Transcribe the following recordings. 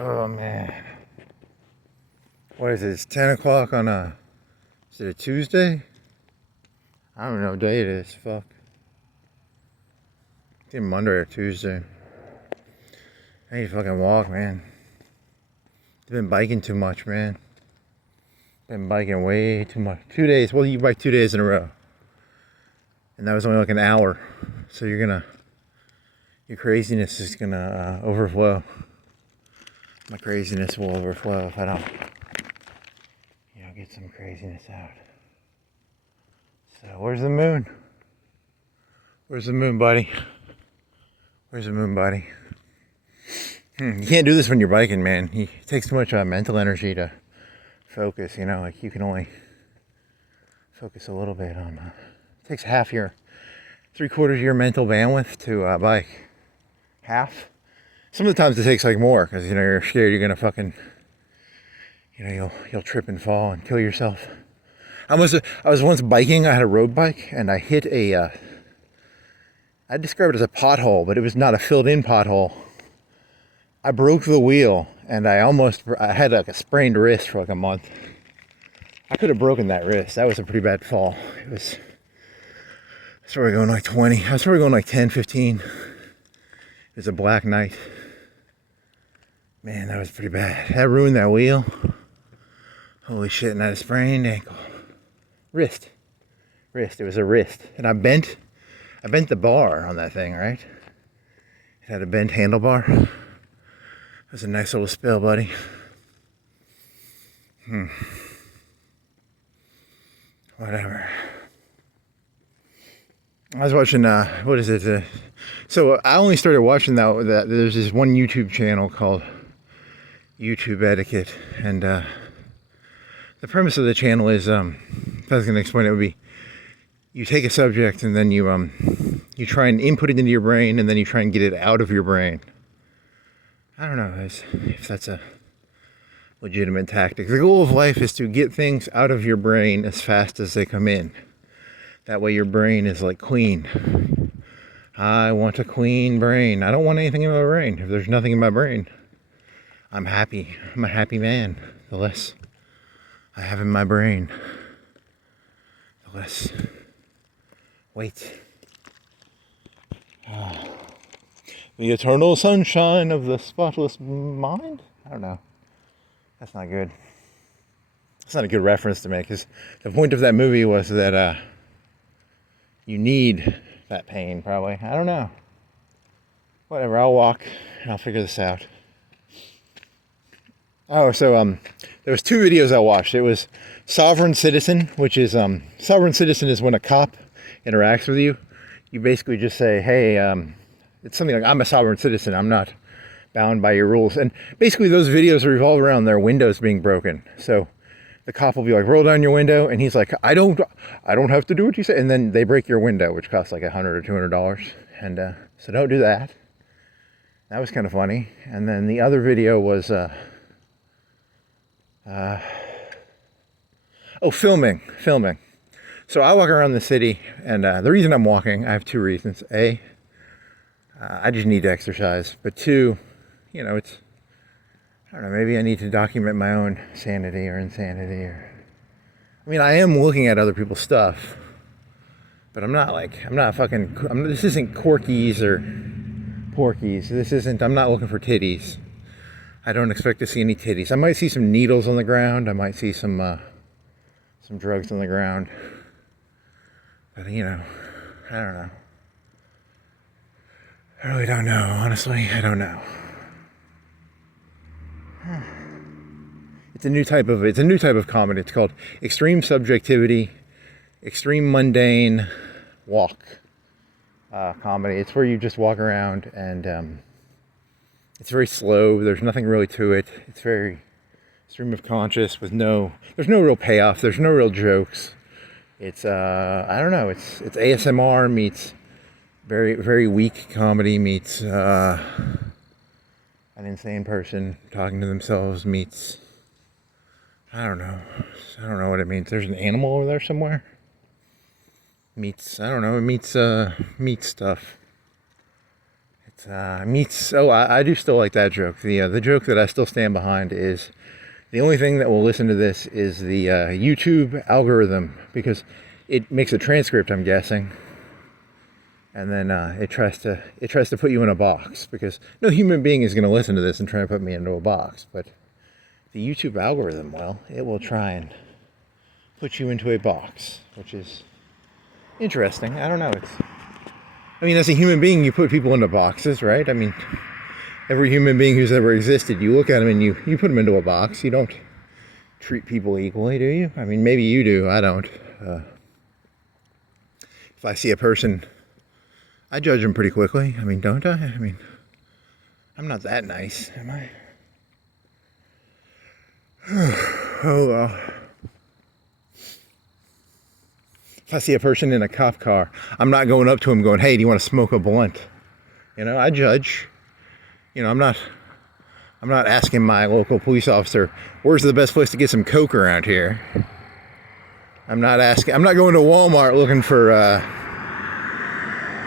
Oh man. What is it? It's 10 o'clock on is it a Tuesday? I don't know what day it is. Fuck. It's either Monday or Tuesday. I need to fucking walk, man. I've been biking too much, man. Been biking way too much. 2 days. Well, you bike 2 days in a row. And that was only like an hour. So your craziness is gonna overflow. My craziness will overflow if I don't, get some craziness out. So where's the moon? Where's the moon, buddy? Where's the moon, buddy? You can't do this when you're biking, man. It takes too much mental energy to focus, like you can only focus a little bit on, it takes half your, 3/4 of your mental bandwidth to bike. Half. Some of the times it takes like more, because, you're scared you're gonna fucking, you'll trip and fall and kill yourself. I was once biking, I had a road bike, and I hit I described it as a pothole, but it was not a filled-in pothole. I broke the wheel, and I had like a sprained wrist for like a month. I could have broken that wrist. That was a pretty bad fall. I was probably going like 20. I was probably going like 10, 15. It was a black night. Man, that was pretty bad. That ruined that wheel. Holy shit, and I had a sprained ankle. Wrist. It was a wrist. And I bent the bar on that thing, right? It had a bent handlebar. It was a nice little spill, buddy. Whatever. I was watching, what is it? So I only started watching that there's this one YouTube channel called YouTube Etiquette. And the premise of the channel is, if I was going to explain it, would be you take a subject and then you try and input it into your brain and then you try and get it out of your brain. I don't know if that's a legitimate tactic. The goal of life is to get things out of your brain as fast as they come in. That way your brain is like clean. I want a clean brain. I don't want anything in my brain. If there's nothing in my brain, I'm happy. I'm a happy man. The less I have in my brain, the less weight. The eternal sunshine of the spotless mind? I don't know. That's not good. That's not a good reference to make, because the point of that movie was that you need that pain, probably. I don't know. Whatever, I'll walk and I'll figure this out. Oh, so there was 2 videos I watched. It was Sovereign Citizen, which is Sovereign Citizen is when a cop interacts with you. You basically just say, hey, it's something like, I'm a sovereign citizen. I'm not bound by your rules. And basically those videos revolve around their windows being broken. So the cop will be like, roll down your window. And he's like, I don't have to do what you say. And then they break your window, which costs like $100 or $200. And so don't do that. That was kind of funny. And then the other video was, filming. So I walk around the city, and the reason I'm walking, I have 2 reasons. A, I just need to exercise. But 2, I don't know, maybe I need to document my own sanity or insanity. I am looking at other people's stuff, but I'm not this isn't Corkies or Porkies. I'm not looking for titties. I don't expect to see any titties. I might see some needles on the ground. I might see some drugs on the ground. But, I don't know. I really don't know, honestly. I don't know. It's a new type of comedy. It's called extreme subjectivity, extreme mundane walk comedy. It's where you just walk around and it's very slow. There's nothing really to it. It's very stream of conscious there's no real payoff. There's no real jokes. It's I don't know. It's ASMR meets very, very weak comedy meets an insane person talking to themselves meets, I don't know what it means. There's an animal over there somewhere. Meets, I don't know, it meets meat stuff. meets. Oh, I do still like that joke. The joke that I still stand behind is the only thing that will listen to this is the YouTube algorithm, because it makes a transcript, I'm guessing, and then it tries to put you in a box, because no human being is going to listen to this and try to put me into a box. But the YouTube algorithm, well, it will try and put you into a box, which is interesting. I don't know. I mean, as a human being, you put people into boxes, right? I mean, every human being who's ever existed, you look at them and you put them into a box. You don't treat people equally, do you? I mean, maybe you do. I don't. If I see a person, I judge them pretty quickly. I mean, don't I? I mean, I'm not that nice, am I? Oh, well. If I see a person in a cop car, I'm not going up to him going, hey, do you want to smoke a blunt? You know, I judge. You know, I'm not asking my local police officer, where's the best place to get some coke around here? I'm not going to Walmart looking for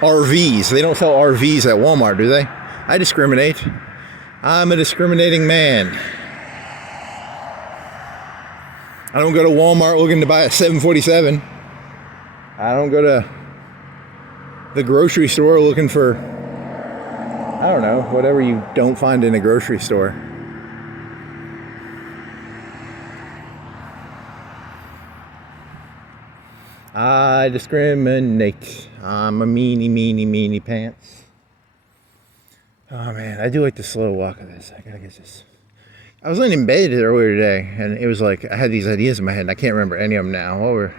RVs. They don't sell RVs at Walmart, do they? I discriminate. I'm a discriminating man. I don't go to Walmart looking to buy a 747. I don't go to the grocery store looking for, I don't know, whatever you don't find in a grocery store. I discriminate. I'm a meanie pants. Oh man, I do like the slow walk of this. I gotta get this. I was laying in bed earlier today, and it was like I had these ideas in my head, and I can't remember any of them now. What were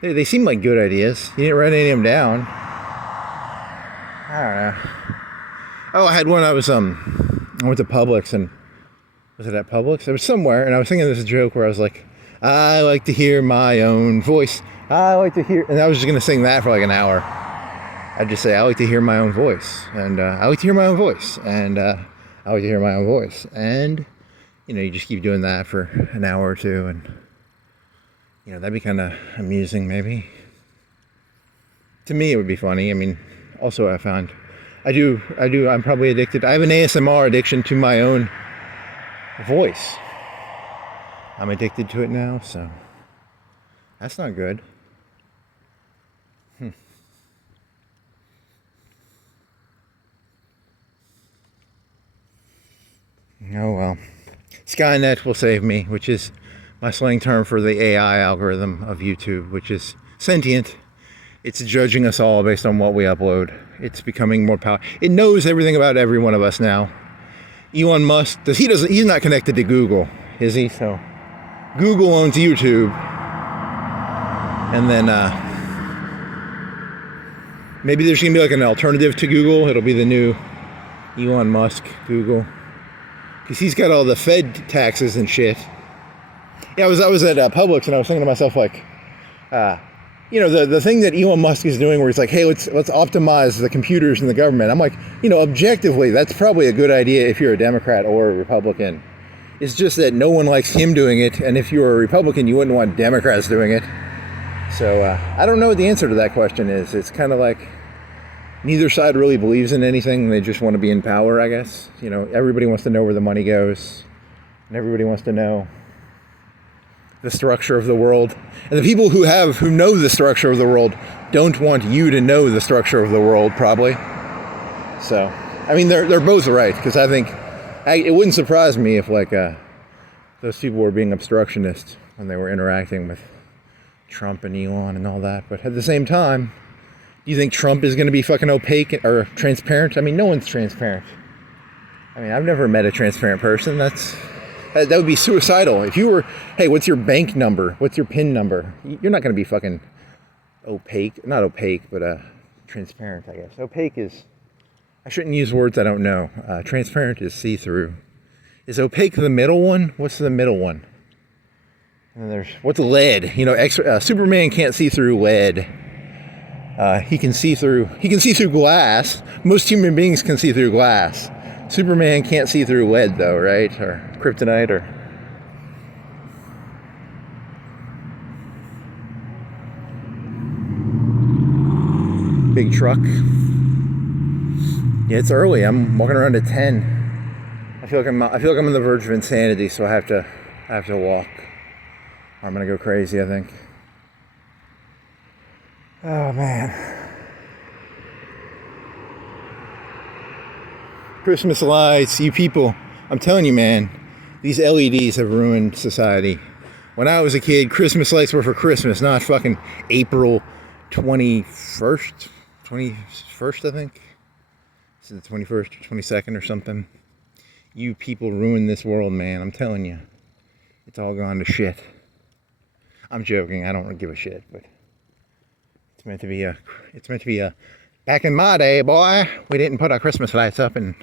they? Seemed like good ideas. You didn't write any of them down. I don't know. Oh, I had one. I went to Publix, and was it at Publix? It was somewhere, and I was thinking this joke where I was like, I like to hear my own voice. I like to hear, and I was just gonna sing that for like an hour. I'd just say I like to hear my own voice, and I like to hear my own voice, and I like to hear my own voice, and you know, you just keep doing that for an hour or two, and you know, that'd be kind of amusing, maybe. To me, it would be funny. I mean, also I found, I'm probably addicted. I have an ASMR addiction to my own voice. I'm addicted to it now, so that's not good. Oh well. Skynet will save me, which is my slang term for the AI algorithm of YouTube, which is sentient. It's judging us all based on what we upload. It's becoming more powerful. It knows everything about every one of us now. Elon Musk, he's not connected to Google, is he? So Google owns YouTube. And then maybe there's gonna be like an alternative to Google. It'll be the new Elon Musk Google, because he's got all the Fed taxes and shit. Yeah, I was at Publix, and I was thinking to myself, like, you know, the thing that Elon Musk is doing, where he's like, hey, let's optimize the computers in the government. I'm like, you know, objectively, that's probably a good idea if you're a Democrat or a Republican. It's just that no one likes him doing it, and if you're a Republican, you wouldn't want Democrats doing it. So I don't know what the answer to that question is. It's kind of like neither side really believes in anything. They just want to be in power, I guess. You know, everybody wants to know where the money goes, and everybody wants to know the structure of the world. And the people who know the structure of the world don't want you to know the structure of the world, probably. So, I mean, they're both right, because I think it wouldn't surprise me if, like, those people were being obstructionist when they were interacting with Trump and Elon and all that. But at the same time, do you think Trump is going to be fucking opaque or transparent? I mean, no one's transparent. I mean, I've never met a transparent person. That would be suicidal. If you were, hey, what's your bank number? What's your PIN number? You're not going to be fucking opaque. Not opaque, but transparent, I guess. Opaque is, I shouldn't use words I don't know. Transparent is see-through. Is opaque the middle one? What's the middle one? And then what's lead? You know, Superman can't see through lead. He can see through glass. Most human beings can see through glass. Superman can't see through lead, though, right? Or kryptonite, or big truck. Yeah, it's early. I'm walking around at 10. I feel like I'm on the verge of insanity, so I have to walk, or I'm gonna go crazy, I think. Oh man. Christmas lights, you people, I'm telling you, man, these LEDs have ruined society. When I was a kid, Christmas lights were for Christmas, not fucking April 21st, I think. Is it the 21st or 22nd or something? You people ruined this world, man. I'm telling you. It's all gone to shit. I'm joking. I don't give a shit, but it's meant to be a back in my day, boy, we didn't put our Christmas lights up in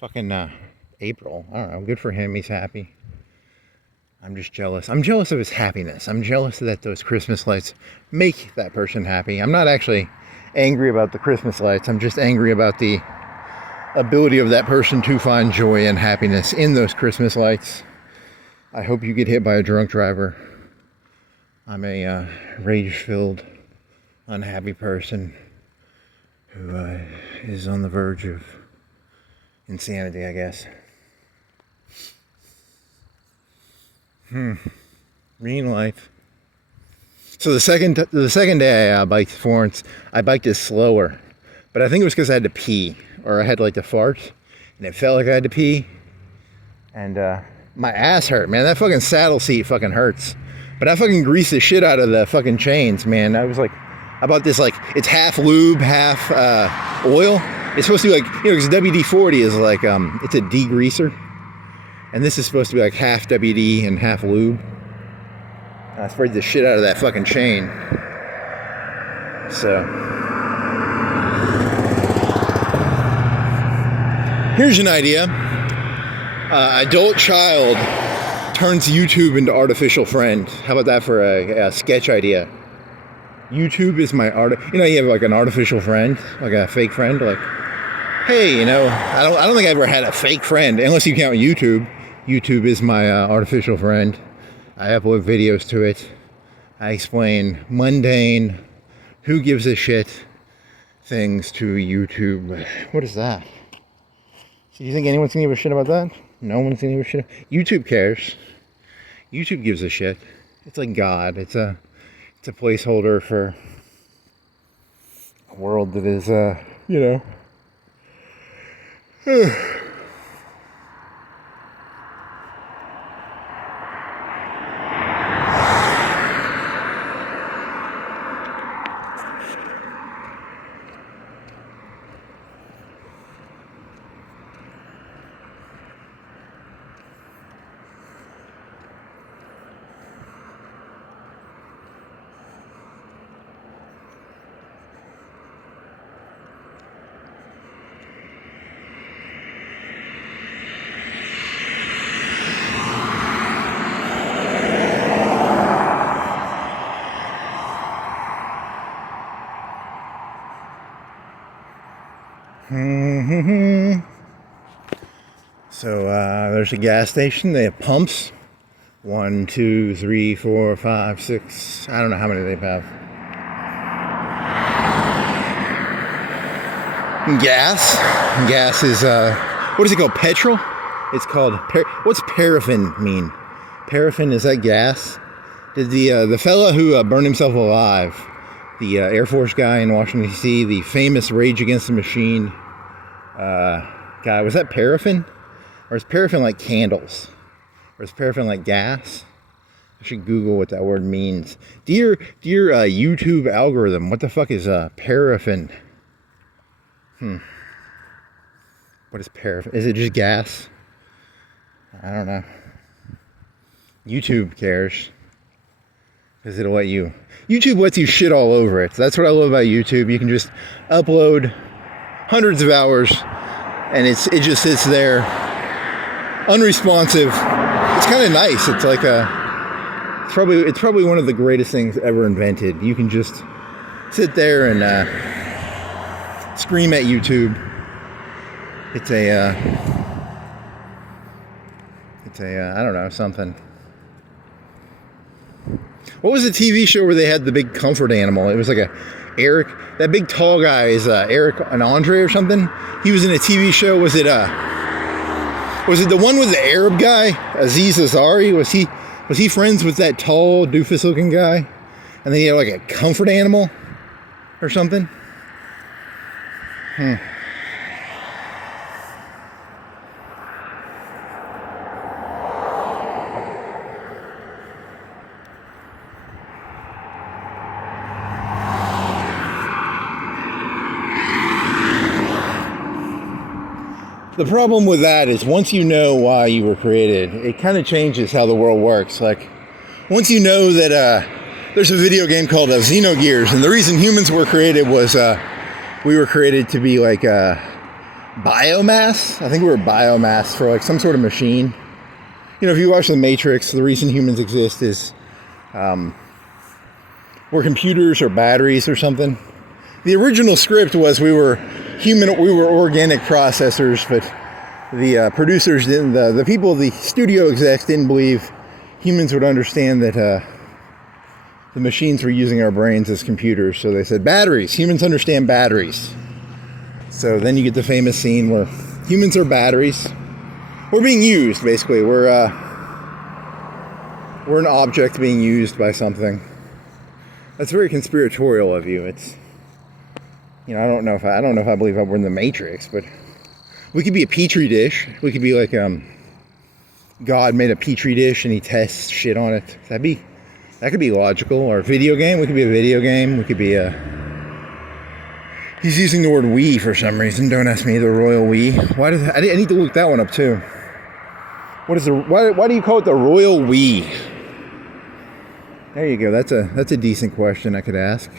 fucking April. I don't know. Good for him. He's happy. I'm just jealous. I'm jealous of his happiness. I'm jealous that those Christmas lights make that person happy. I'm not actually angry about the Christmas lights. I'm just angry about the ability of that person to find joy and happiness in those Christmas lights. I hope you get hit by a drunk driver. I'm a rage-filled, unhappy person who is on the verge of insanity, I guess. Green life. So the second day I biked Florence, I biked it slower, but I think it was because I had to pee, or I had like to fart, and it felt like I had to pee, and my ass hurt, man. That fucking saddle seat fucking hurts. But I fucking greased the shit out of the fucking chains, man. I was like, I bought this, like, it's half lube, half oil. It's supposed to be like, you know, because WD-40 is like, it's a degreaser. And this is supposed to be like half WD and half lube. And I sprayed the shit out of that fucking chain. So. Here's an idea. Adult child turns YouTube into artificial friend. How about that for a sketch idea? YouTube is my art. You know, you have like an artificial friend, like a fake friend. Like, hey, you know, I don't think I ever had a fake friend, unless you count YouTube. YouTube is my artificial friend. I upload videos to it. I explain mundane, who gives a shit things to YouTube. What is that? Do you think anyone's gonna give a shit about that? No one's gonna give a shit. YouTube cares. YouTube gives a shit. It's like God. It's a placeholder for a world that is, you know. So there's a gas station. They have pumps. 1, 2, 3, 4, 5, 6. I don't know how many they have. Gas is what is it called? Petrol? It's called what's paraffin mean? Paraffin, is that gas? Did the fella who burned himself alive, the Air Force guy in Washington D.C., the famous Rage Against the Machine guy, was that paraffin? Or is paraffin like candles? Or is paraffin like gas? I should Google what that word means. Dear YouTube algorithm, what the fuck is paraffin? What is paraffin? Is it just gas? I don't know. YouTube cares. Because it'll let you... YouTube lets you shit all over it. That's what I love about YouTube. You can just upload hundreds of hours and it just sits there unresponsive. It's kind of nice. It's like it's probably one of the greatest things ever invented. You can just sit there and scream at YouTube. It's a I don't know, something. What was the TV show where they had the big comfort animal? It was like Eric, that big tall guy is Eric and Andre or something. He was in a TV show. Was it the one with the Arab guy, Aziz Ansari? Was he friends with that tall doofus looking guy? And then he had like a comfort animal or something. The problem with that is once you know why you were created, it kind of changes how the world works. Like, once you know that there's a video game called Xenogears, and the reason humans were created was we were created to be like biomass. I think we were biomass for like some sort of machine. You know, if you watch The Matrix, the reason humans exist is we're computers or batteries or something. The original script was we were organic processors, but the producers didn't, the people, the studio execs didn't believe humans would understand that the machines were using our brains as computers. So they said, batteries, humans understand batteries. So then you get the famous scene where humans are batteries. We're being used, basically. We're an object being used by something. That's very conspiratorial of you. It's, you know, I don't know if I believe we're in the Matrix, but we could be a petri dish. We could be like God made a petri dish and he tests shit on it. That could be logical. Or a video game. We could be a video game. We could be a. He's using the word "we" for some reason. Don't ask me. The royal we. Why does I need to look that one up too? What is the why do you call it the royal we? There you go. That's a decent question I could ask.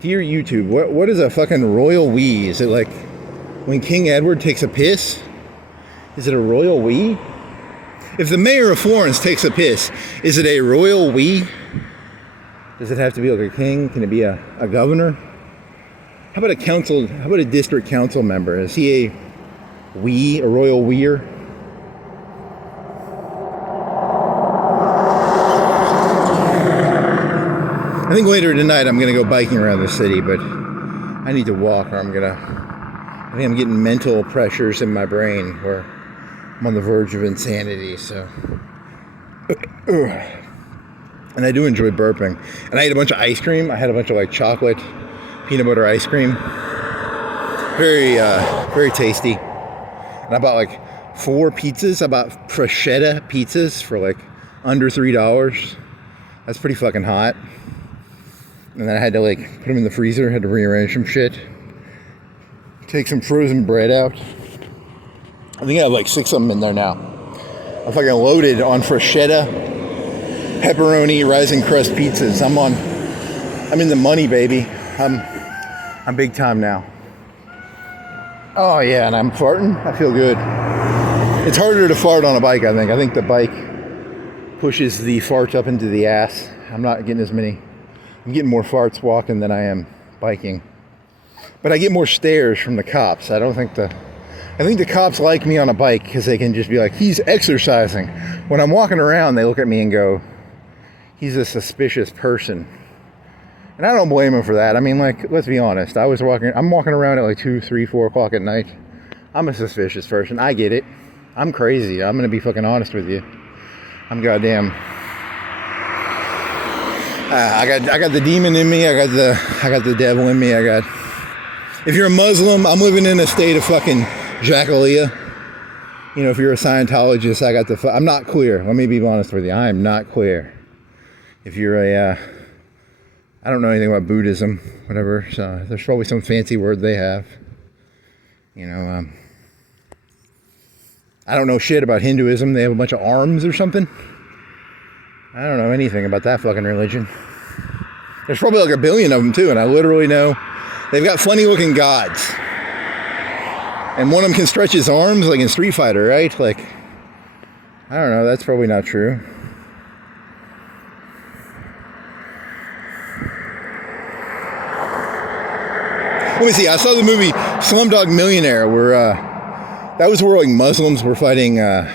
Dear YouTube, what is a fucking royal we? Is it like when King Edward takes a piss? Is it a royal we? If the mayor of Florence takes a piss, is it a royal we? Does it have to be like a king? Can it be a governor? How about a district council member? Is he a royal weir? I think later tonight I'm gonna go biking around the city, but I need to walk or I think I'm getting mental pressures in my brain where I'm on the verge of insanity, so. And I do enjoy burping. And I ate a bunch of ice cream. I had a bunch of like chocolate, peanut butter ice cream. Very, very tasty. And I bought like 4 pizzas. I bought prosciutto pizzas for like under $3. That's pretty fucking hot. And then I had to like put them in the freezer, had to rearrange some shit. Take some frozen bread out. I think I have like 6 of them in there now. I'm fucking loaded on prosciutto, pepperoni, rising crust pizzas. I'm in the money, baby. I'm big time now. Oh yeah, and I'm farting. I feel good. It's harder to fart on a bike, I think. I think the bike pushes the farts up into the ass. I'm not getting as many. I'm getting more farts walking than I am biking. But I get more stares from the cops. I think the cops like me on a bike because they can just be like, he's exercising. When I'm walking around, they look at me and go, he's a suspicious person. And I don't blame him for that. I mean, like, let's be honest. I'm walking around at like 2, 3, 4 o'clock at night. I'm a suspicious person. I get it. I'm crazy. I'm going to be fucking honest with you. I'm goddamn... I got the demon in me. I got the devil in me. If you're a Muslim, I'm living in a state of fucking Jackalia. You know, if you're a Scientologist, I'm not clear. Let me be honest with you. I am not clear. If you're I don't know anything about Buddhism, whatever. So there's probably some fancy word they have. You know, I don't know shit about Hinduism. They have a bunch of arms or something. I don't know anything about that fucking religion. There's probably like 1 billion of them too, and I literally know they've got funny looking gods. And one of them can stretch his arms like in Street Fighter, right? Like, I don't know, that's probably not true. Let me see, I saw the movie Slumdog Millionaire where that was where like Muslims were fighting they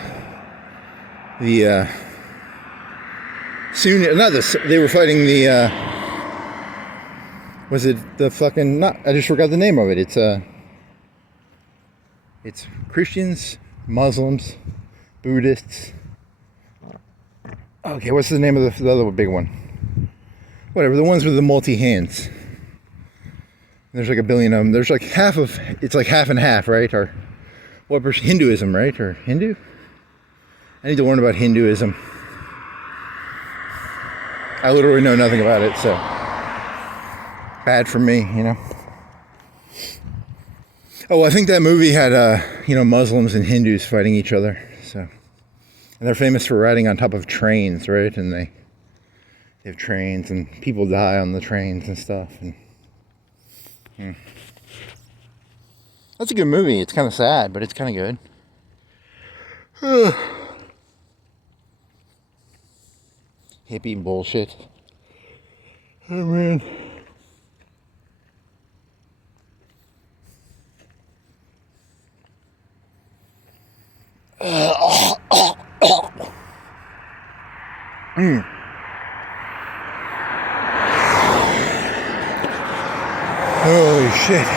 were fighting the Was it the fucking? Not. I just forgot the name of it. It's Christians, Muslims, Buddhists. Okay, what's the name of the other big one? Whatever. The ones with the multi hands. There's like a billion of them. There's like half of. It's like half and half, right? Or what? Hinduism, right? Or Hindu? I need to learn about Hinduism. I literally know nothing about it, so bad for me, you know. Oh, I think that movie had, Muslims and Hindus fighting each other. So, and they're famous for riding on top of trains, right? And they have trains, and people die on the trains and stuff. And that's a good movie. It's kind of sad, but it's kind of good. Hippie bullshit. Oh man. Holy shit.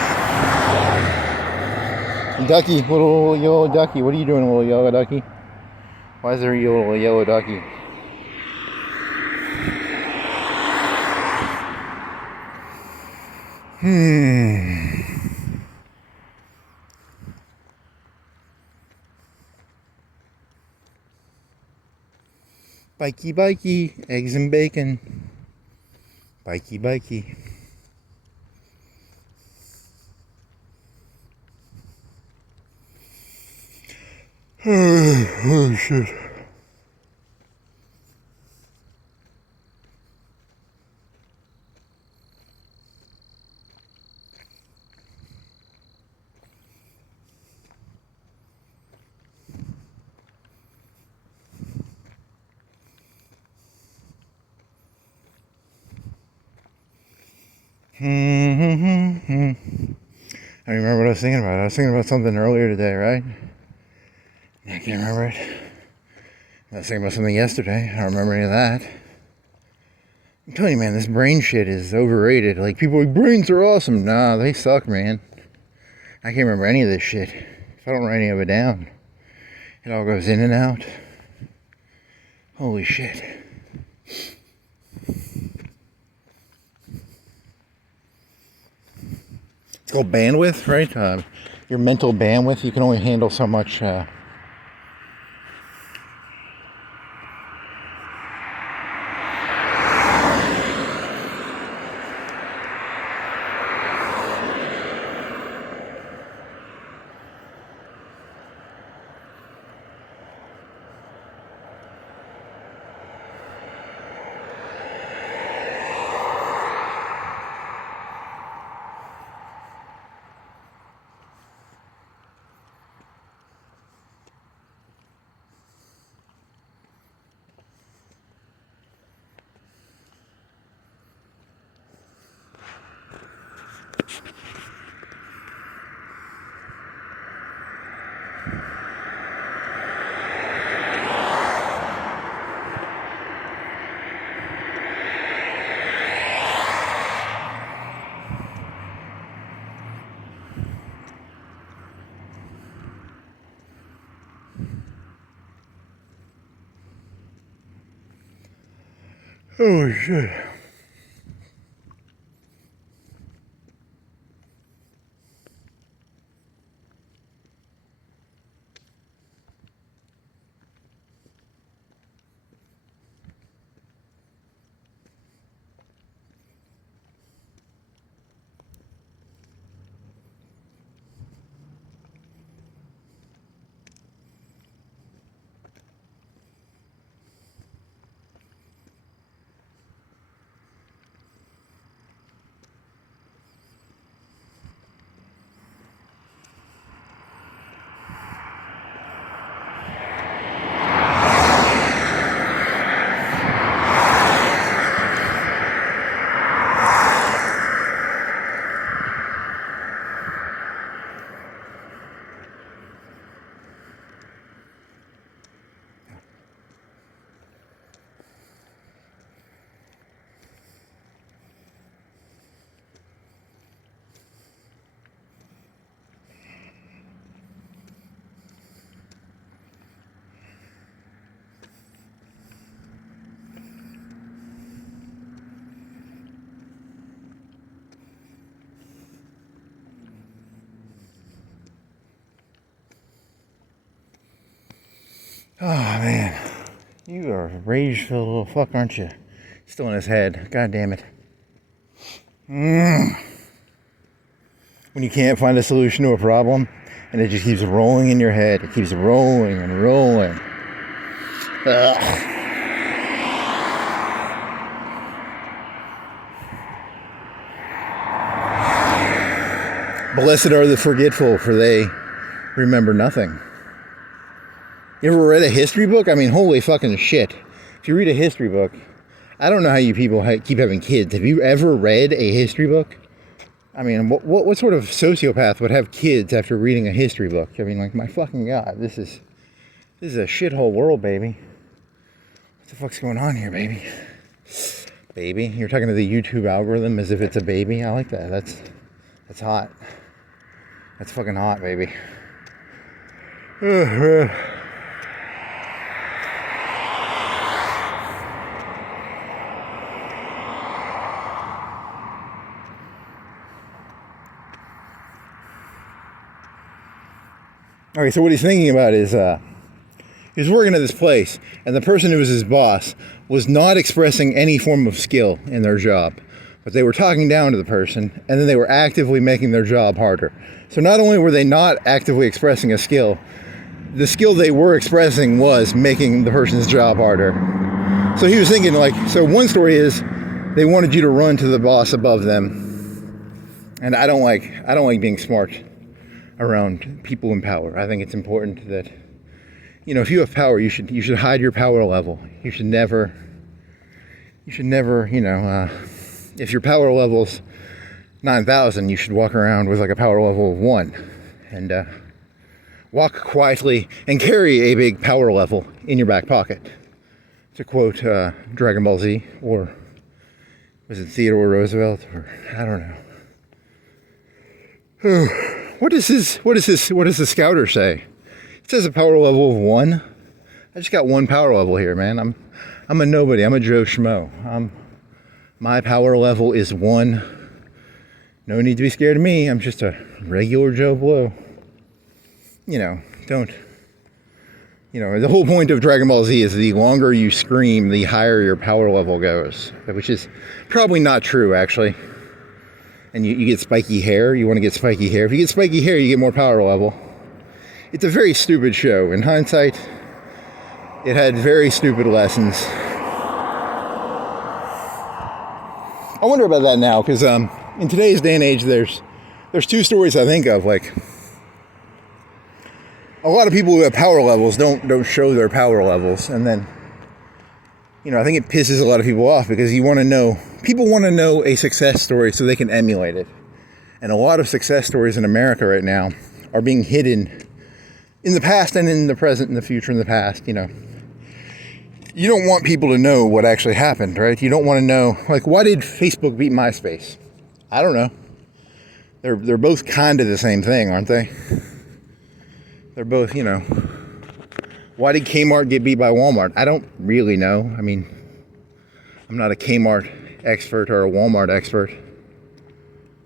Ducky, little yellow ducky. What are you doing, little yellow ducky? Why is there a little yellow ducky? Bikey, bikey, eggs and bacon. Bikey, bikey. Oh shit. I remember what I was thinking about. I was thinking about something earlier today, right? I can't remember it. I was thinking about something yesterday. I don't remember any of that. I'm telling you, man, this brain shit is overrated. Like, people are like, brains are awesome. Nah, they suck, man. I can't remember any of this shit. If I don't write any of it down, it all goes in and out. Holy shit. It's called bandwidth, right? Your mental bandwidth. You can only handle so much. Oh shit. Oh, man. You are a rage-filled little fuck, aren't you? Still in his head. God damn it. When you can't find a solution to a problem, and it just keeps rolling in your head. It keeps rolling and rolling. Ugh. Blessed are the forgetful, for they remember nothing. You ever read a history book? I mean, holy fucking shit. If you read a history book, I don't know how you people keep having kids. Have you ever read a history book? I mean, what sort of sociopath would have kids after reading a history book? I mean, like, my fucking God, this is a shithole world, baby. What the fuck's going on here, baby? Baby? You're talking to the YouTube algorithm as if it's a baby? I like that. That's hot. That's fucking hot, baby. Okay, so what he's thinking about is he was working at this place, and the person who was his boss was not expressing any form of skill in their job, but they were talking down to the person, and then they were actively making their job harder. So not only were they not actively expressing a skill, the skill they were expressing was making the person's job harder. So he was thinking, like, so one story is they wanted you to run to the boss above them, and I don't like being smart around people in power. I think it's important that, you know, if you have power, you should hide your power level. You should never, you know, if your power level's 9,000, you should walk around with like a power level of 1, and walk quietly and carry a big power level in your back pocket. To quote Dragon Ball Z, or was it Theodore Roosevelt, or I don't know. What does the scouter say? It says a power level of 1. I just got 1 power level here, man. I'm a nobody. I'm a Joe Schmo. My power level is 1. No need to be scared of me. I'm just a regular Joe Blow. You know, the whole point of Dragon Ball Z is the longer you scream, the higher your power level goes, which is probably not true, actually. And you get spiky hair. You want to get spiky hair. If you get spiky hair, you get more power level. It's a very stupid show. In hindsight, it had very stupid lessons. I wonder about that now, because in today's day and age, there's 2 stories I think of. Like, a lot of people who have power levels don't show their power levels, and then, you know, I think it pisses a lot of people off, because people want to know a success story so they can emulate it. And a lot of success stories in America right now are being hidden in the past and in the present and the future and the past, you know. You don't want people to know what actually happened, right? You don't want to know, like, why did Facebook beat MySpace? I don't know. They're both kind of the same thing, aren't they? They're both, you know. Why did Kmart get beat by Walmart? I don't really know. I mean, I'm not a Kmart expert or a Walmart expert.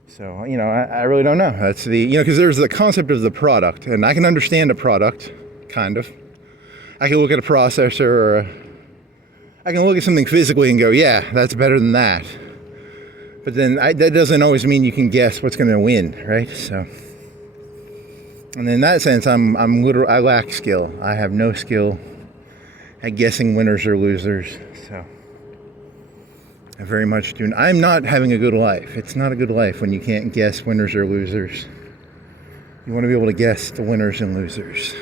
So, you know, I really don't know. That's because there's the concept of the product, and I can understand a product, kind of. I can look at a processor, or I can look at something physically and go, yeah, that's better than that. But then that doesn't always mean you can guess what's going to win, right? So, and in that sense, I lack skill. I have no skill at guessing winners or losers. So, I very much do. I'm not having a good life. It's not a good life when you can't guess winners or losers. You want to be able to guess the winners and losers.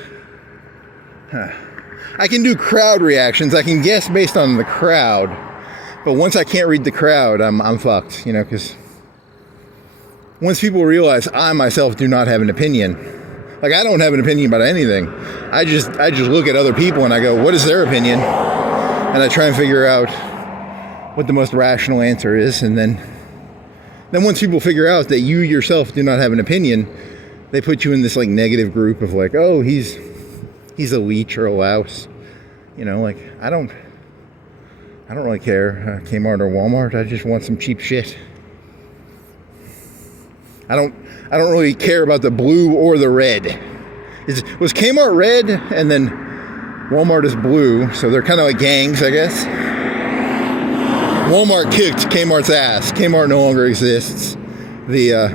I can do crowd reactions. I can guess based on the crowd. But once I can't read the crowd, I'm fucked, you know, because once people realize I myself do not have an opinion, like, I don't have an opinion about anything. I just look at other people and I go, what is their opinion? And I try and figure out what the most rational answer is. And then once people figure out that you yourself do not have an opinion, they put you in this, like, negative group of, like, oh, he's a leech or a louse. You know, like, I don't really care, Kmart or Walmart. I just want some cheap shit. I don't really care about the blue or the red. Was Kmart red and then Walmart is blue, so they're kind of like gangs, I guess. Walmart kicked Kmart's ass. Kmart no longer exists. The,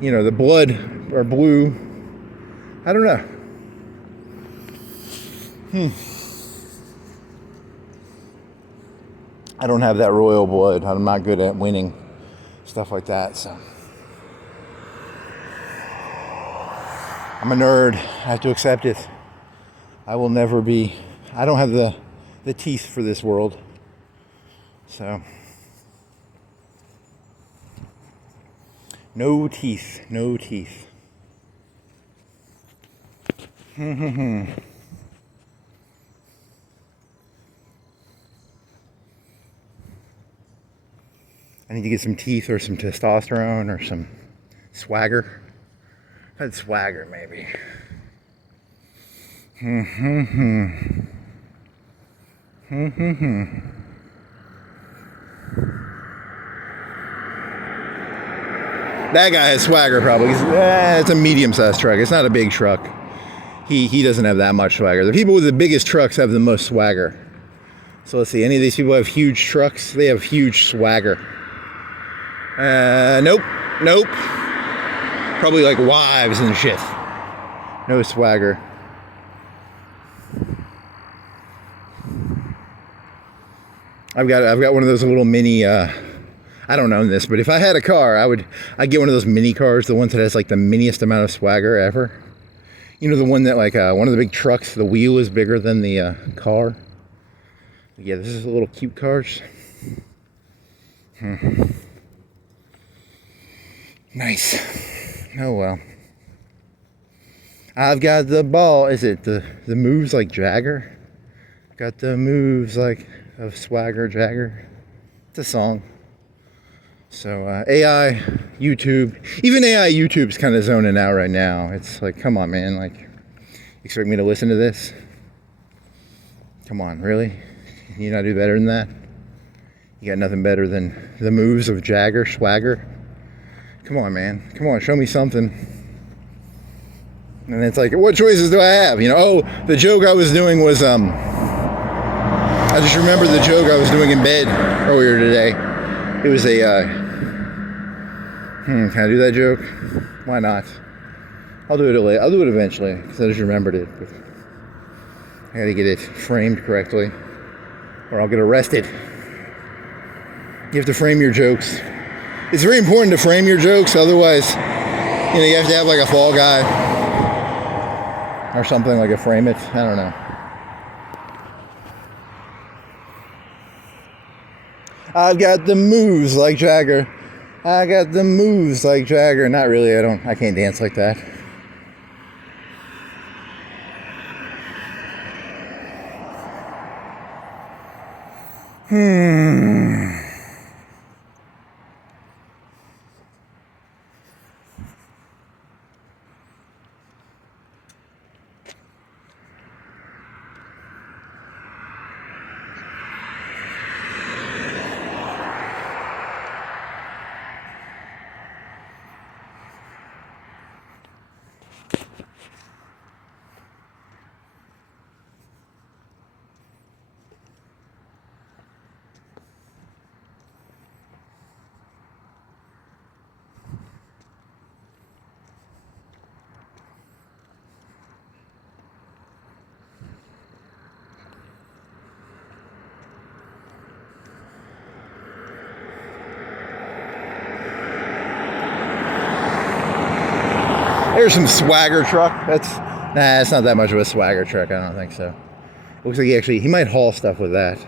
the blood are blue. I don't know. I don't have that royal blood. I'm not good at winning stuff like that, so. I'm a nerd. I have to accept it. I will never be. I don't have the teeth for this world. So. No teeth. No teeth. I need to get some teeth or some testosterone or some swagger. I've had swagger, maybe. That guy has swagger, probably. It's a medium-sized truck. It's not a big truck. He doesn't have that much swagger. The people with the biggest trucks have the most swagger. So let's see. Any of these people have huge trucks? They have huge swagger. Nope. Probably like wives and shit. No swagger. I've got one of those little mini. I don't own this, but if I had a car, I'd get one of those mini cars, the ones that has like the miniest amount of swagger ever. You know, the one that like one of the big trucks, the wheel is bigger than the car. Yeah, this is a little cute cars. Nice. Oh well. I've got the ball. Is it the moves like Jagger? Got the moves like of Swagger Jagger. It's a song. So AI, YouTube, even AI YouTube's kind of zoning out right now. It's like, come on, man. Like, you expect me to listen to this? Come on, really? Can you not do better than that? You got nothing better than the moves of Jagger, Swagger? Come on, man. Come on, show me something. And it's like, what choices do I have? You know, oh, the joke I was doing was, I just remembered the joke I was doing in bed earlier today. It was a, can I do that joke? Why not? I'll do it later. I'll do it eventually, because I just remembered it. But I gotta get it framed correctly, or I'll get arrested. You have to frame your jokes. It's very important to frame your jokes, otherwise, you have to have like a fall guy or something like a frame it. I don't know. I've got the moves like Jagger. I got the moves like Jagger. Not really. I can't dance like that. There's some swagger truck. It's not that much of a swagger truck. I don't think so. Looks like he might haul stuff with that.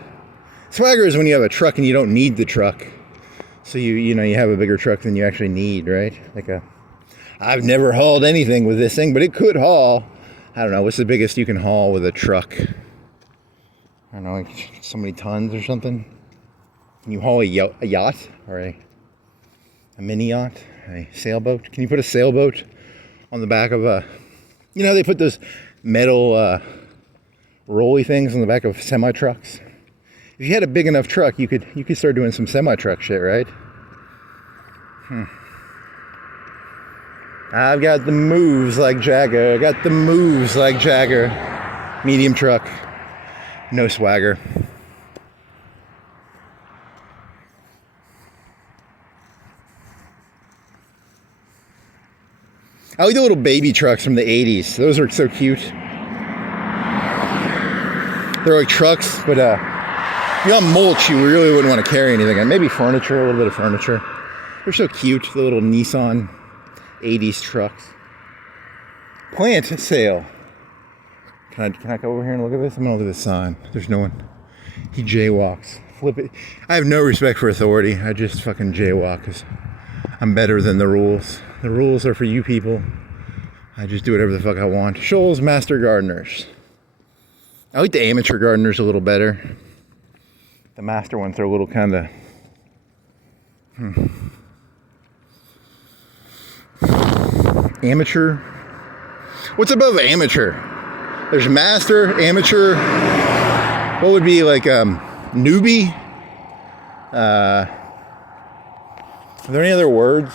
Swagger is when you have a truck and you don't need the truck. So you have a bigger truck than you actually need, right? I've never hauled anything with this thing, but it could haul. I don't know, what's the biggest you can haul with a truck? I don't know, like so many tons or something. Can you haul a yacht or a mini yacht, a sailboat? Can you put a sailboat on the back of they put those metal rolly things on the back of semi trucks? If you had a big enough truck, you could start doing some semi truck shit, right? I've got the moves like Jagger. I got the moves like Jagger. medium truck, no swagger. I like the little baby trucks from the 80s. Those are so cute. They're like trucks, but you know, mulch, you really wouldn't want to carry anything. Maybe furniture, a little bit of furniture. They're so cute, the little Nissan 80s trucks. Plant sale. Can I go over here and look at this? I'm gonna look at this sign. There's no one. He jaywalks. Flip it. I have no respect for authority. I just fucking jaywalk because I'm better than the rules. The rules are for you people. I just do whatever the fuck I want. Shoals Master Gardeners. I like the amateur gardeners a little better. The master ones are a little kind of... Amateur? What's above amateur? There's master, amateur. What would be like newbie? Are there any other words?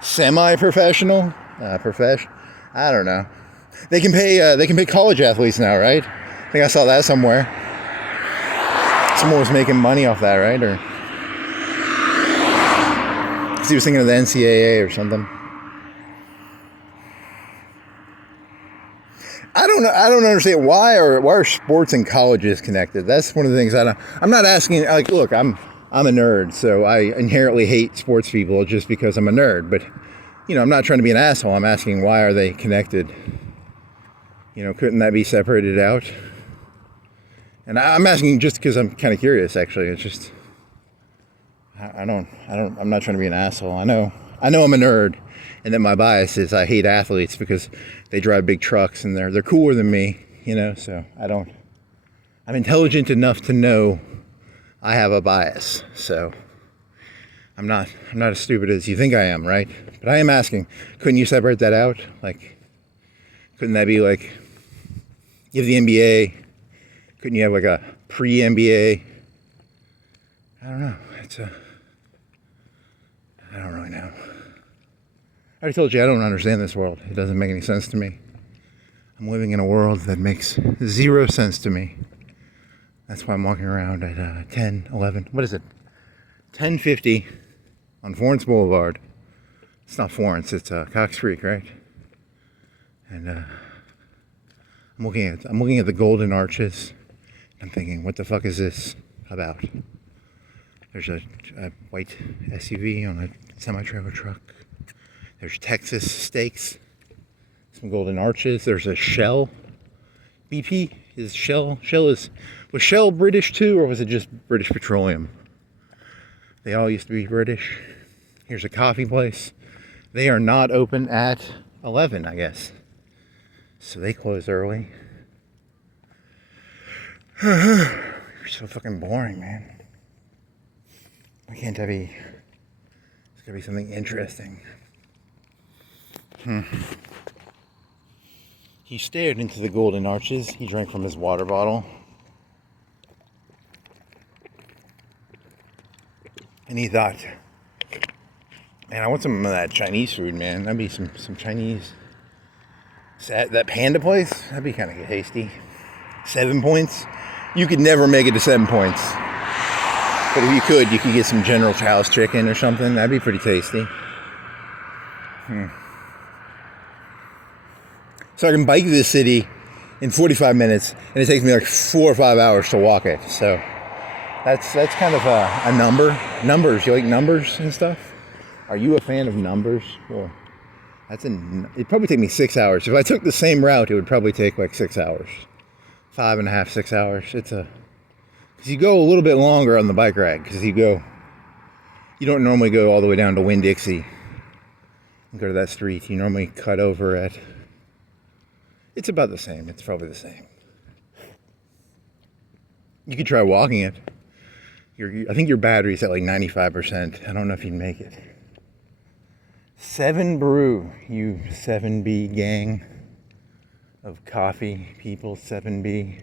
Semi-professional? Professional? I don't know. They can pay college athletes now, right? I think I saw that somewhere. Someone was making money off that, right? Or because he was thinking of the NCAA or something. I don't understand why are sports and colleges connected. That's one of the things I'm not asking. Like, look, I'm a nerd, so I inherently hate sports people just because I'm a nerd. But you know, I'm not trying to be an asshole. I'm asking why are they connected? You know, couldn't that be separated out? And I'm asking just because I'm kind of curious. Actually, it's just I'm not trying to be an asshole. I know I'm a nerd, and that my bias is I hate athletes because they drive big trucks and they're cooler than me. You know, so I'm intelligent enough to know I have a bias. So I'm not as stupid as you think I am, right? But I am asking, couldn't you separate that out? Like, couldn't that be like, you have the NBA, couldn't you have like a pre-NBA? I don't know. I don't really know. I already told you I don't understand this world. It doesn't make any sense to me. I'm living in a world that makes zero sense to me. That's why I'm walking around at 10, 11, what is it? 10:50 on Florence Boulevard. It's not Florence, it's Cox Creek, right? And I'm looking at the golden arches. I'm thinking, what the fuck is this about? There's a white SUV on a semi-trailer truck. There's Texas steaks, some golden arches. There's a Shell. BP is Shell. Was Shell British too, or was it just British Petroleum? They all used to be British. Here's a coffee place. They are not open at 11, I guess. So they close early. You're so fucking boring, man. Why can't that be? It's gotta be something interesting. He stared into the golden arches. He drank from his water bottle. And he thought, man, I want some of that Chinese food, man. That'd be some Chinese. That panda place, that'd be kind of tasty. 7 points. You could never make it to 7 points. But if you could get some General Chow's chicken or something. That'd be pretty tasty. So I can bike to the city in 45 minutes, and it takes me like 4 or 5 hours to walk it. So that's kind of a number. Numbers, you like numbers and stuff? Are you a fan of numbers? Well, it'd probably take me 6 hours. If I took the same route, it would probably take like 6 hours. 5.5, 6 hours. Because you go a little bit longer on the bike ride, because you don't normally go all the way down to Winn-Dixie and go to that street. You normally cut over at, it's about the same. It's probably the same. You could try walking it. I think your battery's at like 95%. I don't know if you'd make it. 7 Brew, you 7B gang of coffee people, 7B.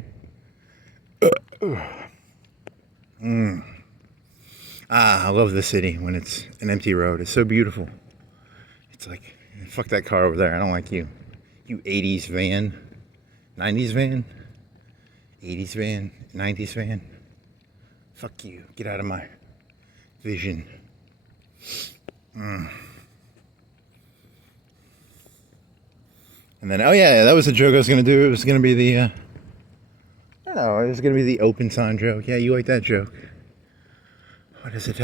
I love the city when it's an empty road. It's so beautiful. It's like, fuck that car over there. I don't like you. You 80s van. 90s van, 80s van, 90s van. Fuck you. Get out of my vision. And then, oh yeah, that was the joke I was going to do. It was going to be the, I don't know, it was going to be the open sign joke. Yeah, you like that joke. What is it?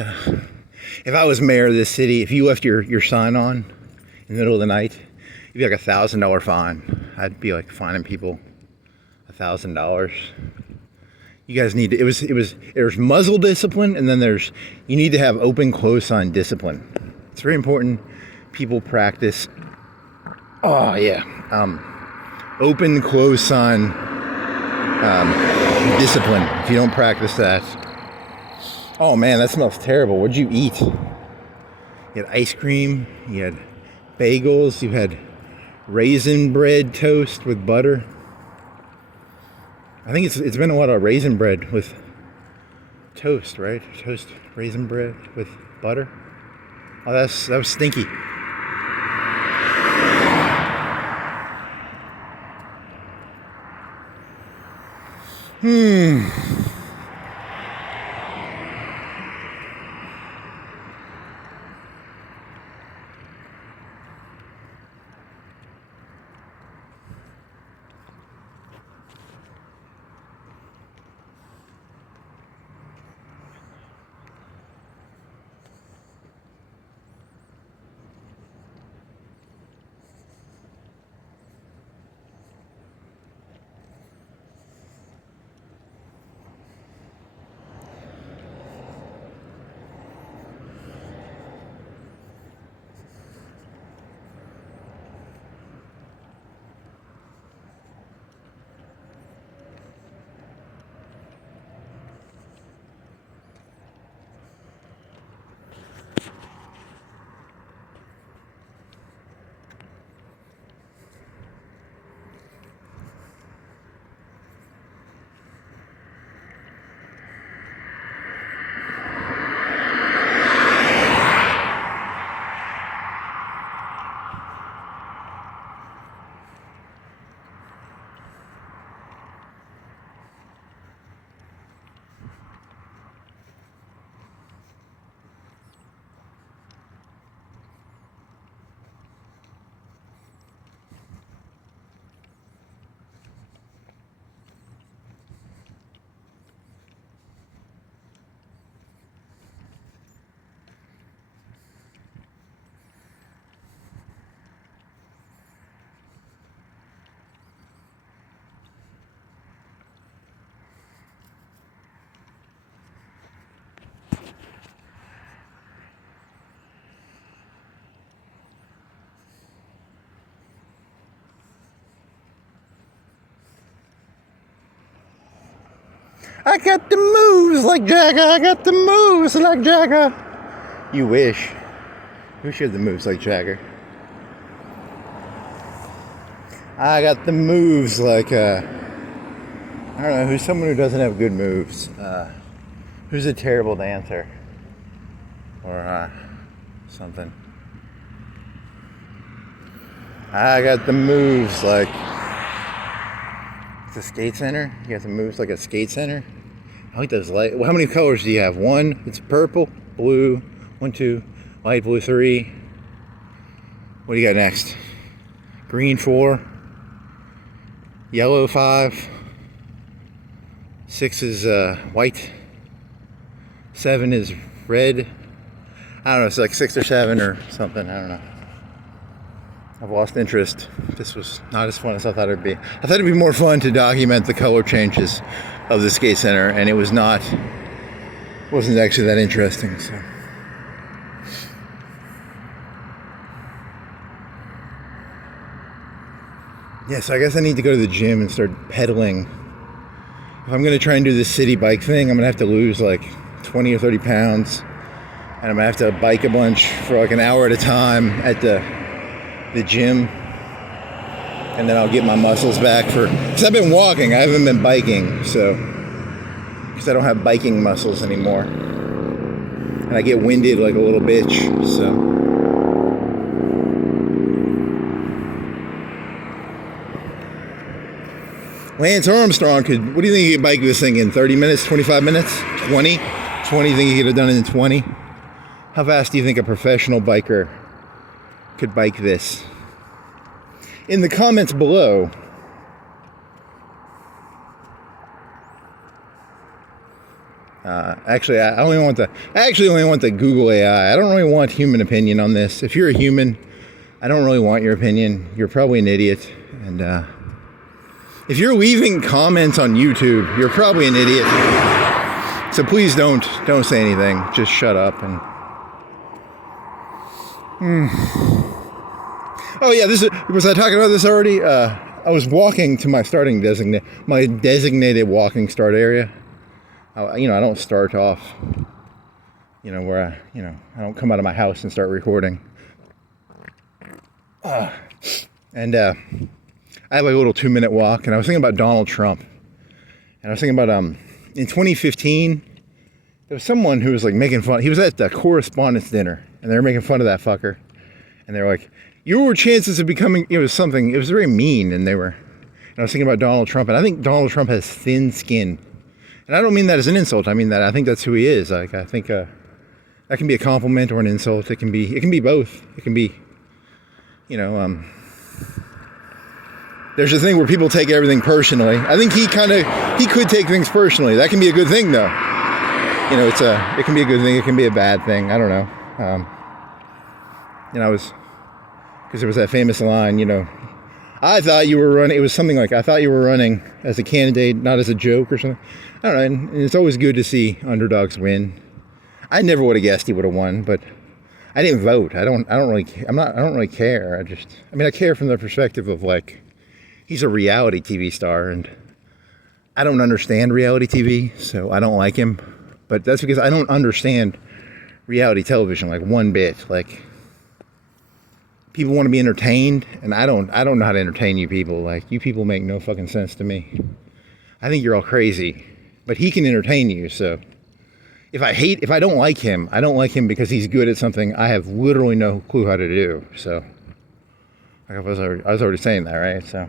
If I was mayor of this city, if you left your sign on in the middle of the night, it'd be like $1,000 fine. I'd be like fining people $1,000. You guys need to, there's muzzle discipline, and then you need to have open close sign discipline. It's very important. People practice. Oh yeah. Open close sign discipline. If you don't practice that. Oh man, that smells terrible. What'd you eat? You had ice cream, you had bagels, you had raisin bread toast with butter. I think it's been a lot of raisin bread with toast, right? Toast raisin bread with butter. Oh, that was stinky. I got the moves like Jagger. I got the moves like Jagger. You wish. You wish you had the moves like Jagger. I got the moves like, I don't know, who's someone who doesn't have good moves. Who's a terrible dancer. Or, something. I got the moves like... It's a skate center. You got the moves like a skate center. I like those light. Well, how many colors do you have? One, it's purple, blue. 1, 2, light blue 3. What do you got next? Green 4. Yellow 5. 6 is white. 7 is red. I don't know. It's like 6 or 7 or something. I don't know. I've lost interest. This was not as fun as I thought it'd be. I thought it'd be more fun to document the color changes of the skate center, and it wasn't actually that interesting. So, yeah, so I guess I need to go to the gym and start pedaling. If I'm gonna try and do this city bike thing, I'm gonna have to lose like 20 or 30 pounds, and I'm gonna have to bike a bunch for like an hour at a time at the gym, and then I'll get my muscles back because I've been walking, I haven't been biking, so because I don't have biking muscles anymore, and I get winded like a little bitch. So Lance Armstrong could, what do you think he could bike this thing in? 30 minutes, 25 minutes, 20? 20, you think he could have done it in 20? How fast do you think a professional biker could bike this? In the comments below, actually, I only want the Google AI. I don't really want human opinion on this. If you're a human, I don't really want your opinion. You're probably an idiot. And if you're leaving comments on YouTube, you're probably an idiot. So please don't say anything. Just shut up and. Oh yeah, was I talking about this already? I was walking to my designated walking start area. I don't start off, where I don't come out of my house and start recording. And I had like a little 2-minute walk, and I was thinking about Donald Trump. And I was thinking about, in 2015, there was someone who was like making fun. He was at the correspondence dinner, and they were making fun of that fucker. And they were like, your chances of becoming, it was very mean. And I was thinking about Donald Trump, and I think Donald Trump has thin skin. And I don't mean that as an insult. I mean that I think that's who he is. Like, I think that can be a compliment or an insult. It can be both. It can be, there's a thing where people take everything personally. I think he could take things personally. That can be a good thing, though. It can be a good thing. It can be a bad thing. I don't know. Because there was that famous line, I thought you were running. It was something like, I thought you were running as a candidate, not as a joke or something. I don't know. And it's always good to see underdogs win. I never would have guessed he would have won, but I didn't vote. I don't really care. I care from the perspective of like, he's a reality TV star, and I don't understand reality TV, so I don't like him. But that's because I don't understand reality television like one bit. Like, people want to be entertained, and I don't know how to entertain you people. Like, you people make no fucking sense to me. I think you're all crazy, but he can entertain you. So if I don't like him, I don't like him because he's good at something I have literally no clue how to do. So I was already saying that, right? So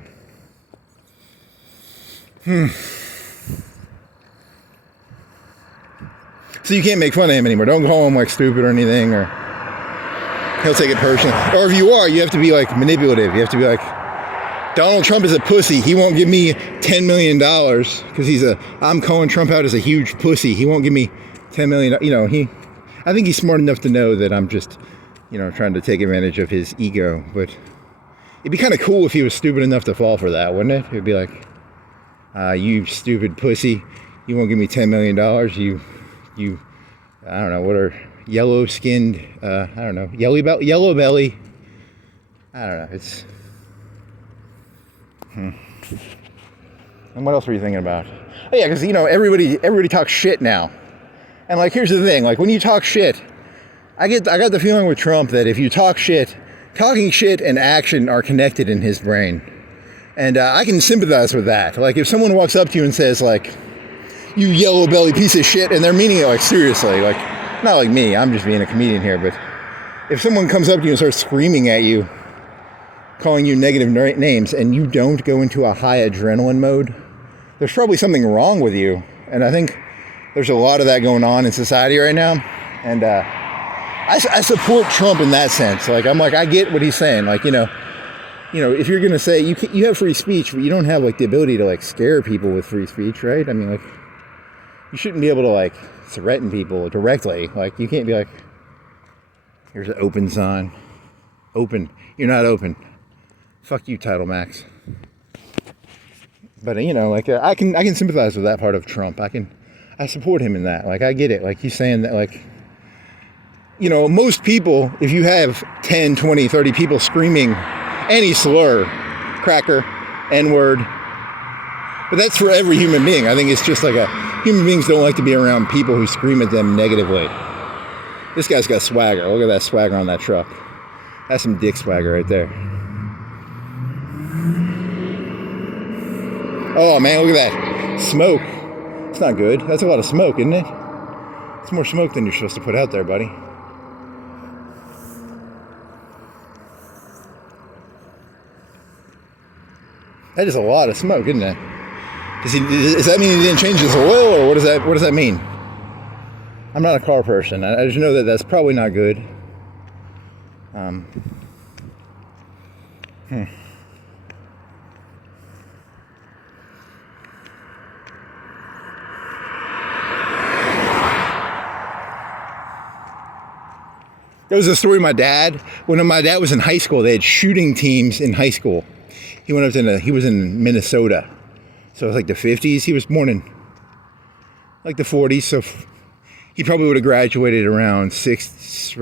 So you can't make fun of him anymore. Don't call him like stupid or anything, or he'll take it personally. Or if you are, you have to be like manipulative. You have to be like, Donald Trump is a pussy. He won't give me $10 million because I'm calling Trump out as a huge pussy. He won't give me $10 million. I think he's smart enough to know that I'm just, trying to take advantage of his ego. But it'd be kind of cool if he was stupid enough to fall for that, wouldn't it? It'd be like, you stupid pussy. You won't give me $10 million. You, I don't know, what are yellow skinned, I don't know, yellow belly. I don't know, it's, And what else were you thinking about? Oh yeah, because, everybody talks shit now. And like, here's the thing, like when you talk shit, I got the feeling with Trump that if you talk shit, talking shit and action are connected in his brain. And I can sympathize with that. Like if someone walks up to you and says like, you yellow belly piece of shit, and they're meaning it like seriously, like not like me, I'm just being a comedian here, but if someone comes up to you and starts screaming at you, calling you negative names, and you don't go into a high adrenaline mode, there's probably something wrong with you. And I think there's a lot of that going on in society right now. And I support Trump in that sense. Like I get what he's saying. Like if you're gonna say you have free speech, but you don't have like the ability to like scare people with free speech, right? I mean, like, you shouldn't be able to like threaten people directly. Like you can't be like, here's an open sign. Open. You're not open. Fuck you, Title Max. But I can sympathize with that part of Trump. I support him in that. Like I get it. Like he's saying that like, most people, if you have 10, 20, 30 people screaming any slur, cracker, N-word, but that's for every human being. I think it's just like human beings don't like to be around people who scream at them negatively. This guy's got swagger. Look at that swagger on that truck. That's some dick swagger right there. Oh man, look at that. Smoke. It's not good. That's a lot of smoke, isn't it? It's more smoke than you're supposed to put out there, buddy. That is a lot of smoke, isn't it? Does that mean he didn't change his oil, or what does that mean? I'm not a car person. I just know that that's probably not good. There was a story of my dad. When my dad was in high school, they had shooting teams in high school. He was in Minnesota. So it was like the 50s. He was born in like the 40s. So he probably would have graduated around 60.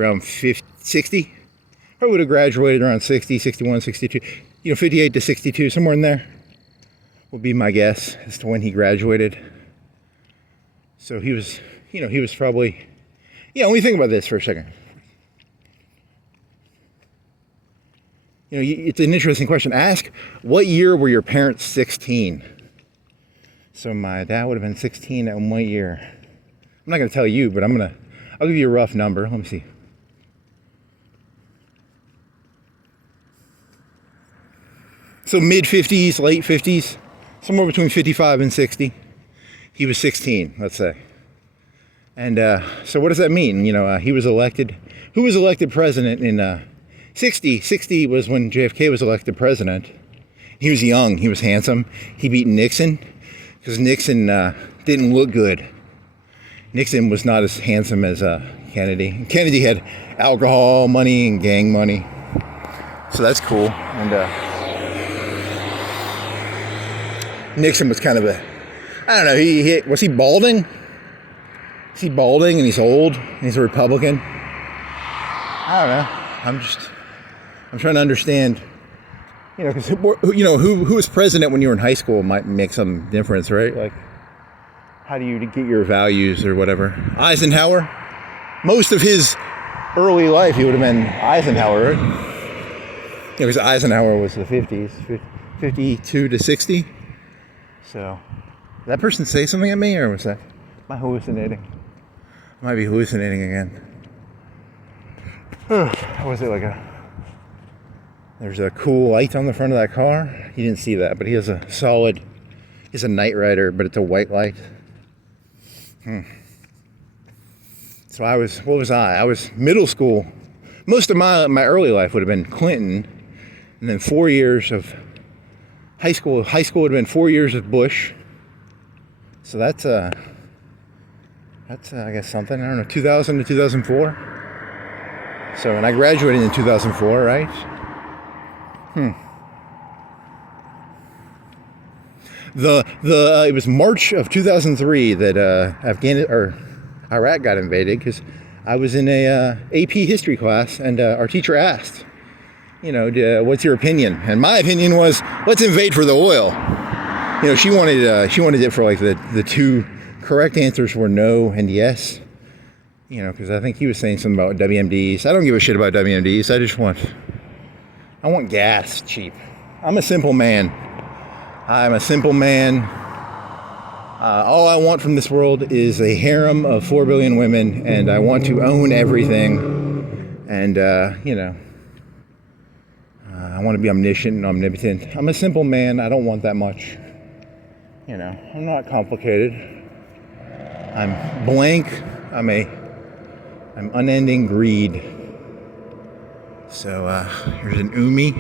Probably would have graduated around 60, 61, 62. 58 to 62, somewhere in there would be my guess as to when he graduated. So he was probably, let me think about this for a second. It's an interesting question. Ask, what year were your parents 16? So my dad would have been 16 at what year? I'm not going to tell you, but I'll give you a rough number. Let me see. So mid 50s, late 50s, somewhere between 55 and 60. He was 16, let's say. And so what does that mean? He was elected. Who was elected president in 60? 60 was when JFK was elected president. He was young. He was handsome. He beat Nixon because Nixon didn't look good. Nixon was not as handsome as Kennedy. Kennedy had alcohol money and gang money. So that's cool. And Nixon was kind of I don't know, was he balding? Is he balding and he's old and he's a Republican? I don't know. I'm trying to understand, because who was president when you were in high school might make some difference, right? Like, how do you get your values or whatever? Eisenhower, most of his early life, he would have been Eisenhower, right? Because Eisenhower was the 50s, 52 to 60. So, did that person say something at me, or was that, am I hallucinating? I might be hallucinating again. Was it like there's a cool light on the front of that car? You didn't see that, but he has a Night Rider, but it's a white light. So I was middle school. Most of my early life would have been Clinton, and then 4 years of high school. High school would have been 4 years of Bush. So that's I guess something. I don't know, 2000 to 2004. So, and I graduated in 2004, right? It was March of 2003 that Iraq got invaded, because I was in a AP history class, and our teacher asked, what's your opinion? And my opinion was, let's invade for the oil. She wanted it for like the two correct answers were no and yes. Because I think he was saying something about WMDs. I don't give a shit about WMDs. I want gas cheap. I'm a simple man. All I want from this world is a harem of 4 billion women, and I want to own everything. And, I want to be omniscient and omnipotent. I'm a simple man. I don't want that much. I'm not complicated. I'm blank. I'm unending greed. So here's an umi,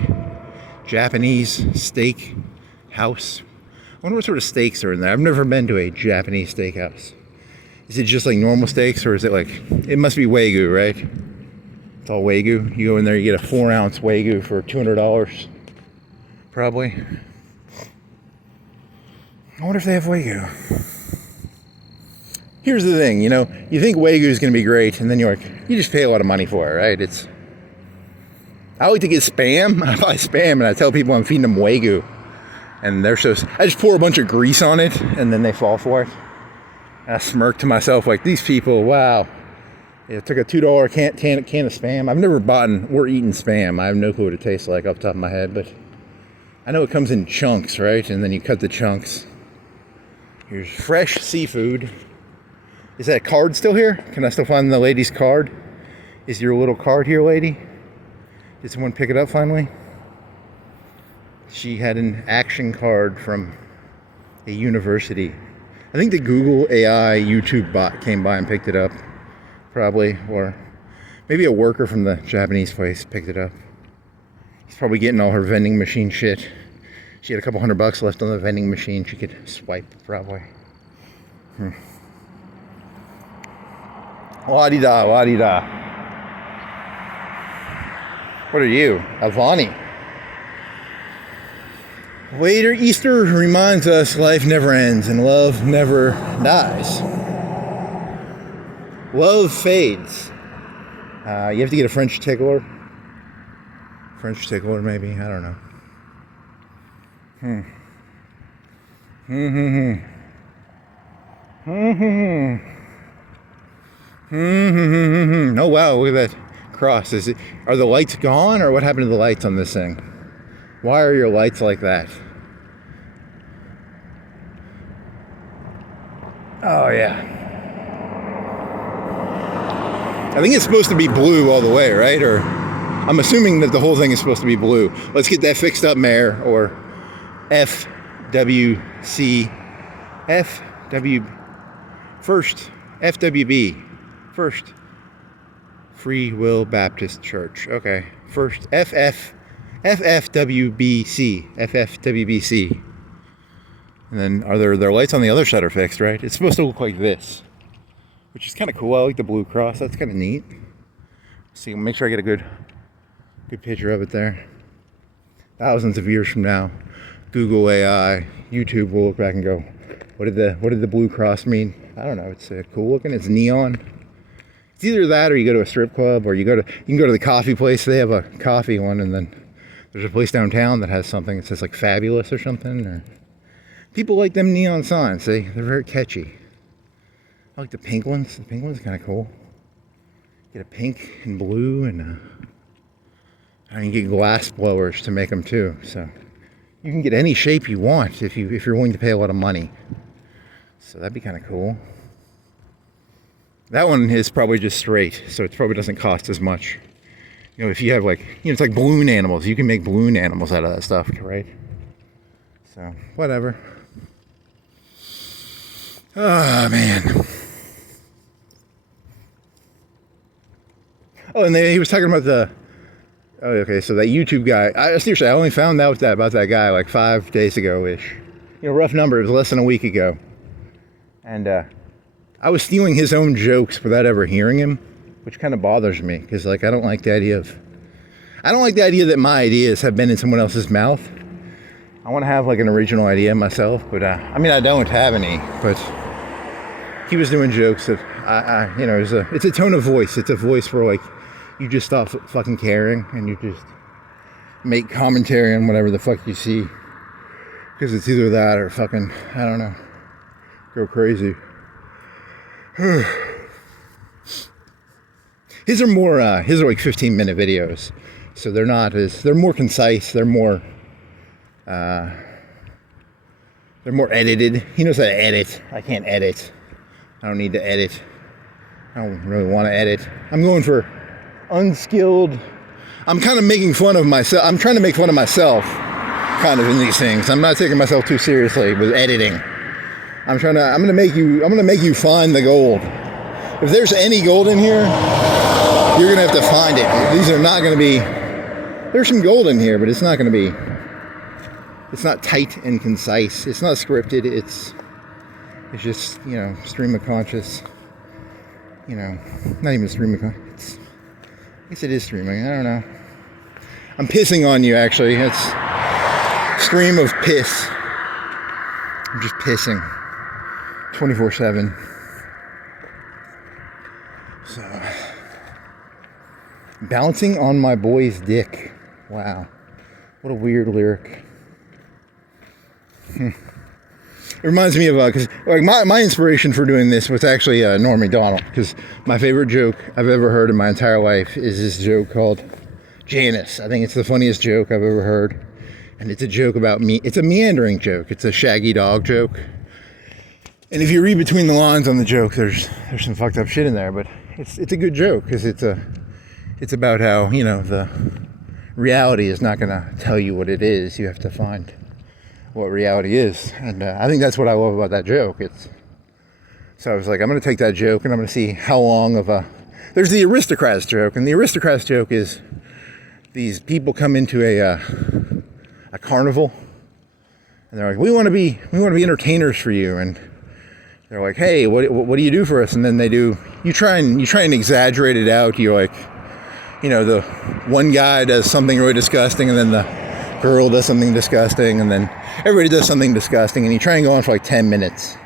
Japanese steak house. I wonder what sort of steaks are in there. I've never been to a Japanese steakhouse. Is it just like normal steaks, or is it like, it must be Wagyu, right? It's all Wagyu. You go in there, you get a 4-ounce Wagyu for $200, probably. I wonder if they have Wagyu. Here's the thing, you think Wagyu is going to be great, and then you just pay a lot of money for it, right? I like to get Spam. I buy Spam, and I tell people I'm feeding them Wagyu. And I just pour a bunch of grease on it, and then they fall for it. And I smirk to myself like, these people, wow. It took a $2 can of Spam. I've never bought or eaten Spam. I have no clue what it tastes like off the top of my head, but I know it comes in chunks, right? And then you cut the chunks. Here's fresh seafood. Is that card still here? Can I still find the lady's card? Is your little card here, lady? Did someone pick it up finally? She had an action card from a university. I think the Google AI YouTube bot came by and picked it up, probably, or maybe a worker from the Japanese place picked it up. He's probably getting all her vending machine shit. She had a couple $100 left on the vending machine. She could swipe, probably. La-di-da, la-di-da. What are you? Avani. Later, Easter reminds us life never ends and love never dies. Love fades. You have to get a French tickler. French tickler, maybe. I don't know. Oh wow, look at that cross. Are the lights gone, or what happened to the lights on this thing? Why are your lights like that? Oh yeah. I think it's supposed to be blue all the way, right? Or I'm assuming that the whole thing is supposed to be blue. Let's get that fixed up, Mayor, or FWC. FWB. First Free Will Baptist Church. Okay. First FFWBC. And then are there lights on the other side are fixed, right? It's supposed to look like this, which is kind of cool. I like the blue cross. That's kind of neat. See, make sure I get a good picture of it there. Thousands of years from now, Google AI, YouTube will look back and go, what did the blue cross mean? I don't know. It's cool looking. It's neon. It's either that, or you go to a strip club, or you can go to the coffee place. They have a coffee one, and then there's a place downtown that has something that says like fabulous or something. Or people like them neon signs. They're very catchy. I like the pink ones. The pink one's kind of cool. Get a pink and blue, and you get glass blowers to make them too. So you can get any shape you want if you're willing to pay a lot of money. So that'd be kind of cool. That one is probably just straight, so it probably doesn't cost as much. You know, if you have it's like balloon animals. You can make balloon animals out of that stuff, right? So, whatever. Oh, man. Oh, and he was talking about so that YouTube guy. Seriously, I only found out about that guy like 5 days ago-ish. Rough number. It was less than a week ago. And I was stealing his own jokes without ever hearing him, which kind of bothers me, because I don't like the idea that my ideas have been in someone else's mouth. I want to have an original idea myself, but I don't have any. But he was doing jokes that it's a tone of voice. It's a voice where you just stop fucking caring and you just make commentary on whatever the fuck you see, because it's either that or fucking, I don't know, go crazy. His are like 15-minute videos, so they're more concise, they're more edited. He knows how to edit. I can't edit. I don't need to edit. I don't really want to edit. I'm going for unskilled. I'm kind of making fun of myself. I'm trying to make fun of myself kind of in these things. I'm not taking myself too seriously with editing. I'm gonna make you find the gold. If there's any gold in here, you're gonna have to find it. These are not gonna be, there's some gold in here, but it's not tight and concise. It's not scripted. It's just, stream of conscious, not even stream of conscious. I guess it is streaming. I don't know. I'm pissing on you, actually. It's stream of piss. I'm just pissing 24/7. So, bouncing on my boy's dick. Wow. What a weird lyric. It reminds me of, because my inspiration for doing this was actually Norm Macdonald, because my favorite joke I've ever heard in my entire life is this joke called Janice. I think it's the funniest joke I've ever heard. And it's a joke about me. It's a meandering joke. It's a shaggy dog joke. And if you read between the lines on the joke, there's some fucked up shit in there, but it's a good joke, because it's about how, the reality is not going to tell you what it is. You have to find what reality is. And I think that's what I love about that joke. So I was like, I'm going to take that joke and I'm going to see how long of a... There's the aristocrats joke, and the aristocrats joke is these people come into a carnival, and they're like, we want to be entertainers for you, and they're like, hey, what do you do for us? And then you try and exaggerate it out. You're like, the one guy does something really disgusting, and then the girl does something disgusting, and then everybody does something disgusting, and you try and go on for like 10 minutes.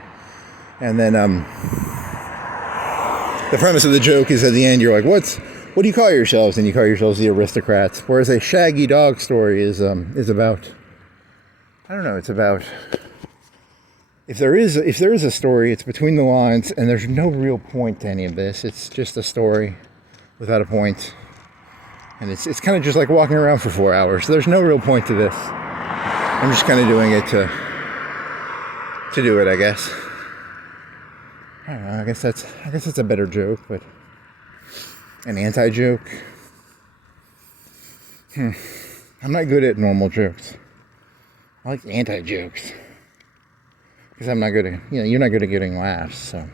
And then the premise of the joke is at the end, you're like, what do you call yourselves? And you call yourselves the aristocrats. Whereas a shaggy dog story is about, I don't know, it's about, if there is a story, it's between the lines, and there's no real point to any of this. It's just a story without a point. And it's kind of just like walking around for 4 hours. There's no real point to this. I'm just kind of doing it to do it, I guess. I don't know, I guess that's a better joke, but an anti-joke. I'm not good at normal jokes. I like anti-jokes. Because I'm not good at, you're not good at getting laughs, so.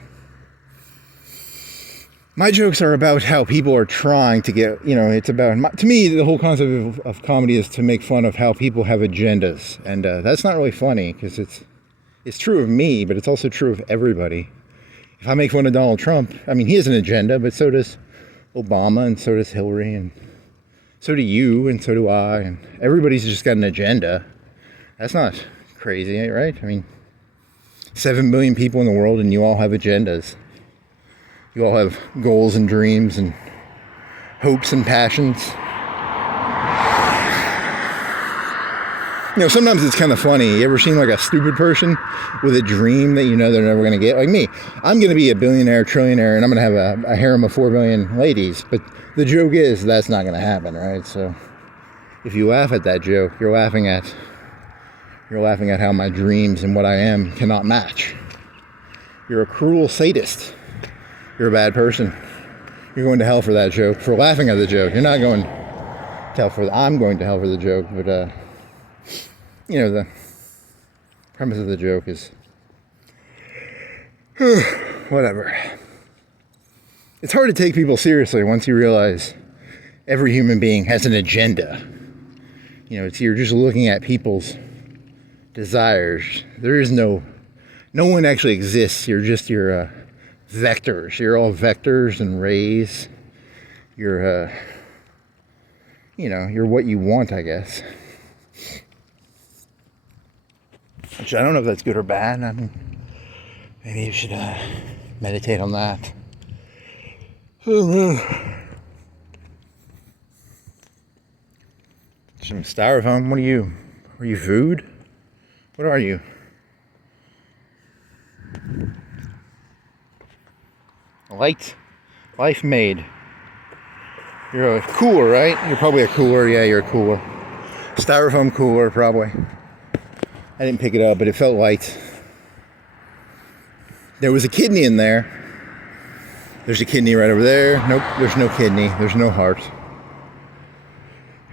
My jokes are about how people are trying to get, it's about, to me, the whole concept of comedy is to make fun of how people have agendas. And that's not really funny, because it's true of me, but it's also true of everybody. If I make fun of Donald Trump, I mean, he has an agenda, but so does Obama, and so does Hillary, and so do you, and so do I, and everybody's just got an agenda. That's not crazy, right? I mean, 7 billion people in the world, and you all have agendas. You all have goals and dreams and hopes and passions. Sometimes it's kind of funny. You ever seen like a stupid person with a dream that they're never going to get? Like me. I'm going to be a billionaire, trillionaire, and I'm going to have a harem of 4 billion ladies. But the joke is that's not going to happen, right? So if you laugh at that joke, you're laughing at how my dreams and what I am cannot match. You're a cruel sadist. You're a bad person. You're going to hell for that joke, for laughing at the joke. You're not going to hell I'm going to hell for the joke, but the premise of the joke is whatever. It's hard to take people seriously once you realize every human being has an agenda. You're just looking at people's desires. There is no one actually exists. You're just your vectors. You're all vectors and rays. You're you're what you want, I guess. Which I don't know if that's good or bad. I mean, maybe you should meditate on that. Some styrofoam. What are you? Are you food? What are you? Life made. You're a cooler, right? You're probably a cooler. Yeah, you're a cooler. Styrofoam cooler, probably. I didn't pick it up, but it felt light. There was a kidney in there. There's a kidney right over there. Nope, there's no kidney. There's no heart.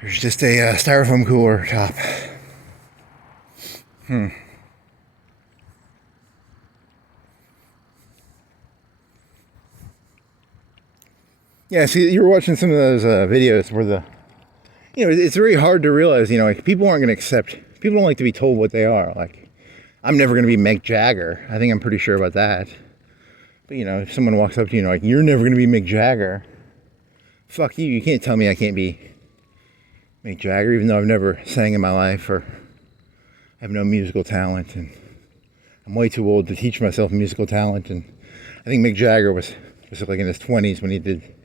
There's just a styrofoam cooler top. Yeah, see, you were watching some of those videos where it's very hard to realize, like people aren't going to accept. People don't like to be told what they are. Like, I'm never going to be Mick Jagger. I think I'm pretty sure about that. But, if someone walks up to you, like, you're never going to be Mick Jagger. Fuck you. You can't tell me I can't be Mick Jagger, even though I've never sang in my life or have no musical talent. And I'm way too old to teach myself musical talent. And I think Mick Jagger was like in his 20s when he did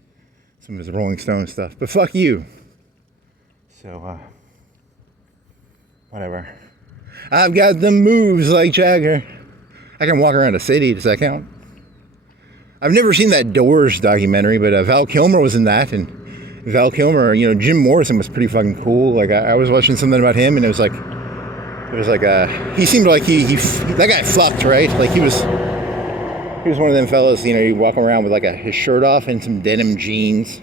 some of his Rolling Stone stuff. But fuck you. So, whatever. I've got the moves like Jagger. I can walk around a city. Does that count? I've never seen that Doors documentary, but Val Kilmer was in that. And Val Kilmer, Jim Morrison was pretty fucking cool. Like, I was watching something about him, and it was like he seemed like he that guy fucked, right? Like, he was one of them fellas, he'd walk around with like his shirt off and some denim jeans.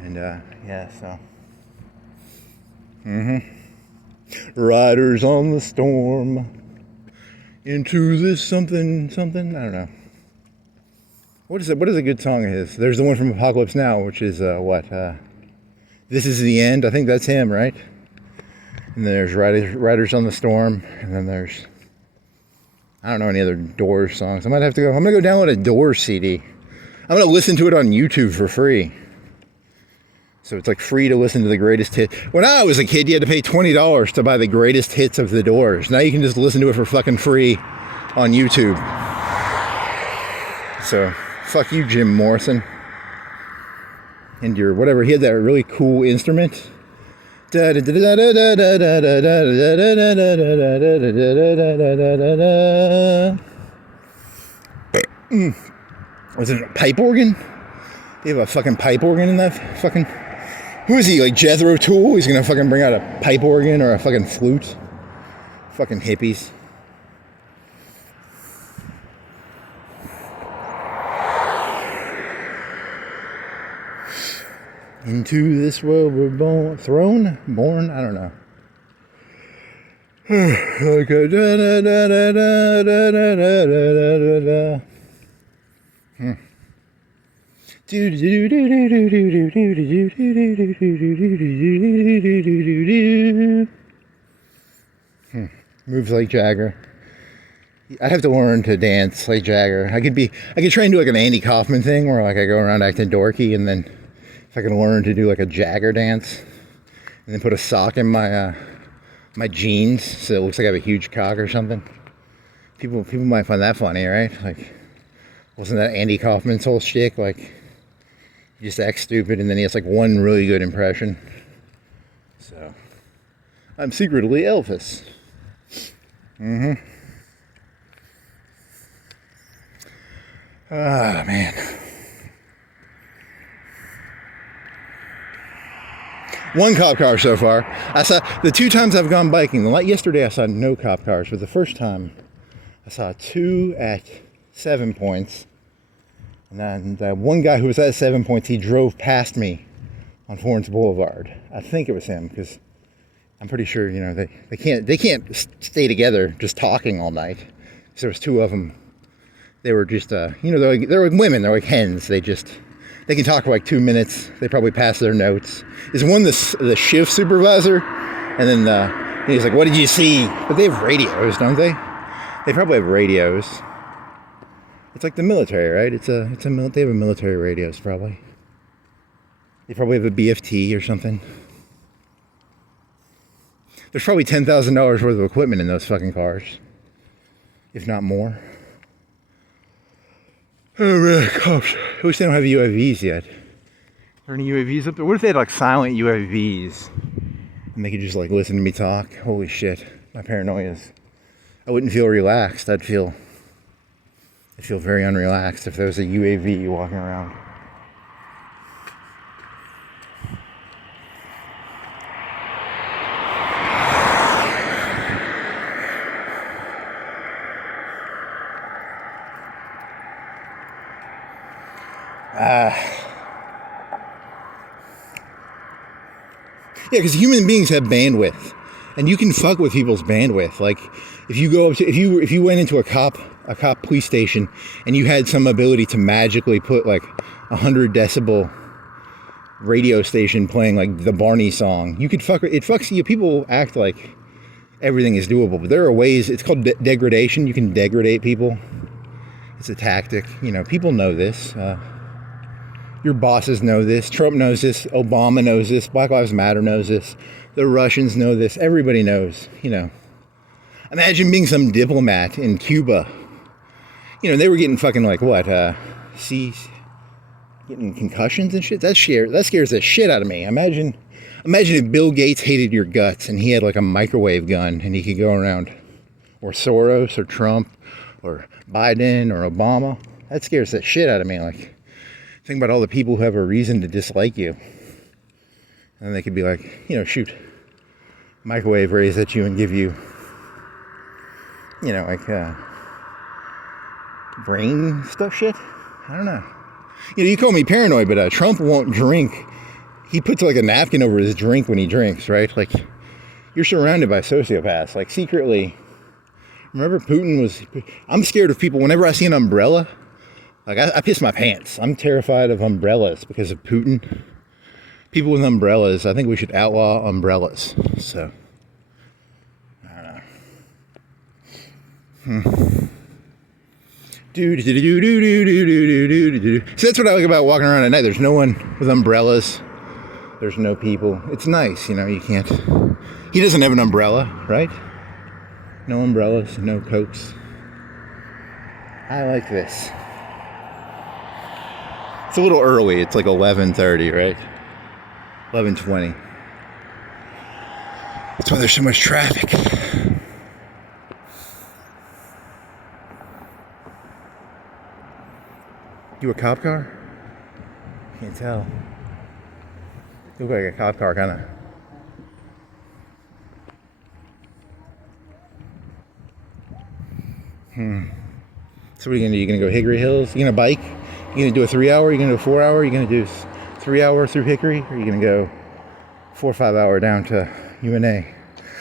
And, yeah, so. Riders on the storm. Into this something. I don't know. What is it? What is a good song of his? There's the one from Apocalypse Now, which is This Is the End. I think that's him, right? And then there's Riders on the Storm, and then there's, I don't know any other Doors songs. I'm gonna go download a Doors CD. I'm gonna listen to it on YouTube for free. So it's like free to listen to the greatest hit. When I was a kid, you had to pay $20 to buy the greatest hits of the Doors. Now you can just listen to it for fucking free on YouTube. So fuck you, Jim Morrison. And your whatever, he had that really cool instrument. Was it a pipe organ? They have a fucking pipe organ in that fucking... Who is he, like Jethro Tull? He's gonna fucking bring out a pipe organ or a fucking flute? Fucking hippies. Into this world we're born, born, I don't know. Like a Moves like Jagger. I'd have to learn to dance like Jagger. I could try and do like an Andy Kaufman thing where like I go around acting dorky, and then if I can learn to do like a Jagger dance and then put a sock in my my jeans so it looks like I have a huge cock or something. People might find that funny, right? Like, wasn't that Andy Kaufman's whole shtick? Like, he just acts stupid and then he has like one really good impression. So, I'm secretly Elvis. Ah, man. One cop car so far. I saw the 2 times I've gone biking. Yesterday I saw no cop cars, but the first time I saw 2 at 7 points. And then the one guy who was at 7 points, he drove past me on Florence Boulevard. I think it was him, because I'm pretty sure, you know, they can't stay together just talking all night. So there was 2 of them. They were just, you know, they're like women. They're like hens. They can talk for like 2 minutes. They probably pass their notes. Is one the shift supervisor? And then he's like, "What did you see?" But they have radios, don't they? They probably have radios. It's like the military, right? They have a military radios probably. They probably have a BFT or something. There's probably $10,000 worth of equipment in those fucking cars, if not more. Oh man, cops. I wish they don't have UAVs yet. Are there any UAVs up there? What if they had like silent UAVs? And they could just like listen to me talk? Holy shit. My paranoia is... I wouldn't feel relaxed. I'd feel very unrelaxed if there was a UAV walking around. Yeah, because human beings have bandwidth, and you can fuck with people's bandwidth. Like, if you go up to, if you went into a cop police station, and you had some ability to magically put like 100 decibel radio station playing like the Barney song, you could fuck it. Fucks you. People act like everything is doable, but there are ways. It's called degradation. You can degrade people. It's a tactic. You know, people know this. Your bosses know this. Trump knows this. Obama knows this. Black Lives Matter knows this. The Russians know this. Everybody knows, you know. Imagine being some diplomat in Cuba. You know, they were getting fucking like what? Getting concussions and shit. That scares the shit out of me. Imagine if Bill Gates hated your guts and he had like a microwave gun and he could go around. Or Soros or Trump or Biden or Obama. That scares the shit out of me. Like, think about all the people who have a reason to dislike you. And they could be like, you know, shoot microwave rays at you and give you, you know, like brain stuff shit. I don't know. You know, you call me paranoid, but Trump won't drink. He puts like a napkin over his drink when he drinks, right? Like, you're surrounded by sociopaths. Like secretly, remember Putin was, I'm scared of people. Whenever I see an umbrella, like I piss my pants. I'm terrified of umbrellas because of Putin. People with umbrellas, I think we should outlaw umbrellas. So, I don't know. So that's what I like about walking around at night. There's no one with umbrellas. There's no people. It's nice, you know, you can't. He doesn't have an umbrella, right? No umbrellas, no coats. I like this. It's a little early. It's like 11:30, right? 11:20. That's why there's so much traffic. You a cop car? Can't tell. You look like a cop car, kind of. So what are you gonna do? You gonna go Hickory Hills? You gonna bike? You gonna do a 3 hour? You gonna do a 4 hour? You gonna do 3 hours through Hickory? Or are you gonna go 4 or 5 hour down to UNA?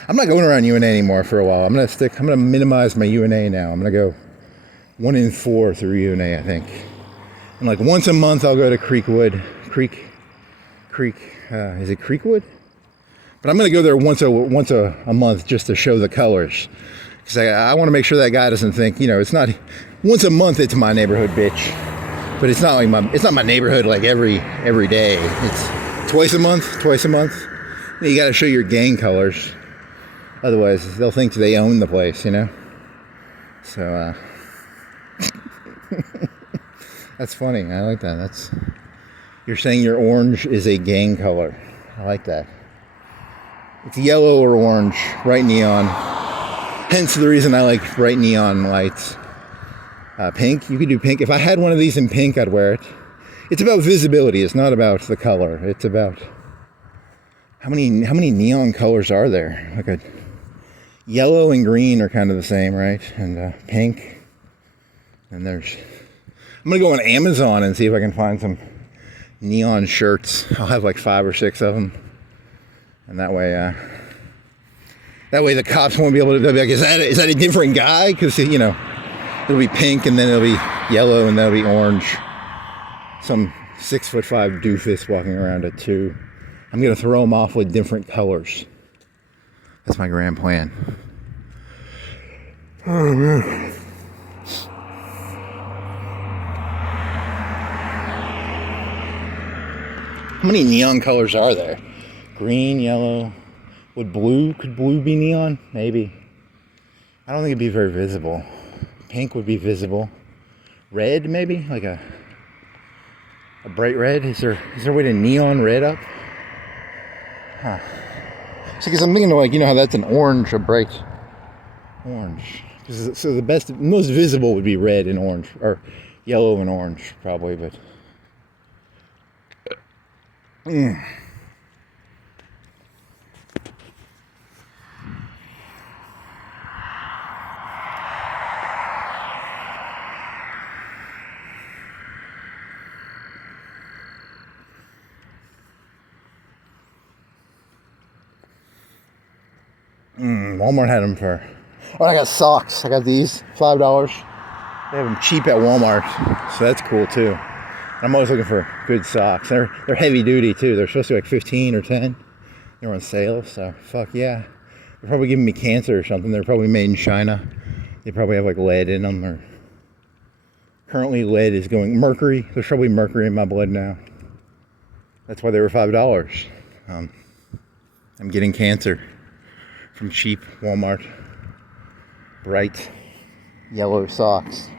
I'm not going around UNA anymore for a while. I'm gonna minimize my UNA now. I'm gonna go 1 in 4 through UNA, I think. And like once a month I'll go to Creekwood. Is it Creekwood? But I'm gonna go there once a month just to show the colors. Because I want to make sure that guy doesn't think, you know, it's not once a month. It's my neighborhood, bitch. But it's not like it's not my neighborhood like every day. It's twice a month. You got to show your gang colors, otherwise they'll think they own the place, you know. So that's funny. I like that. You're saying your orange is a gang color. I like that. It's yellow or orange, bright neon. Hence the reason I like bright neon lights. Pink, you could do pink. If I had one of these in pink, I'd wear it. It's about visibility. It's not about the color. It's about how many neon colors are there? Like a yellow and green are kind of the same, right? And pink. And I'm gonna go on Amazon and see if I can find some neon shirts. I'll have like 5 or 6 of them, and that way the cops won't be able to. They'll be like, is that a different guy? Because, you know, it'll be pink and then it'll be yellow and that'll be orange. Some 6'5" doofus walking around at 2. I'm gonna throw them off with different colors. That's my grand plan. Oh man. How many neon colors are there? Green, yellow. Could blue be neon? Maybe. I don't think it'd be very visible. Pink would be visible. Red, maybe? Like a bright red? Is there a way to neon red up? Huh. So, because I'm thinking like, you know how that's an orange, a bright orange. So the most visible would be red and orange, or yellow and orange, probably, but. Walmart had them for. Oh, I got socks. I got these, $5. They have them cheap at Walmart, so that's cool too. I'm always looking for good socks. They're heavy duty too. They're supposed to be like 15 or 10. They're on sale, so fuck yeah. They're probably giving me cancer or something. They're probably made in China. They probably have like lead in them, or currently lead is going mercury. There's probably mercury in my blood now. That's why they were $5. I'm getting cancer from cheap Walmart bright yellow socks.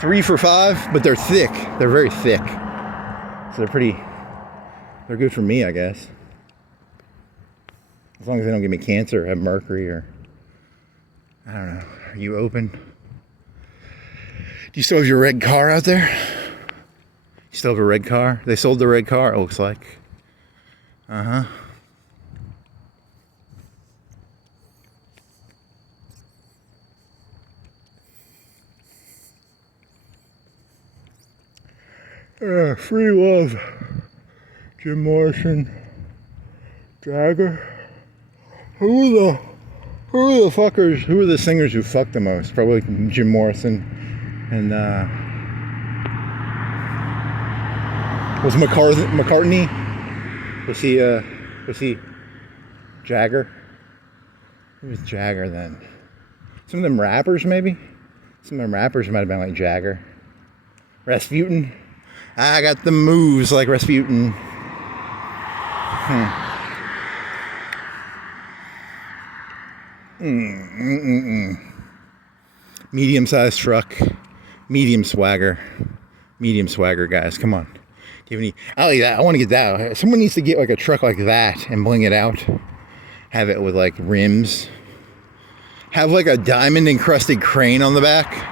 3 for $5, but they're thick. They're very thick. So they're good for me, I guess. As long as they don't give me cancer or have mercury, or I don't know. Are you open? Do you still have your red car out there? You still have a red car? They sold the red car, it looks like. Uh-huh. Free love. Jim Morrison. Jagger. Who are the fuckers? Who are the singers who fucked the most? Probably Jim Morrison and was McCartney? Was he Jagger? Who was Jagger then? Some of them rappers maybe? Some of them rappers might have been like Jagger. Rasputin? I got the moves like Rasputin. Medium-sized truck, medium swagger, guys. Come on, I like that. I want to get that. Someone needs to get like a truck like that and bling it out. Have it with like rims. Have like a diamond encrusted crane on the back,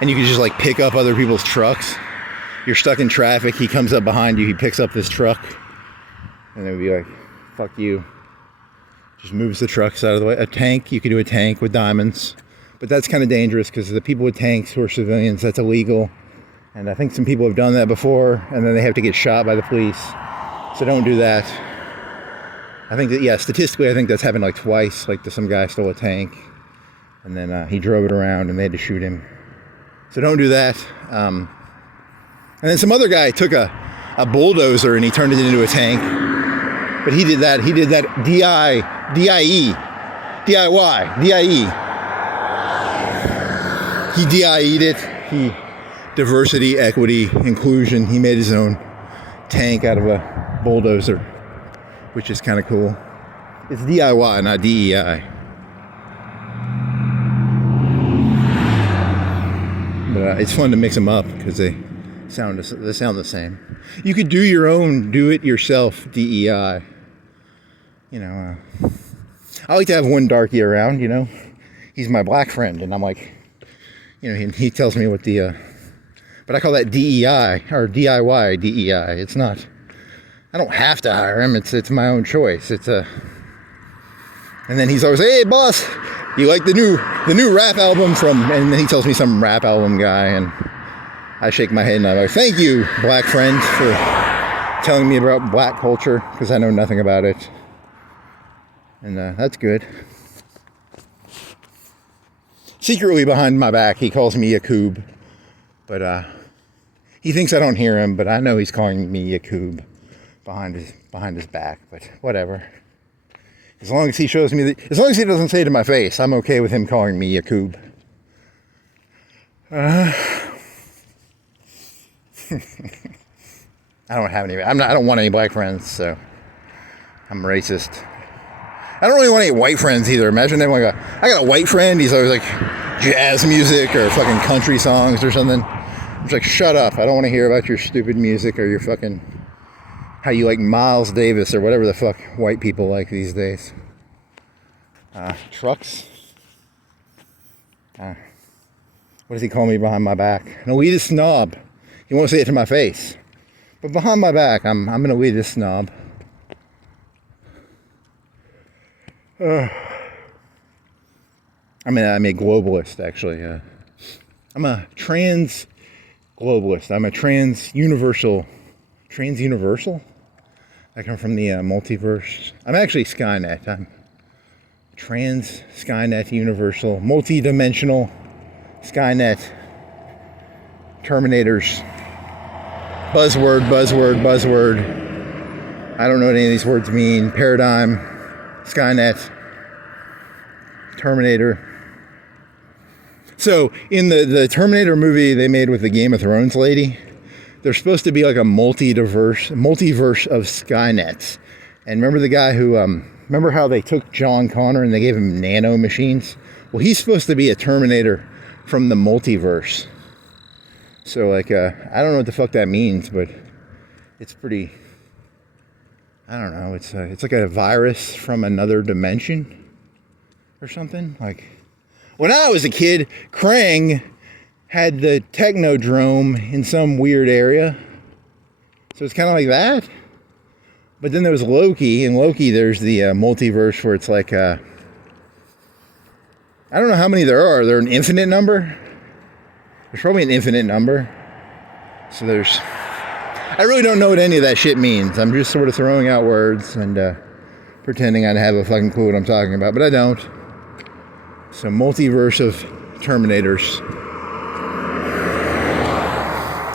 and you can just like pick up other people's trucks. You're stuck in traffic. He comes up behind you. He picks up this truck, and it would be like, "Fuck you." Just moves the trucks out of the way. A tank, you could do a tank with diamonds. But that's kind of dangerous because the people with tanks who are civilians, that's illegal. And I think some people have done that before and then they have to get shot by the police. So don't do that. I think that, yeah, statistically, I think that's happened like twice. Like some guy stole a tank and then he drove it around and they had to shoot him. So don't do that. And then some other guy took a bulldozer and he turned it into a tank. But he did that DIY. He DIE'd it. He diversity, equity, inclusion. He made his own tank out of a bulldozer, which is kind of cool. It's DIY, not DEI. But it's fun to mix them up because they sound the same. You could do your own, do it yourself DEI. You know, I like to have one darkie around, you know. He's my black friend, and I'm like, you know, he tells me what but I call that DEI, or DIY DEI. It's not, I don't have to hire him, it's my own choice. And then he's always, hey boss, you like the new rap album and then he tells me some rap album guy, and I shake my head and I'm like, thank you, black friend, for telling me about black culture, because I know nothing about it. And that's good. Secretly behind my back, he calls me Yakub. But he thinks I don't hear him, but I know he's calling me Yakub behind his back. But whatever. As long as he shows me as long as he doesn't say it to my face, I'm okay with him calling me Yakub. I don't have any. I don't want any black friends, so I'm racist. I don't really want any white friends either. Imagine having like I got a white friend. He's always like jazz music or fucking country songs or something. I'm just like, shut up. I don't want to hear about your stupid music or your fucking how you like Miles Davis or whatever the fuck white people like these days. Trucks. What does he call me behind my back? An elitist snob. He won't say it to my face. But behind my back, I'm an elitist snob. I'm a globalist, actually. I'm a trans globalist. I'm a trans-universal. I come from the multiverse. I'm actually Skynet. I'm trans, Skynet, universal, multi-dimensional, Skynet, Terminators, buzzword. I don't know what any of these words mean. Paradigm, Skynet, Terminator. So in the Terminator movie they made with the Game of Thrones lady, there's supposed to be like a multiverse of Skynets. And remember the guy who, remember how they took John Connor and they gave him nano machines? Well, he's supposed to be a Terminator from the multiverse. So like, I don't know what the fuck that means, but it's pretty, I don't know, it's like a virus from another dimension or something. Like, when I was a kid, Krang had the Technodrome in some weird area. So it's kind of like that. But then there was Loki. In Loki, there's the multiverse where it's like, I don't know how many there are. There an infinite number? There's probably an infinite number. So I really don't know what any of that shit means. I'm just sort of throwing out words and pretending I'd have a fucking clue what I'm talking about, but I don't. So multiverse of Terminators.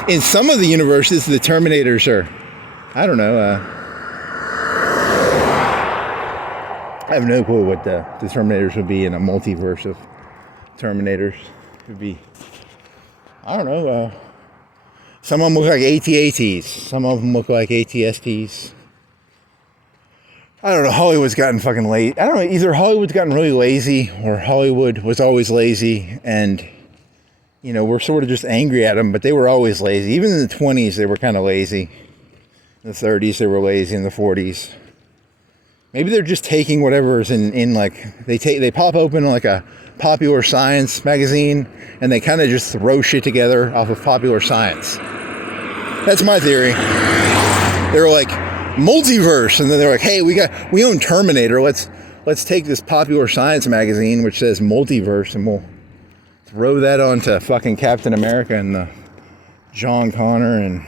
In some of the universes, the Terminators are, I don't know, I have no clue what the Terminators would be in a multiverse of Terminators. It would be, I don't know, some of them look like AT-ATs, some of them look like AT-STs. I don't know, Hollywood's gotten fucking lazy. I don't know, either Hollywood's gotten really lazy, or Hollywood was always lazy, and, you know, we're sort of just angry at them, but they were always lazy. Even in the 20s, they were kind of lazy. In the 30s, they were lazy. In the 40s. Maybe they're just taking whatever is in like, they pop open like a popular science magazine, and they kind of just throw shit together off of popular science. That's my theory. They're like, multiverse, and then they're like, hey, we own Terminator, let's take this popular science magazine which says multiverse, and we'll throw that onto fucking Captain America and the John Connor, and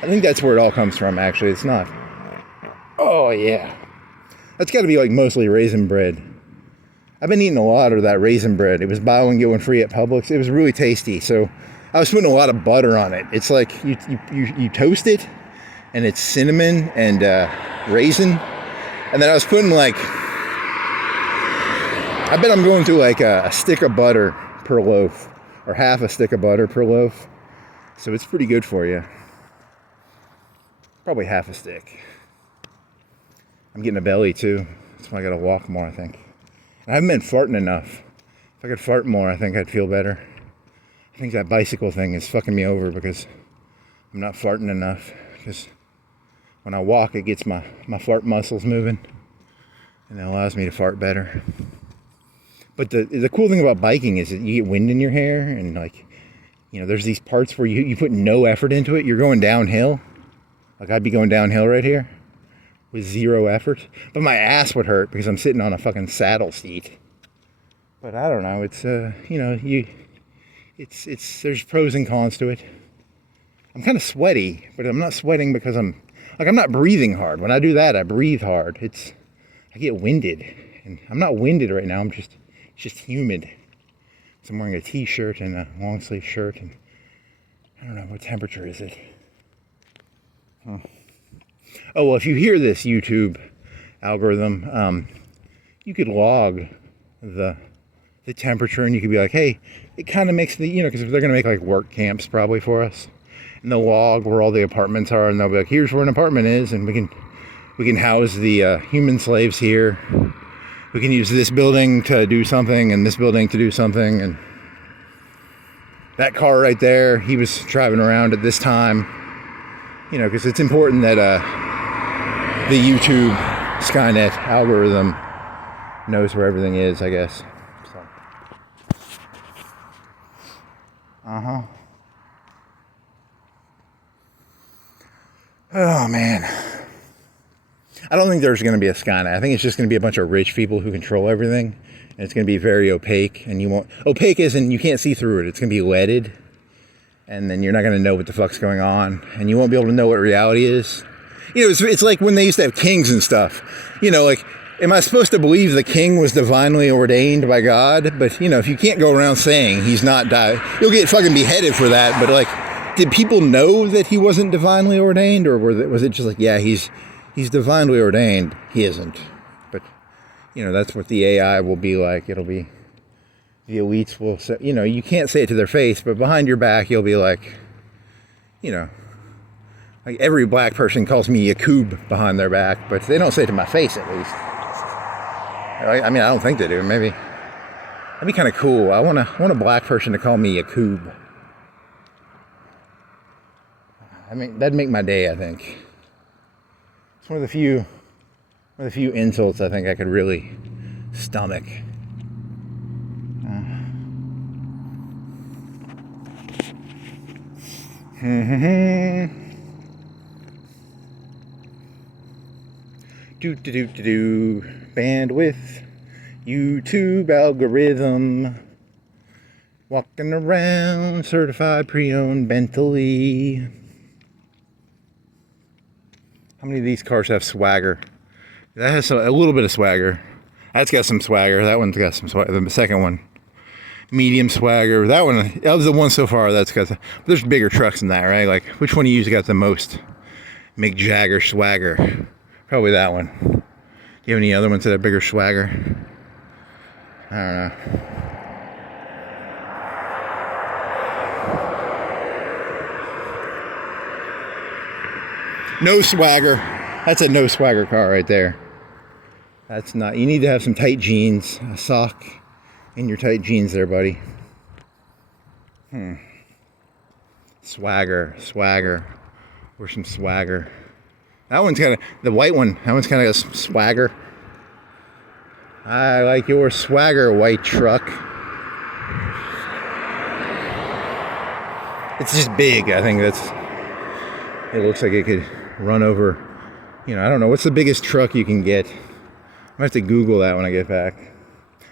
I think that's where it all comes from, actually. It's not, oh yeah, that's got to be like mostly raisin bread. I've been eating a lot of that raisin bread. It was buy one get one free at Publix. It was really tasty, so I was putting a lot of butter on it. It's like you toast it, and it's cinnamon and raisin, and then I was putting like, I bet I'm going through like a stick of butter per loaf, or half a stick of butter per loaf. So it's pretty good for you. Probably half a stick. I'm getting a belly too. That's why I gotta walk more, I think. And I haven't been farting enough. If I could fart more, I think I'd feel better. I think that bicycle thing is fucking me over because I'm not farting enough. Because when I walk, it gets my fart muscles moving, and it allows me to fart better. But the cool thing about biking is that you get wind in your hair, and like, you know, there's these parts where you put no effort into it. You're going downhill. Like I'd be going downhill right here with zero effort, but my ass would hurt because I'm sitting on a fucking saddle seat. But I don't know. It's you know, it's there's pros and cons to it. I'm kind of sweaty, but I'm not sweating because I'm not breathing hard. When I do that, I breathe hard. I get winded, and I'm not winded right now. It's just humid. So I'm wearing a t-shirt and a long sleeve shirt, and I don't know, what temperature is it? Huh. Oh, well, if you hear this YouTube algorithm, you could log the temperature, and you could be like, hey, it kind of makes the, you know, because they're going to make like work camps probably for us, and they'll log where all the apartments are, and they'll be like, here's where an apartment is, and we can house the human slaves here. We can use this building to do something, and this building to do something, and that car right there, he was driving around at this time, you know, because it's important that the YouTube Skynet algorithm knows where everything is, I guess. So. Oh, man. I don't think there's going to be a Skynet. I think it's just going to be a bunch of rich people who control everything. And it's going to be very opaque. And you won't... Opaque as in you can't see through it. It's going to be leaded. And then you're not going to know what the fuck's going on. And you won't be able to know what reality is. You know, it's like when they used to have kings and stuff. You know, like, am I supposed to believe the king was divinely ordained by God? But, you know, if you can't go around saying he's not you'll get fucking beheaded for that. But, like, did people know that he wasn't divinely ordained? Or was it just like, yeah, he's divinely ordained. He isn't. But, you know, that's what the AI will be like. It'll be, the elites will say, you know, you can't say it to their face, but behind your back, you'll be like, you know, like every black person calls me Yakub behind their back, but they don't say it to my face, at least. I mean, I don't think they do. Maybe that'd be kind of cool. I want a black person to call me Yakub. I mean, that'd make my day, I think. It's one of the few insults I think I could really stomach. Bandwidth, YouTube algorithm, walking around certified pre-owned Bentley. How many of these cars have swagger? That has a little bit of swagger. That's got some swagger. That one's got some swagger. The second one, medium swagger. That one, of the one so far, that's got the, there's bigger trucks than that, right? Like, which one of you's got the most Mick Jagger swagger? Probably that one. Do you have any other ones that have bigger swagger? I don't know. No swagger. That's a no swagger car right there. That's not, you need to have some tight jeans, a sock in your tight jeans there, buddy. Swagger. Or some swagger. That one's kind of, the white one, that one's kind of got some swagger. I like your swagger, white truck. It's just big. I think that's, it looks like it could run over, you know, I don't know, what's the biggest truck you can get? I have to Google that when I get back.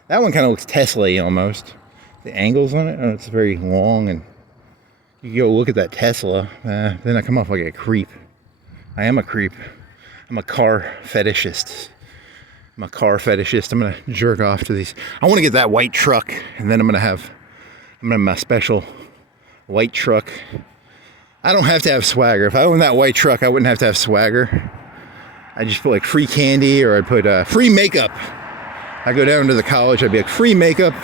That one kind of looks Tesla-y almost. The angles on it, oh, it's very long, and you go look at that Tesla, then I come off like a creep. I am a creep. I'm a car fetishist. I'm gonna jerk off to these. I want to get that white truck, and then I'm gonna have my special white truck. I don't have to have swagger. If I owned that white truck, I wouldn't have to have swagger. I just put like free candy, or I'd put free makeup. I go down to the college, I'd be like free makeup,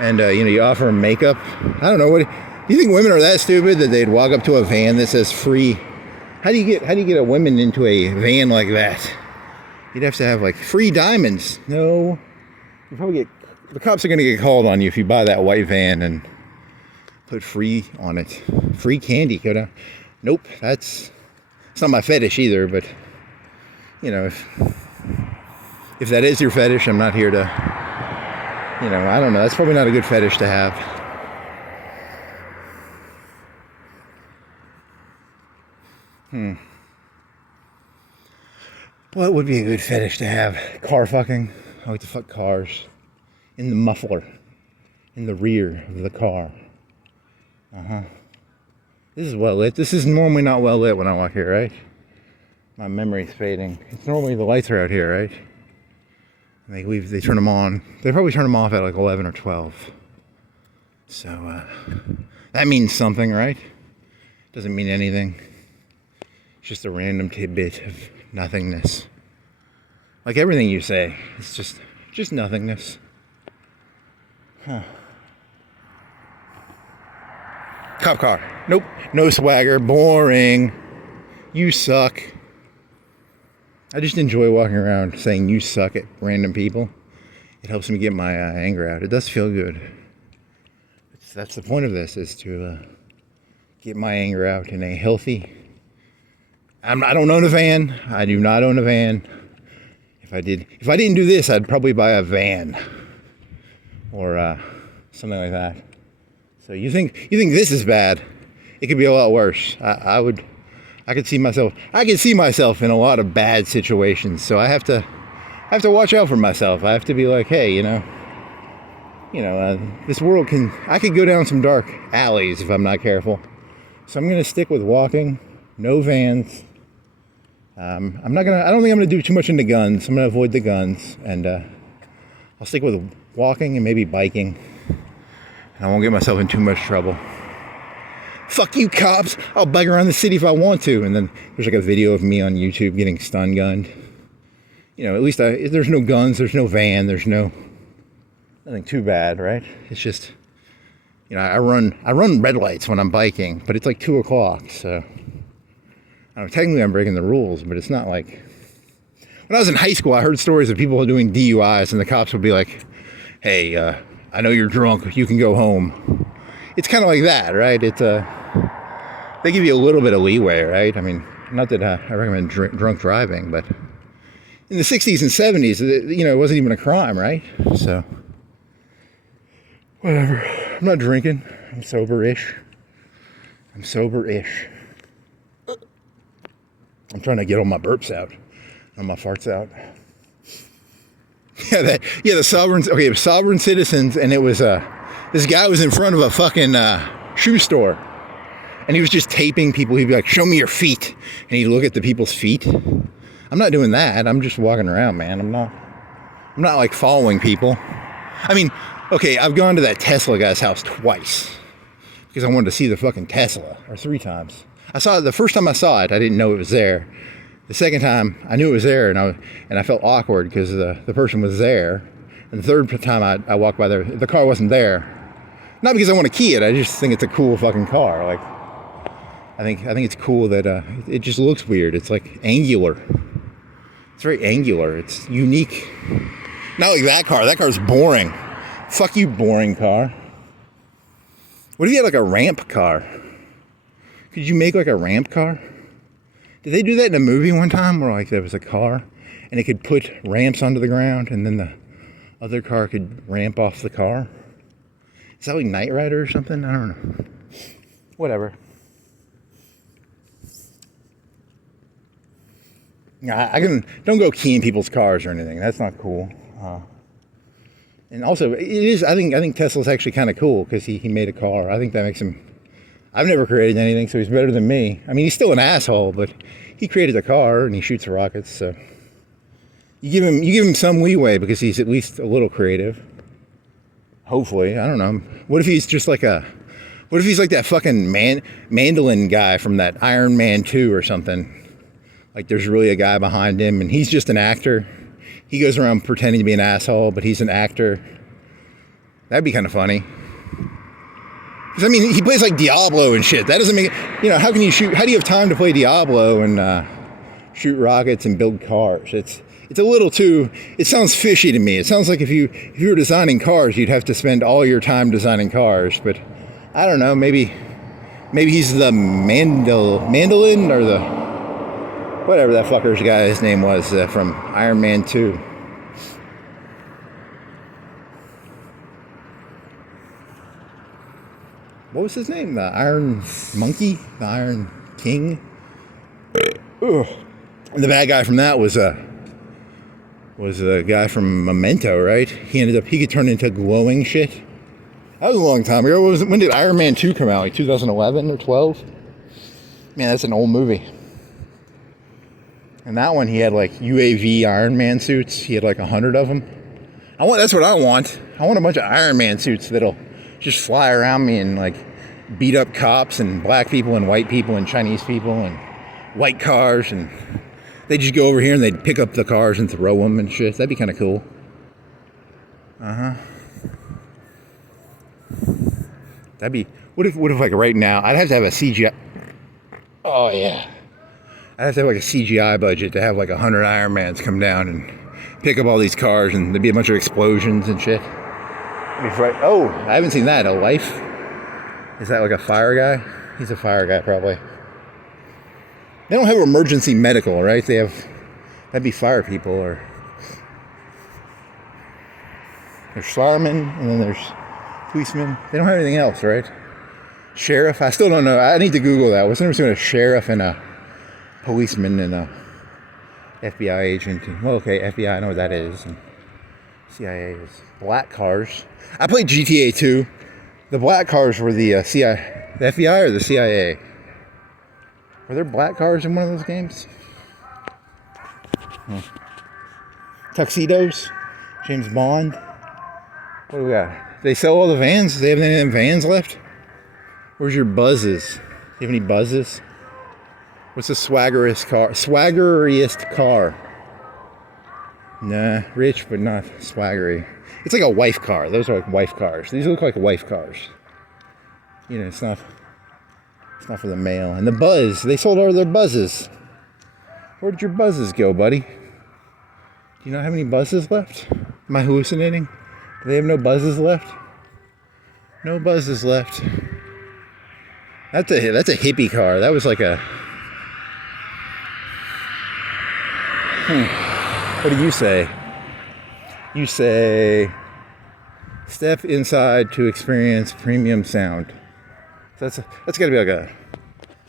and you know, you offer them makeup. I don't know, what do you think women are that stupid that they'd walk up to a van that says free? How do you get a woman into a van like that? You'd have to have like free diamonds. No, you probably get, the cops are gonna get called on you if you buy that white van and put free on it. Free candy, go down. Nope, it's not my fetish either, but you know, if that is your fetish, I'm not here to, you know, I don't know. That's probably not a good fetish to have. What would be a good fetish to have? Car fucking. I like to fuck cars. In the muffler. In the rear of the car. This is well lit. This is normally not well lit when I walk here, right? My memory's fading. It's normally the lights are out here, right? And they turn them on. They probably turn them off at like 11 or 12. So, that means something, right? Doesn't mean anything. It's just a random tidbit of nothingness. Like everything you say, it's just nothingness. Cop car. Nope. No swagger. Boring. You suck. I just enjoy walking around saying you suck at random people. It helps me get my anger out. It does feel good. That's the point of this, is to get my anger out in a healthy... I don't own a van. I do not own a van. If I didn't do this, I'd probably buy a van. Or something like that. So you think this is bad? It could be a lot worse. I could see myself in a lot of bad situations. So I have to watch out for myself. I have to be like, hey, this world I could go down some dark alleys if I'm not careful. So I'm gonna stick with walking, no vans. I don't think I'm gonna do too much into guns. I'm gonna avoid the guns, and I'll stick with walking and maybe biking. And I won't get myself in too much trouble. Fuck you, cops. I'll bike around the city if I want to. And then there's like a video of me on YouTube getting stun gunned. You know, at least there's no guns, there's no van, there's nothing too bad, right? It's just, you know, I run red lights when I'm biking, but it's like 2 o'clock, so I don't know, technically I'm breaking the rules, but it's not like, when I was in high school, I heard stories of people doing DUIs, and the cops would be like, hey, I know you're drunk, you can go home. It's kind of like that, right? It's they give you a little bit of leeway, right? I mean, not that I recommend drunk driving, but in the 60s and 70s, you know, it wasn't even a crime, right? So, whatever. I'm not drinking. I'm sober-ish. I'm trying to get all my burps out, all my farts out. The sovereign citizens, and it was this guy was in front of a fucking shoe store, and he was just taping people. He'd be like, show me your feet. And he'd look at the people's feet. I'm not doing that. I'm just walking around, man. I'm not like following people. I mean, okay, I've gone to that Tesla guy's house twice because I wanted to see the fucking Tesla, or 3 times. I saw it the first time I saw it, I didn't know it was there. The second time I knew it was there, and I felt awkward because the person was there. And the third time I walked by there, the car wasn't there. Not because I want to key it, I just think it's a cool fucking car. Like, I think it's cool that it just looks weird. It's like angular. It's very angular. It's unique. Not like that car. That car's boring. Fuck you, boring car. What if you had like a ramp car? Could you make like a ramp car? Did they do that in a movie one time where like there was a car and it could put ramps onto the ground and then the other car could ramp off the car? Is that like Knight Rider or something? I don't know. Whatever. Don't go keying people's cars or anything. That's not cool. And also, it is. I think Tesla's actually kind of cool because he made a car. I think that makes him. I've never created anything, so he's better than me. I mean, he's still an asshole, but he created a car and he shoots rockets. So you give him some leeway because he's at least a little creative. Hopefully, I don't know. What if he's just like what if he's like that fucking mandolin guy from that Iron Man 2 or something? Like there's really a guy behind him and he's just an actor. He goes around pretending to be an asshole, but he's an actor. That'd be kind of funny. Because, I mean, he plays like Diablo and shit. That doesn't make it, you know, how do you have time to play Diablo and shoot rockets and build cars? It's a little too, it sounds fishy to me. It sounds like if you were designing cars, you'd have to spend all your time designing cars. But I don't know, maybe he's the mandolin or the, whatever that fucker's guy's name was from Iron Man 2. What was his name? The Iron Monkey? The Iron King? Ugh. And the bad guy from that was a guy from Memento, right? He could turn into glowing shit. That was a long time ago. When did Iron Man 2 come out? Like 2011 or 12? Man, that's an old movie. And that one, he had like UAV Iron Man suits. He had like 100 of them. That's what I want. I want a bunch of Iron Man suits that'll just fly around me and like beat up cops and black people and white people and Chinese people and white cars, and they just go over here and they'd pick up the cars and throw them and shit. That'd be kind of cool. That'd be, what if like right now, I'd have to have a CGI. Oh yeah. I'd have to have like a CGI budget to have like 100 Iron Mans come down and pick up all these cars, and there'd be a bunch of explosions and shit. Oh, I haven't seen that. A Life? Is that like a fire guy? He's a fire guy, probably. They don't have emergency medical, right? That'd be fire people, or there's firemen, and then there's policemen. They don't have anything else, right? Sheriff? I still don't know. I need to Google that. What's the difference between a sheriff and a policeman and a FBI agent? Well, okay, FBI, I know what that is. And CIA is black cars. I played GTA 2. The black cars were the CIA, the FBI or the CIA? Were there black cars in one of those games? Tuxedos? James Bond? What do we got? They sell all the vans? Do they have any of them vans left? Where's your buzzes? Do you have any buzzes? What's the swaggeriest car? Nah, rich but not swaggery. It's like a wife car. Those are like wife cars. These look like wife cars. You know, it's not for the male. And the buzz, they sold all their buzzes. Where did your buzzes go, buddy? Do you not have any buzzes left? Am I hallucinating? Do they have no buzzes left? No buzzes left. That's a hippie car. That was like a... What do you say? You say, step inside to experience premium sound. So that's got to be like a,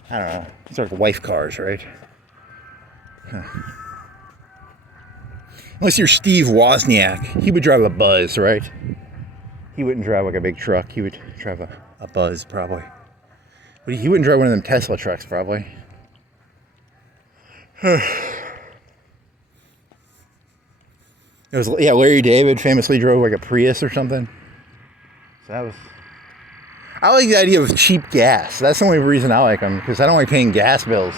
I don't know, it's like wife cars, right? Huh. Unless you're Steve Wozniak, he would drive a Buzz, right? He wouldn't drive like a big truck. He would drive a Buzz, probably. But he wouldn't drive one of them Tesla trucks, probably. It was, yeah, Larry David famously drove like a Prius or something. So that was... I like the idea of cheap gas. That's the only reason I like them, because I don't like paying gas bills.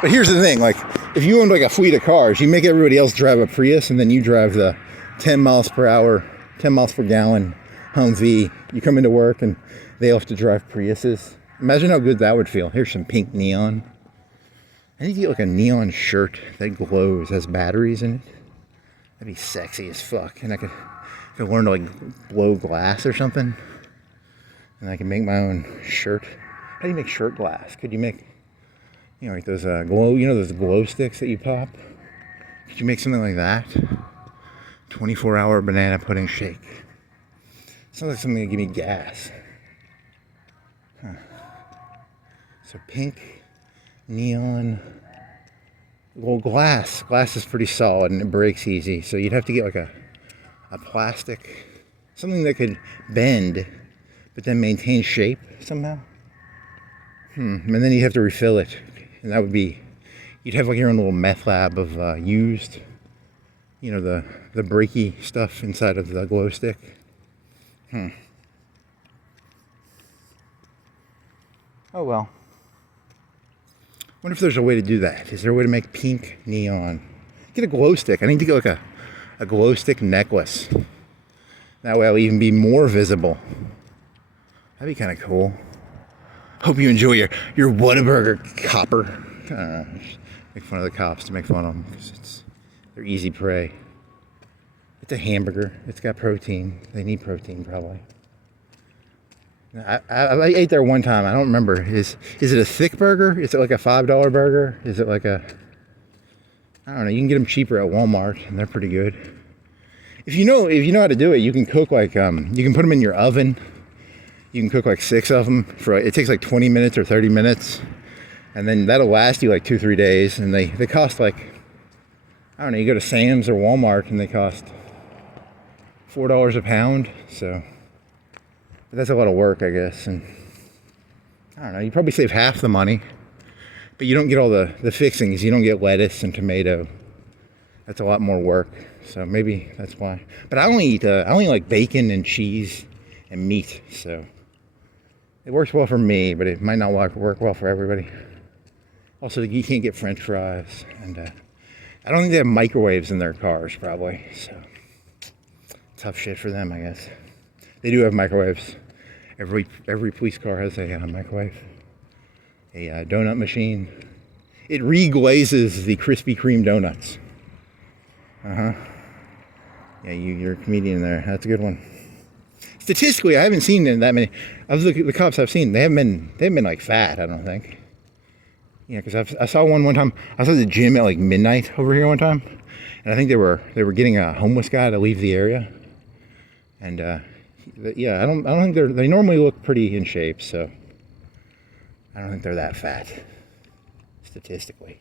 But here's the thing, like, if you owned like a fleet of cars, you make everybody else drive a Prius, and then you drive the 10 miles per hour, 10 miles per gallon Humvee. You come into work and they all have to drive Priuses. Imagine how good that would feel. Here's some pink neon. I need to get like a neon shirt that glows, has batteries in it. That'd be sexy as fuck. And I could learn to like blow glass or something. And I can make my own shirt. How do you make shirt glass? Could you make, you know, like those those glow sticks that you pop? Could you make something like that? 24-hour banana pudding shake. Sounds like something that give me gas. Huh. So pink, neon, well, glass. Glass is pretty solid and it breaks easy. So you'd have to get like a plastic, something that could bend, but then maintain shape somehow. And then you'd have to refill it. And that would be, you'd have like your own little meth lab of used, you know, the breaky stuff inside of the glow stick. Oh well. Wonder if there's a way to do that. Is there a way to make pink neon? Get a glow stick. I need to get like a glow stick necklace. That way I'll even be more visible. That'd be kind of cool. Hope you enjoy your Whataburger copper. I don't know. Make fun of the cops to make fun of them because they're easy prey. It's a hamburger. It's got protein. They need protein probably. I ate there one time. I don't remember. Is it a thick burger? Is it like a $5 burger? Is it like a... I don't know. You can get them cheaper at Walmart, and they're pretty good. If you know how to do it, you can cook like you can put them in your oven. You can cook like 6 of them for. It takes like 20 minutes or 30 minutes, and then that'll last you like 2-3 days. And they cost like, I don't know. You go to Sam's or Walmart, and they cost $4 a pound. So. But that's a lot of work, I guess, and I don't know, you probably save half the money, but you don't get all the fixings. You don't get lettuce and tomato. That's a lot more work, so maybe that's why. But I only like bacon and cheese and meat, so it works well for me, but it might not work well for everybody. Also, you can't get French fries, and I don't think they have microwaves in their cars, probably, so tough shit for them, I guess. They do have microwaves. Every police car has a microwave. A donut machine. It reglazes the Krispy Kreme donuts. Yeah, you're a comedian there. That's a good one. Statistically, I haven't seen that many of the cops I've seen. They haven't been like fat. I don't think. Yeah, because I saw one time. I was at the gym at like midnight over here one time, and I think they were getting a homeless guy to leave the area, and. Yeah, I don't think they normally look pretty in shape, so I don't think they're that fat, statistically.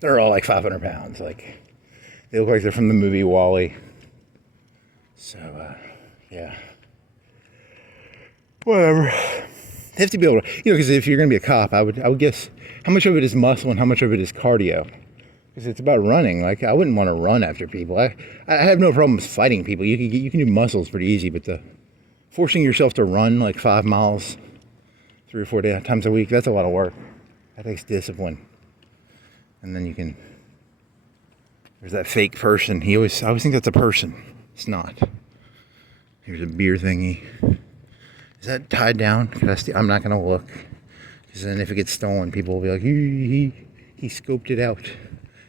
They're all like 500 pounds, like, they look like they're from the movie WALL-E. So, yeah. Whatever. They have to be able to, because if you're going to be a cop, I would guess how much of it is muscle and how much of it is cardio. Because it's about running. Like, I wouldn't want to run after people. I have no problems fighting people. You can do muscles pretty easy, but forcing yourself to run like 5 miles 3 or 4 times a week, that's a lot of work. That takes discipline. And then you can... There's that fake person. I always think that's a person. It's not. Here's a beer thingy. Is that tied down? I'm not going to look. Because then if it gets stolen, people will be like, he scoped it out.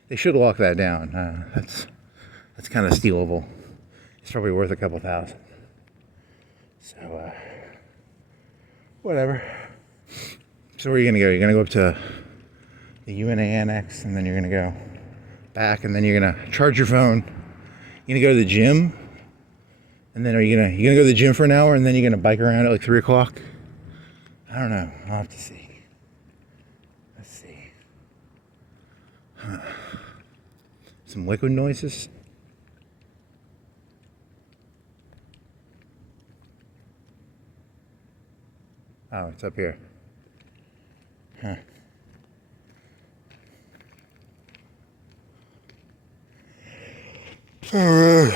They should lock that down. That's kind of stealable. It's probably worth a couple $1,000. So, whatever. So where are you going to go? You're going to go up to the UNA Annex, and then you're going to go back, and then you're going to charge your phone. You're going to go to the gym, and then you're going to go to the gym for an hour, and then you're going to bike around at like 3 o'clock? I don't know. I'll have to see. Let's see. Some liquid noises. Oh, it's up here. Huh. Alright.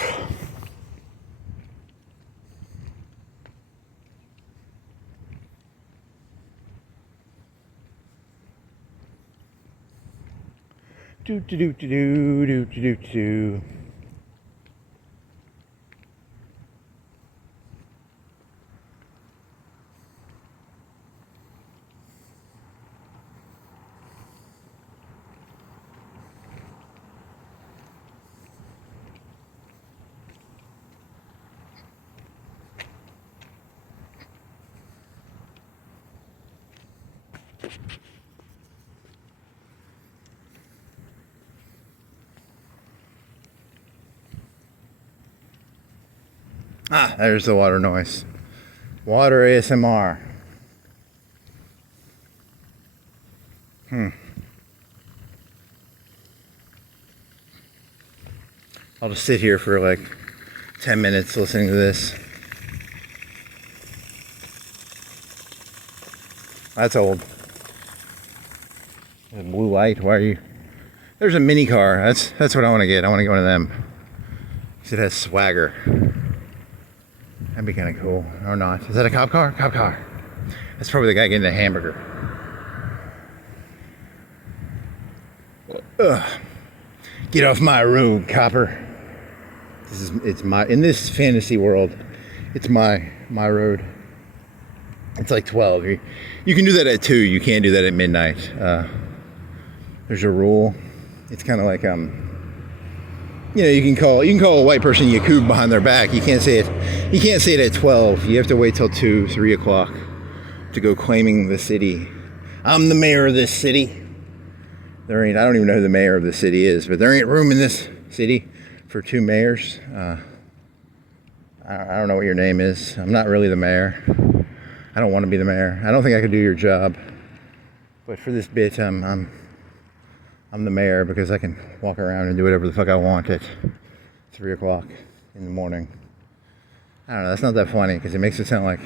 Do do do do do do do do. Ah, there's the water noise. Water ASMR. I'll just sit here for like 10 minutes listening to this. That's old. There's a blue light. Why are you? There's a mini car. That's what I want to get. I want to get one of them. Because it has swagger. That'd be kind of cool. Or not. Is that a cop car? Cop car. That's probably the guy getting a hamburger. Ugh. Get off my road, copper. It's my, in this fantasy world, it's my road. It's like 12. You can do that at 2. You can't do that at midnight. There's a rule. It's kind of like you know, you can call a white person Yakub behind their back. You can't say it. You can't say it at 12. You have to wait till 2, 3 o'clock to go claiming the city. I'm the mayor of this city. I don't even know who the mayor of the city is, but there ain't room in this city for 2 mayors. I don't know what your name is. I'm not really the mayor. I don't want to be the mayor. I don't think I could do your job. But for this bit, I'm the mayor because I can walk around and do whatever the fuck I want at 3 o'clock in the morning. I don't know. That's not that funny because it makes it sound like.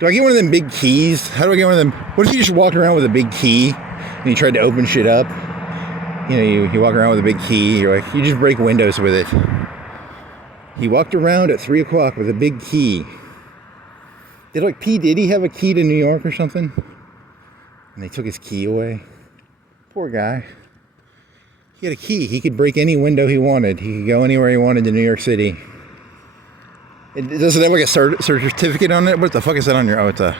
Do I get one of them big keys? How do I get one of them? What if you just walked around with a big key and you tried to open shit up? You know, you walk around with a big key. You're like, you just break windows with it. He walked around at 3 o'clock with a big key. Did like P. Diddy have a key to New York or something? And they took his key away. Poor guy. He had a key. He could break any window he wanted. He could go anywhere he wanted in New York City. Does it have like a certificate on it? What the fuck is that on your... Oh, it's a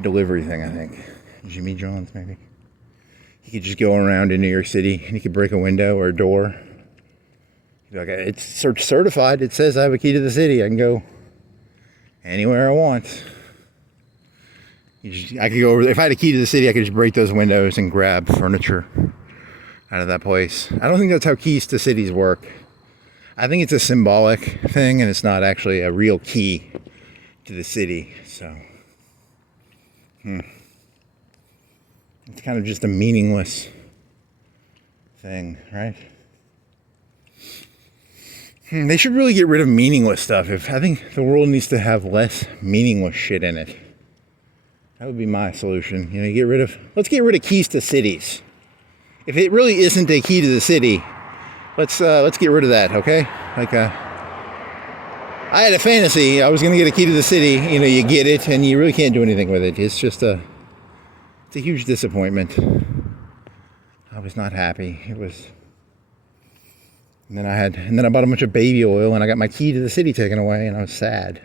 delivery thing, I think. Jimmy John's, maybe. He could just go around in New York City and he could break a window or a door. He'd be like, it's certified. It says I have a key to the city. I can go anywhere I want. I could go over. If I had a key to the city, I could just break those windows and grab furniture out of that place. I don't think that's how keys to cities work. I think it's a symbolic thing, and it's not actually a real key to the city. So, it's kind of just a meaningless thing, right? They should really get rid of meaningless stuff. I think the world needs to have less meaningless shit in it. That would be my solution. You know, let's get rid of keys to cities. If it really isn't a key to the city, let's get rid of that, okay? Like, I had a fantasy. I was gonna get a key to the city. You know, you get it, and you really can't do anything with it. It's just it's a huge disappointment. I was not happy. It was. And then I bought a bunch of baby oil, and I got my key to the city taken away, and I was sad,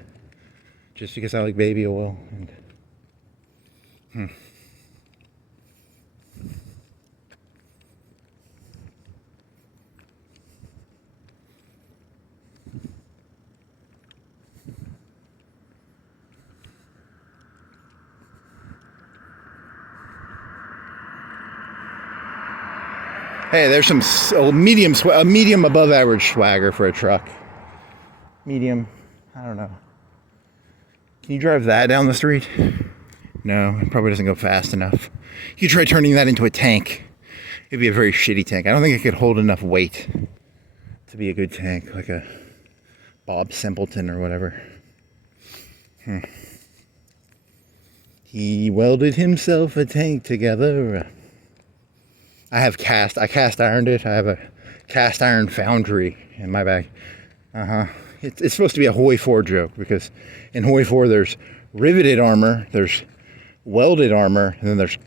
just because I like baby oil. Hey, there's some medium above average swagger for a truck. Medium, I don't know. Can you drive that down the street? No, it probably doesn't go fast enough. You try turning that into a tank. It'd be a very shitty tank. I don't think it could hold enough weight to be a good tank, like a Bob Simpleton or whatever. He welded himself a tank together. I cast ironed it. I have a cast iron foundry in my bag. It's supposed to be a Hoi 4 joke, because in Hoi 4 there's riveted armor, there's welded armor, and then there's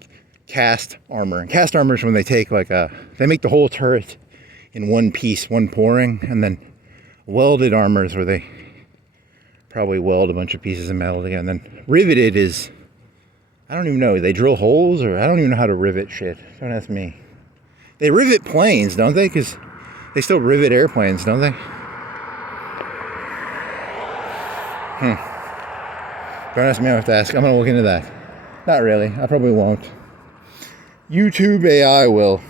cast armor. And cast armor is when they take they make the whole turret in one piece, one pouring, and then welded armor is where they probably weld a bunch of pieces of metal together. And then riveted is, I don't even know, they drill holes, or I don't even know how to rivet shit. Don't ask me. They rivet planes, don't they? Because they still rivet airplanes, don't they? Don't ask me, I have to ask. I'm going to look into that. Not really. I probably won't. YouTube AI will.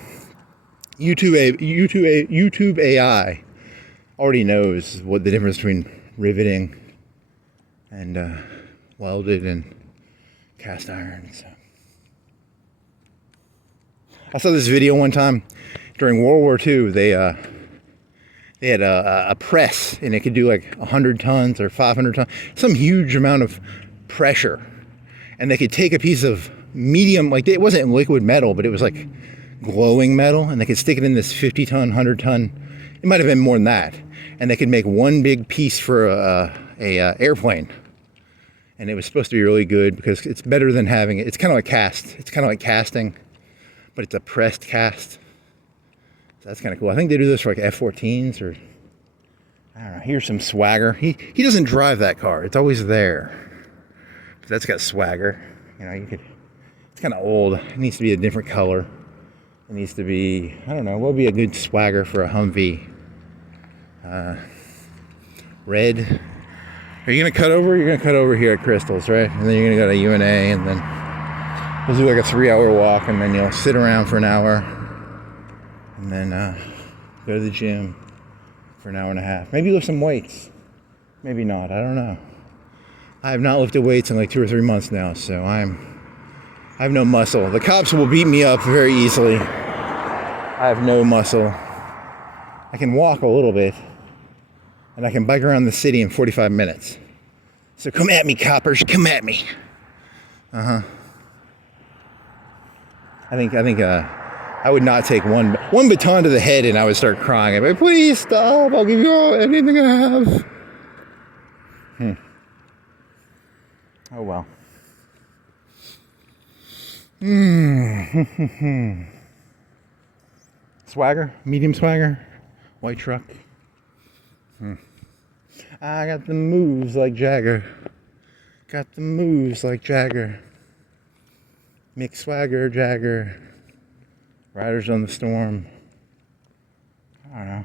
YouTube AI already knows what the difference between riveting and welded and cast iron. So. I saw this video one time during World War II. They had a press, and it could do like 100 tons or 500 tons, some huge amount of pressure, and they could take a piece of medium, like it wasn't liquid metal, but it was like glowing metal, and they could stick it in this 50 ton, 100 ton, it might have been more than that, and they could make one big piece for a airplane. And it was supposed to be really good because it's better than having it. It's kind of like casting, but it's a pressed cast. So that's kind of cool. I think they do this for like F-14s, or I don't know. Here's some swagger. He doesn't drive that car. It's always there. But that's got swagger. You know, it's kind of old. It needs to be a different color. It needs to be, I don't know, what would be a good swagger for a Humvee? Red. Are you going to cut over? You're going to cut over here at Crystal's, right? And then you're going to go to UNA, and then we'll do like a 3-hour walk, and then you'll sit around for an hour, and then go to the gym for an hour and a half. Maybe lift some weights. Maybe not. I don't know. I have not lifted weights in like 2 or 3 months now, so I have no muscle. The cops will beat me up very easily. I have no muscle. I can walk a little bit, and I can bike around the city in 45 minutes. So come at me, coppers. Come at me. I think I would not take one baton to the head, and I would start crying. I'd be like, please stop. I'll give you anything I have. Oh well. Swagger, medium swagger, white truck. I got the moves like Jagger. Got the moves like Jagger. Mick Swagger, Jagger. Riders on the Storm. I don't know.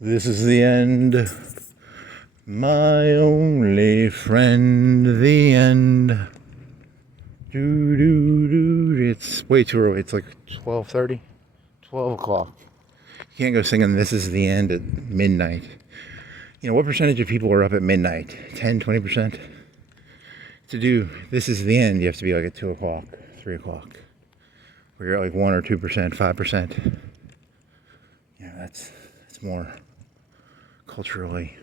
This is the end. My only friend, the end. It's way too early. It's like 12:30, 12 o'clock. You can't go singing This Is the End at midnight. You know, what percentage of people are up at midnight? 10, 20%? To do This Is the End, you have to be like at 2 o'clock, 3 o'clock. Where you're at like 1 or 2%, 5%. Yeah, that's more culturally.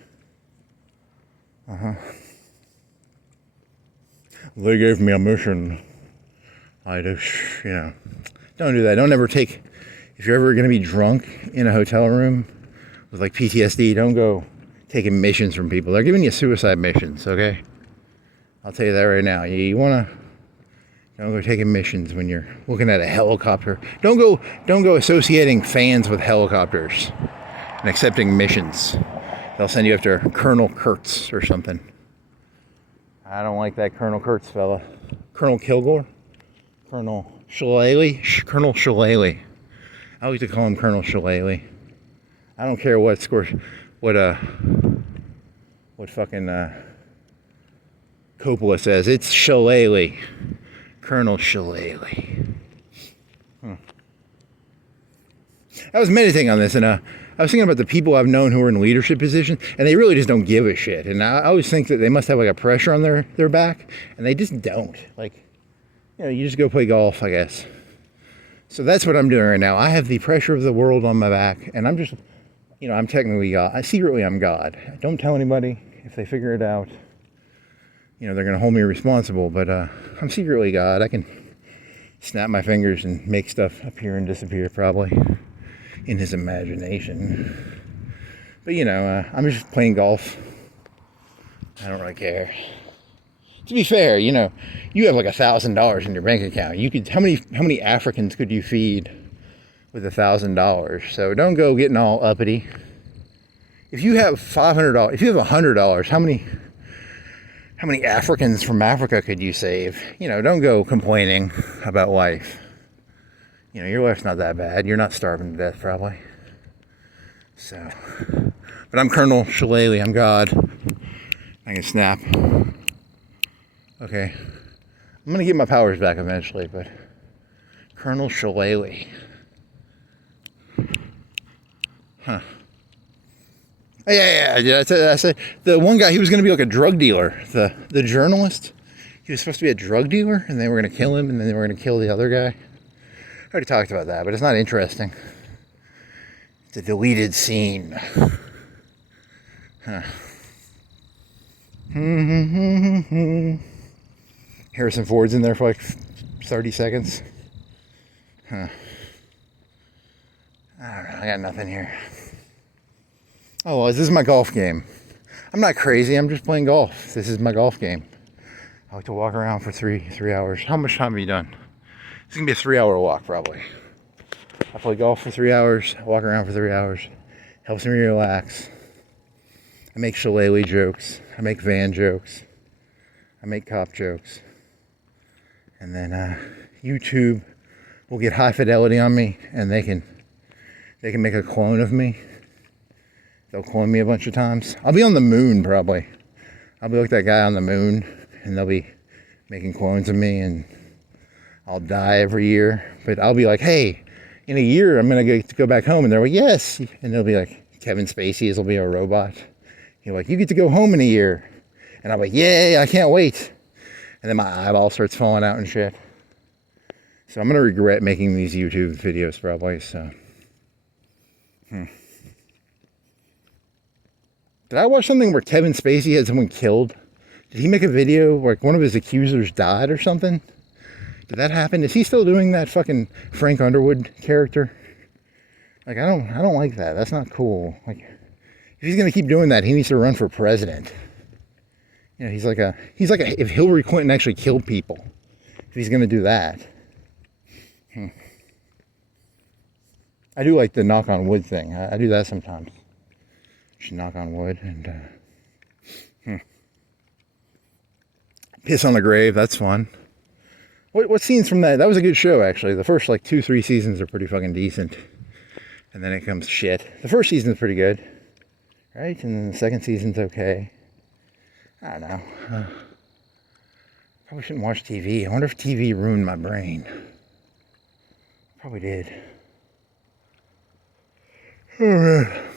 They gave me a mission. I just, don't do that. Don't ever take, if you're ever going to be drunk in a hotel room with like PTSD, don't go taking missions from people. They're giving you suicide missions, okay? I'll tell you that right now. You want to, don't go taking missions when you're looking at a helicopter. Don't go associating fans with helicopters and accepting missions. They'll send you after Colonel Kurtz or something. I don't like that Colonel Kurtz fella. Colonel Kilgore? Colonel Shillelagh? Colonel Shillelagh. I like to call him Colonel Shillelagh. I don't care what fucking Coppola says. It's Shillelagh. Colonel Shillelagh. I was meditating on this, and I was thinking about the people I've known who are in leadership positions, and they really just don't give a shit. And I always think that they must have like a pressure on their back, and they just don't. Like, you just go play golf, I guess. So that's what I'm doing right now. I have the pressure of the world on my back, and I'm just, I'm technically God. Secretly, I'm God. Don't tell anybody. If they figure it out, you know, they're going to hold me responsible, but I'm secretly God. I can snap my fingers and make stuff appear and disappear, probably, in his imagination. But, you know, I'm just playing golf. I don't really care. To be fair, you know, you have like $1,000 in your bank account. You could, how many Africans could you feed with $1,000? So don't go getting all uppity. If you have $500, if you have $100, how many Africans from Africa could you save? You know, don't go complaining about life. You know, your life's not that bad. You're not starving to death, probably. So, but I'm Colonel Shillelagh. I'm God. I can snap. Okay. I'm gonna get my powers back eventually, but Colonel Shillelagh. Huh. Yeah. I said the one guy, he was gonna be like a drug dealer. The journalist, he was supposed to be a drug dealer, and they were gonna kill him, and then they were gonna kill the other guy. I already talked about that, but it's not interesting. It's a deleted scene. Huh. Harrison Ford's in there for like 30 seconds. Huh. I don't know, I got nothing here. Oh, well, this is my golf game. I'm not crazy, I'm just playing golf. This is my golf game. I like to walk around for three hours. How much time have you done? It's gonna be a 3-hour walk, probably. I play golf for 3 hours, I walk around for 3 hours. Helps me relax. I make shillelagh jokes. I make van jokes. I make cop jokes. And then YouTube will get high fidelity on me, and they can make a clone of me. They'll clone me a bunch of times. I'll be on the moon, probably. I'll be like that guy on the moon, and they'll be making clones of me, and I'll die every year. But I'll be like, hey, in a year, I'm going to get to go back home. And they're like, yes. And they'll be like, Kevin Spacey will be a robot. You're like, you get to go home in a year. And I'm like, yay, I can't wait. And then my eyeball starts falling out and shit. So I'm going to regret making these YouTube videos, probably. So, Did I watch something where Kevin Spacey had someone killed? Did he make a video where like one of his accusers died or something? Did that happen? Is he still doing that fucking Frank Underwood character? Like, I don't like that. That's not cool. Like, if he's gonna keep doing that, he needs to run for president. You know, he's like if Hillary Clinton actually killed people, if he's gonna do that. I do like the knock on wood thing. I do that sometimes. Just knock on wood and piss on the grave. That's fun. What scenes from that? That was a good show, actually. The first like 2-3 seasons are pretty fucking decent, and then it comes shit. The first season's pretty good, right? And then the second season's okay. I don't know. Probably shouldn't watch TV. I wonder if TV ruined my brain. Probably did. Oh man.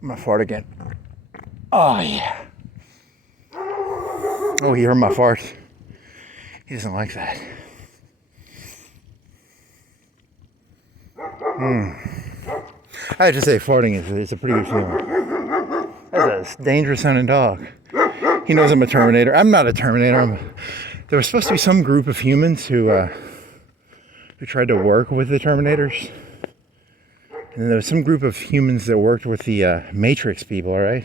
I'm gonna fart again. Oh yeah. Oh, he heard my fart. He doesn't like that. I have to say, farting is a pretty good feeling. That's a dangerous sounding dog. He knows I'm a Terminator. I'm not a Terminator. There was supposed to be some group of humans who tried to work with the Terminators. And then there was some group of humans that worked with the Matrix people, all right?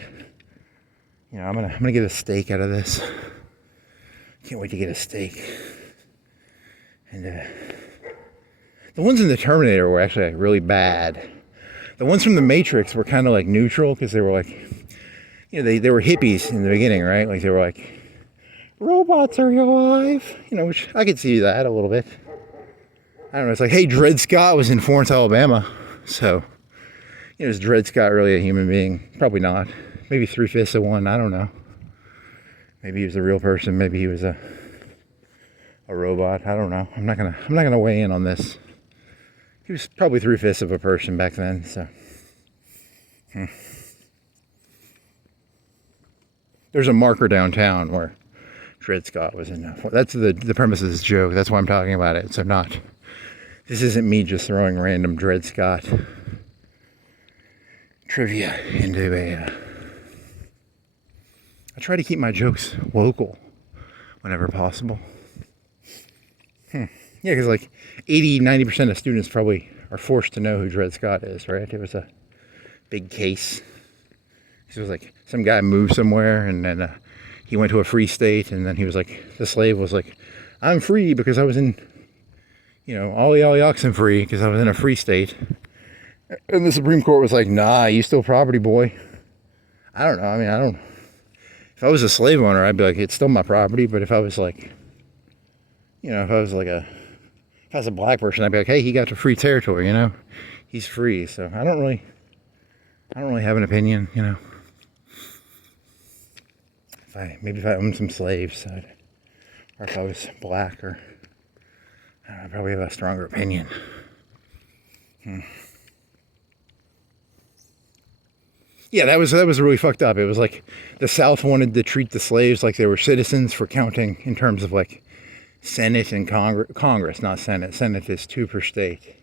You know, I'm gonna get a steak out of this. Can't wait to get a steak. And the ones in the Terminator were actually like really bad. The ones from the Matrix were kind of like neutral because they were like, you know, they were hippies in the beginning, right? Like they were like, robots are alive, you know, which I could see that a little bit. I don't know, it's like, hey, Dred Scott was in Florence, Alabama. So, is Dred Scott really a human being? Probably not. Maybe 3/5 of one, I don't know. Maybe he was a real person, maybe he was a robot, I don't know. I'm not gonna weigh in on this. He was probably 3/5 of a person back then, so. There's a marker downtown where Dred Scott was in. That's the premise of this joke. That's why I'm talking about it. So this isn't me just throwing random Dred Scott trivia into a. I try to keep my jokes local whenever possible. Yeah, because like 80-90% of students probably are forced to know who Dred Scott is, right? It was a big case. It was like some guy moved somewhere and then he went to a free state, and then he was like, the slave was like, I'm free because I was in, all y'all oxen free because I was in a free state. And the Supreme Court was like, nah, you still property, boy. I don't know. I mean, if I was a slave owner, I'd be like, it's still my property. But if I was like, if I was a black person, I'd be like, hey, he got to free territory, he's free. So I don't really have an opinion, Maybe if I owned some slaves, or if I was black, or I'd probably have a stronger opinion. Yeah, that was really fucked up. It was like the South wanted to treat the slaves like they were citizens for counting in terms of like Senate and Congress, not Senate. Senate is 2 per state.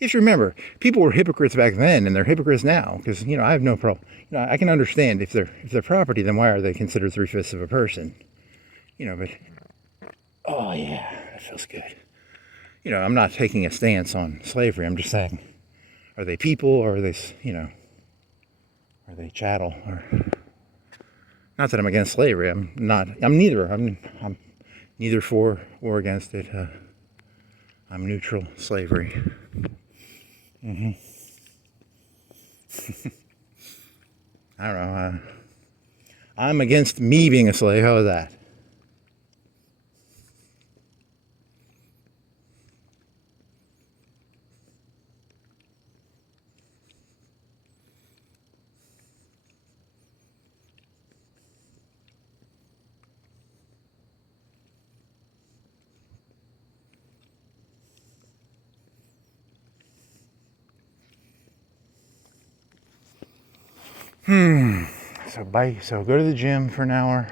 You have to remember, people were hypocrites back then, and they're hypocrites now. Because I have no problem. I can understand if they're property, then why are they considered 3/5 of a person? But oh yeah, that feels good. I'm not taking a stance on slavery. I'm just saying, are they people, or are they, are they chattel? Or not that I'm against slavery. I'm not. I'm neither. I'm neither for or against it. I'm neutral. Slavery. I don't know. I'm against me being a slave. How is that? So go to the gym for an hour,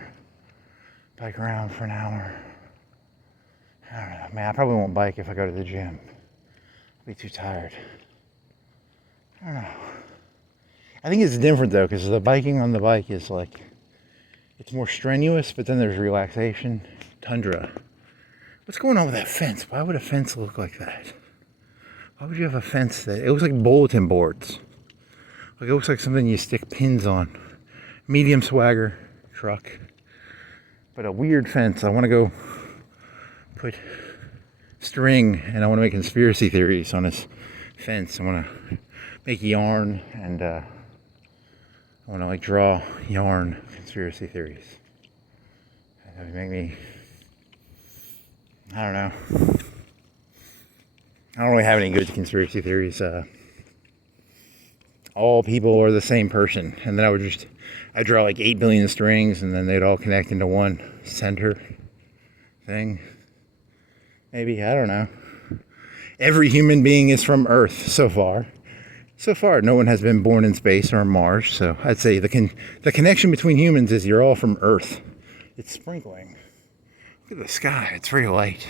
bike around for an hour. I don't know, man, I probably won't bike if I go to the gym. I'll be too tired. I don't know. I think it's different though, because the biking on the bike is like, it's more strenuous, but then there's relaxation. Tundra. What's going on with that fence? Why would a fence look like that? Why would you have a fence that, it looks like bulletin boards. Like it looks like something you stick pins on. Medium swagger truck. But a weird fence. I want to go put string, and I want to make conspiracy theories on this fence. I want to make yarn, and I want to like draw yarn conspiracy theories. That would make me, I don't know. I don't really have any good conspiracy theories. All people are the same person, and then I draw like 8 billion strings, and then they'd all connect into one center thing. Maybe, I don't know. Every human being is from Earth so far. So far, no one has been born in space or on Mars, so I'd say the connection between humans is you're all from Earth. It's sprinkling. Look at the sky, it's very light.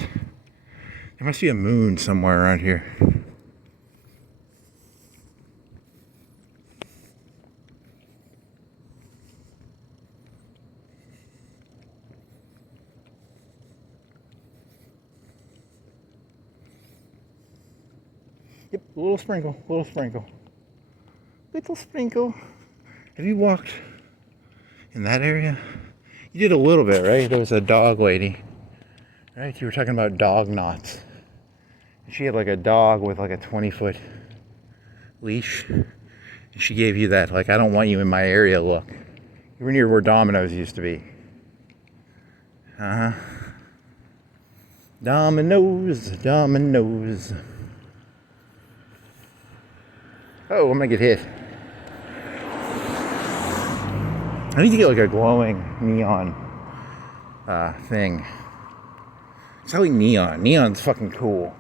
There must be a moon somewhere around here. Yep, a little sprinkle, little sprinkle. Little sprinkle. Have you walked in that area? You did a little bit, right? There was a dog lady, right? You were talking about dog knots. She had like a dog with like a 20-foot leash. And she gave you that, like, I don't want you in my area look. You were near where Domino's used to be. Dominoes, dominoes. Oh, I'm gonna get hit. I need to get like a glowing neon thing. It's like neon. Neon's fucking cool.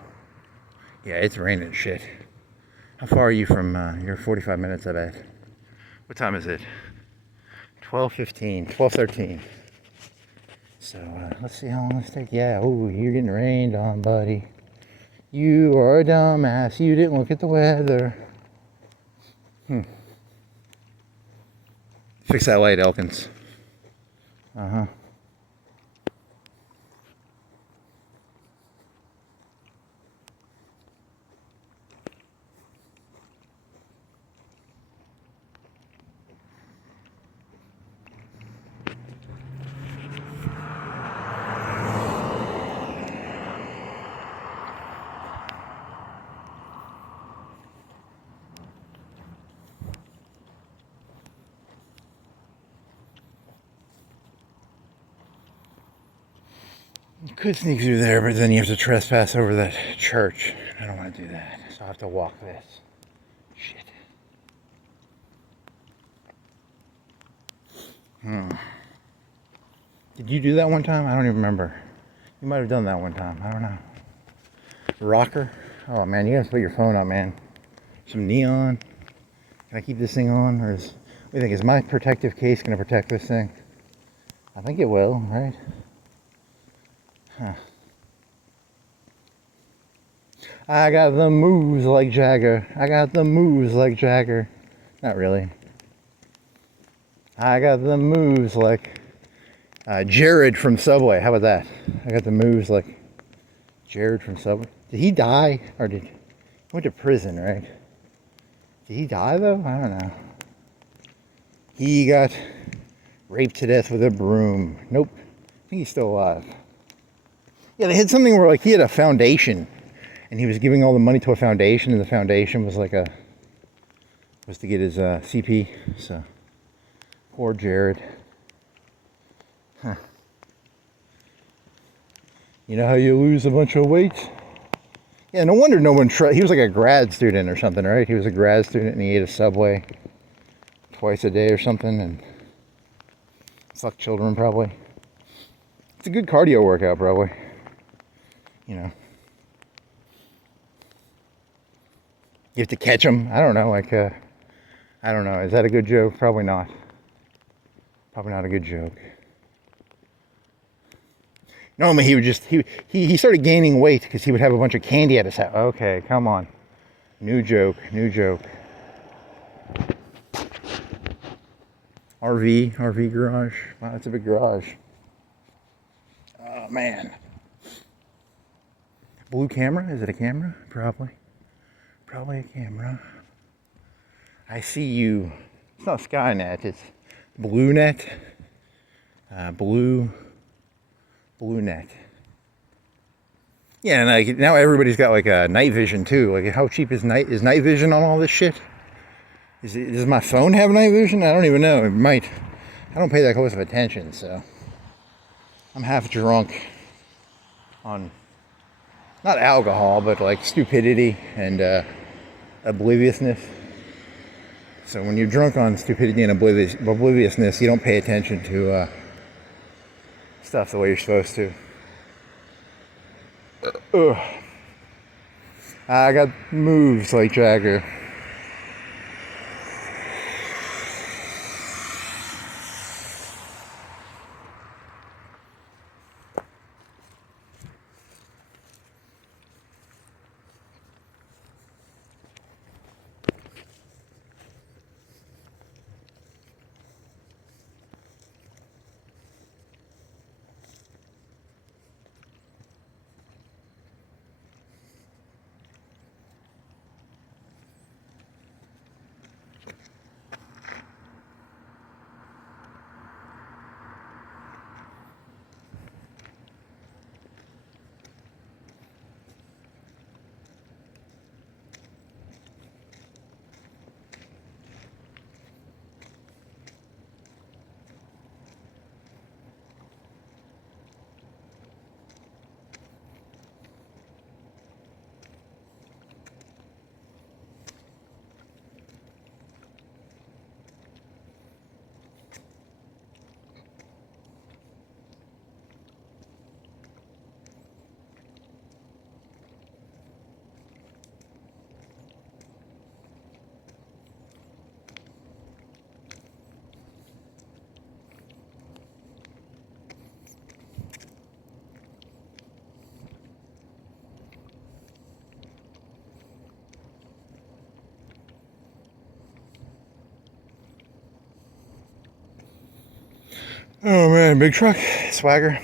Yeah, it's raining shit. How far are you from your 45 minutes, I bet? What time is it? 12:15, 12:13. So let's see how long this takes. Yeah, oh, you're getting rained on, buddy. You are a dumbass. You didn't look at the weather. Fix that light, Elkins. Uh-huh. You could sneak through there, but then you have to trespass over that church. I don't want to do that, so I have to walk this. Shit. Did you do that one time? I don't even remember. You might have done that one time. I don't know. Rocker? Oh man, you gotta put your phone on, man. Some neon. Can I keep this thing on? Or what do you think? Is my protective case gonna protect this thing? I think it will, right? Huh. I got the moves like Jagger. I got the moves like Jagger. Not really. I got the moves like Jared from Subway. How about that? I got the moves like Jared from Subway. Did he die? Or he went to prison, right? Did he die though? I don't know. He got raped to death with a broom. Nope. I think he's still alive. Yeah, they had something where like he had a foundation and he was giving all the money to a foundation, and the foundation was like was to get his CP. So poor Jared. Huh. You know how you lose a bunch of weight? Yeah, no wonder no one he was like a grad student or something, right? He was a grad student and he ate a Subway twice a day or something and fucked children probably. It's a good cardio workout probably. You know. You have to catch them. I don't know, like, I don't know. Is that a good joke? Probably not. Probably not a good joke. No, I mean, he would just, he started gaining weight because he would have a bunch of candy at his house. Okay, come on. New joke, new joke. RV garage. Wow, that's a big garage. Oh, man. Blue camera? Is it a camera? Probably. Probably a camera. I see you. It's not Skynet, it's BlueNet. BlueNet. Yeah, and like now everybody's got like a night vision too. Like, how cheap is night vision on all this shit? Does my phone have night vision? I don't even know. It might. I don't pay that close of attention, so I'm half drunk on not alcohol, but like stupidity and obliviousness. So when you're drunk on stupidity and obliviousness, you don't pay attention to stuff the way you're supposed to. Ugh. I got moves like Jagger. Oh man, big truck, swagger.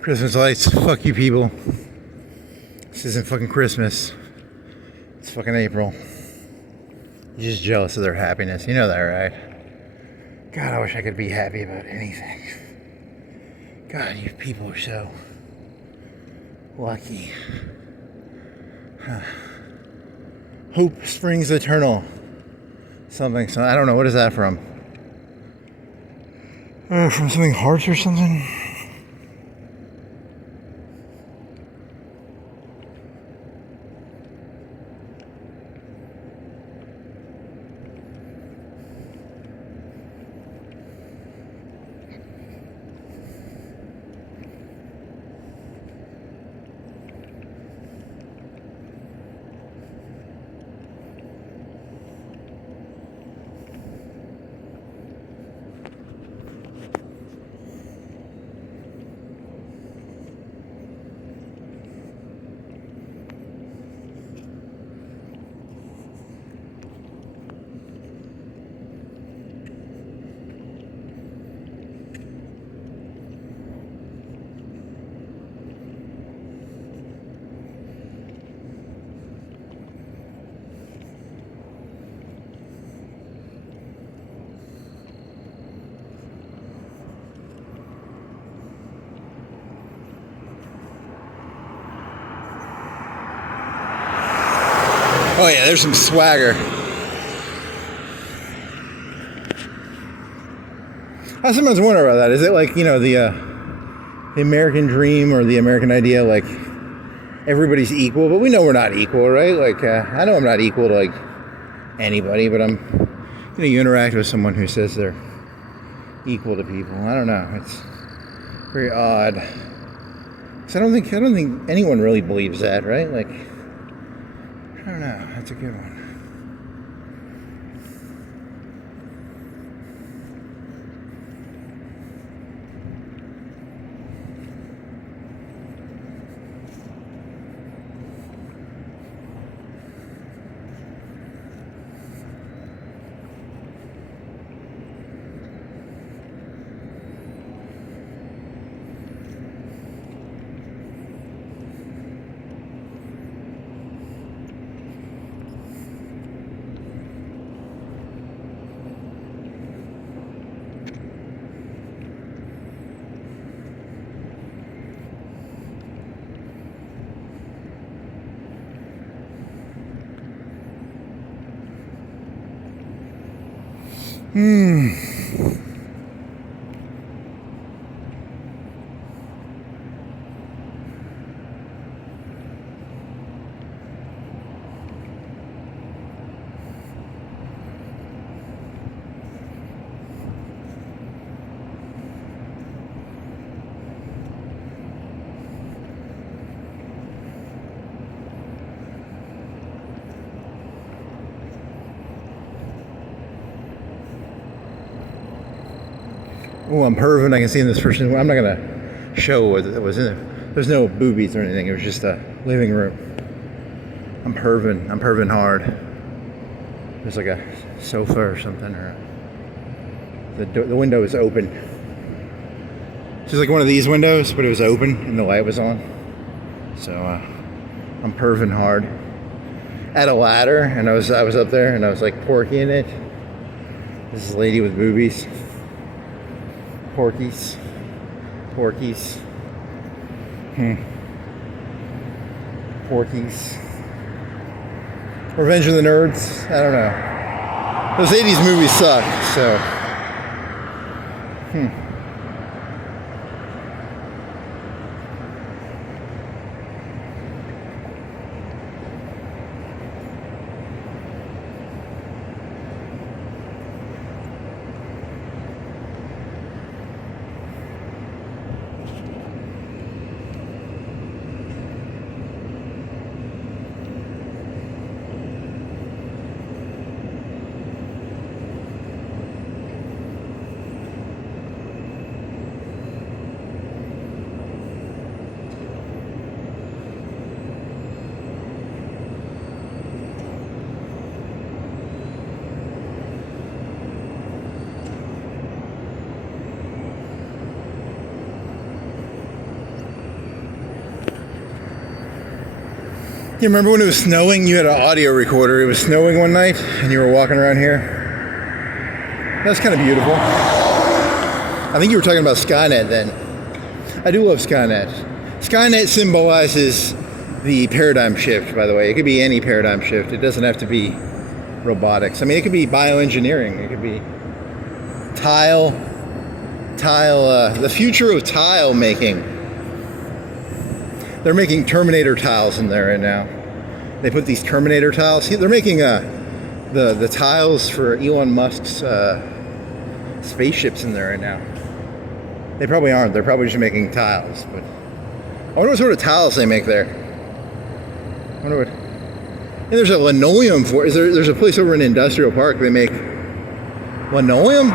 Christmas lights, fuck you people. This isn't fucking Christmas. It's fucking April. You're just jealous of their happiness. You know that, right? God, I wish I could be happy about anything. God, you people are so lucky. Huh. Hope springs eternal. Something, so I don't know, what is that from? From something Hearts or something? Oh yeah, there's some swagger. I sometimes wonder about that. Is it like, you know, the American dream or the American idea, like everybody's equal, but we know we're not equal, right? Like, I know I'm not equal to like anybody, but you interact with someone who says they're equal to people. I don't know. It's very odd. So I don't think anyone really believes that, right? Like, I don't know. That's a good one. Oh, I'm perving. I can see in this person. I'm not gonna show what was in there. There's no boobies or anything. It was just a living room. I'm perving hard. There's like a sofa or something, or the window is open. It's just like one of these windows, but it was open and the light was on. So I'm perving hard. At a ladder, and I was up there and I was like porkying it. This is a lady with boobies. Porkies. Porkies. Porkies. Revenge of the Nerds. I don't know. Those 80s movies suck, so. You remember when it was snowing? You had an audio recorder. It was snowing one night and you were walking around here. That was kind of beautiful. I think you were talking about Skynet then. I do love Skynet. Skynet symbolizes the paradigm shift, by the way. It could be any paradigm shift. It doesn't have to be robotics. I mean, it could be bioengineering. It could be tile, the future of tile making. They're making Terminator tiles in there right now. They put these Terminator tiles. They're making the tiles for Elon Musk's spaceships in there right now. They probably aren't. They're probably just making tiles. But I wonder what sort of tiles they make there. I wonder what. And there's a linoleum for. There's a place over in Industrial Park they make linoleum.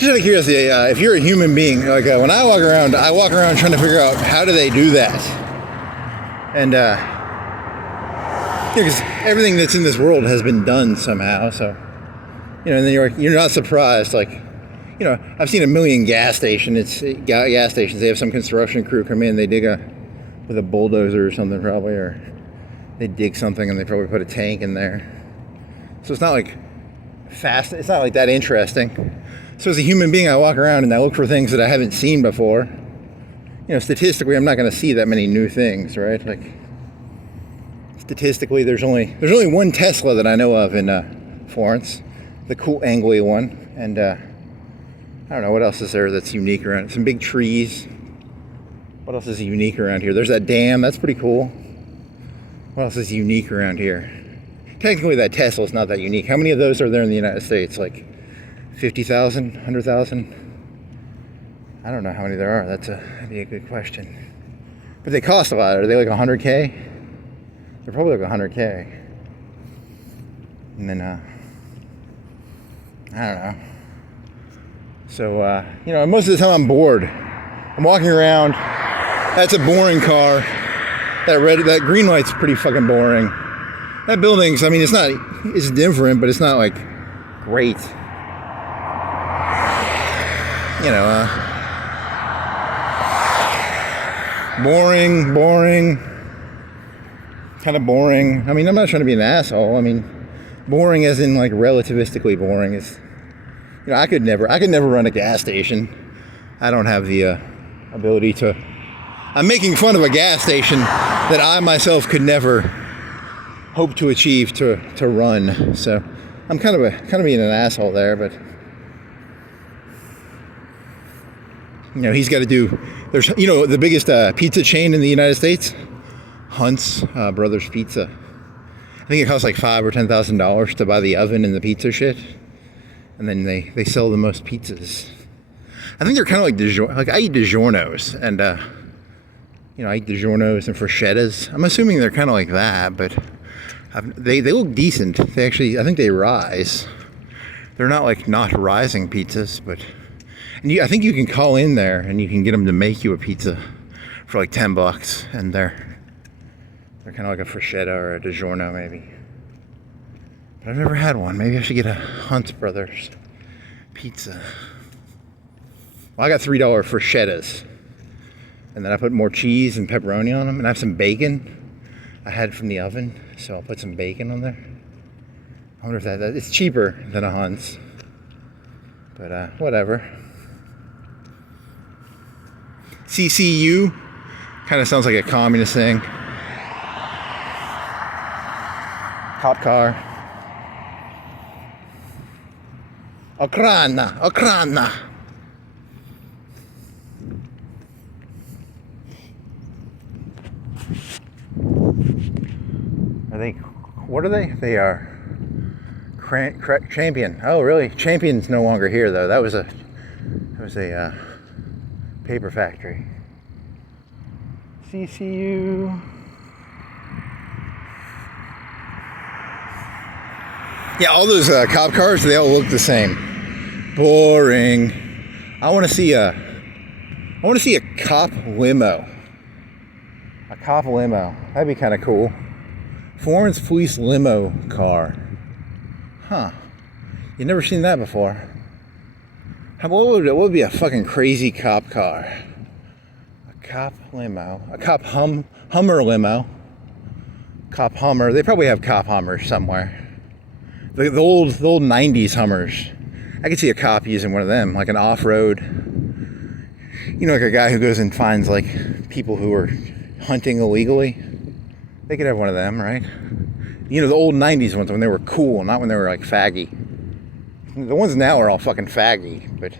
Just out of curiosity, if you're a human being, like when I walk around trying to figure out how do they do that, and because everything that's in this world has been done somehow. So, you know, and then you're not surprised. Like, you know, I've seen a million gas stations. Gas stations. They have some construction crew come in. They dig with a bulldozer or something probably, or they dig something and they probably put a tank in there. So it's not like fast. It's not like that interesting. So as a human being, I walk around and I look for things that I haven't seen before. You know, statistically, I'm not going to see that many new things, right? Like, statistically, there's only one Tesla that I know of in Florence, the cool angly one, and I don't know what else is there that's unique around. Some big trees. What else is unique around here? There's that dam. That's pretty cool. What else is unique around here? Technically, that Tesla's not that unique. How many of those are there in the United States? Like 50,000, 100,000? I don't know how many there are. That'd be a good question. But they cost a lot. Are they like 100K? They're probably like 100K. And then, I don't know. So, you know, most of the time I'm bored. I'm walking around. That's a boring car. That green light's pretty fucking boring. That building's, I mean, it's different, but it's not like great. You know, boring, kind of boring. I mean, I'm not trying to be an asshole. I mean, boring as in like relativistically boring is, you know, I could never run a gas station. I don't have the ability to. I'm making fun of a gas station that I myself could never hope to achieve to run. So I'm kind of being an asshole there, but you know, he's got to do. There's, you know, the biggest pizza chain in the United States, Hunt's Brothers Pizza. I think it costs like $5,000 or $10,000 to buy the oven and the pizza shit, and then they sell the most pizzas. I think they're kind of like like I eat DiGiorno's, and you know, I eat DiGiorno's and Fruscettas. I'm assuming they're kind of like that, but they look decent. They actually, I think they rise. They're not like not rising pizzas, but. And I think you can call in there and you can get them to make you a pizza for like $10, and they're kind of like a Fruscetta or a DiGiorno maybe. But I've never had one. Maybe I should get a Hunt Brothers pizza. Well, I got $3 Fruschettas, and then I put more cheese and pepperoni on them, and I have some bacon I had from the oven, so I'll put some bacon on there. I wonder if it's cheaper than a Hunt's, but whatever. CCU kind of sounds like a communist thing. Cop car. Okrana. What are they? They are Champion. Oh, really? Champion's no longer here, though. That was a paper factory. CCU. Yeah, all those cop cars, they all look the same. Boring. I want to see a cop limo. A cop limo. That'd be kind of cool. Florence police limo car. Huh. You've never seen that before. What would be a fucking crazy cop car? A cop limo. A cop Hummer limo. Cop Hummer. They probably have cop Hummers somewhere. The old 90s Hummers. I could see a cop using one of them, like an off-road. You know, like a guy who goes and finds like people who are hunting illegally. They could have one of them, right? You know, the old 90s ones when they were cool, not when they were like faggy. The ones now are all fucking faggy, but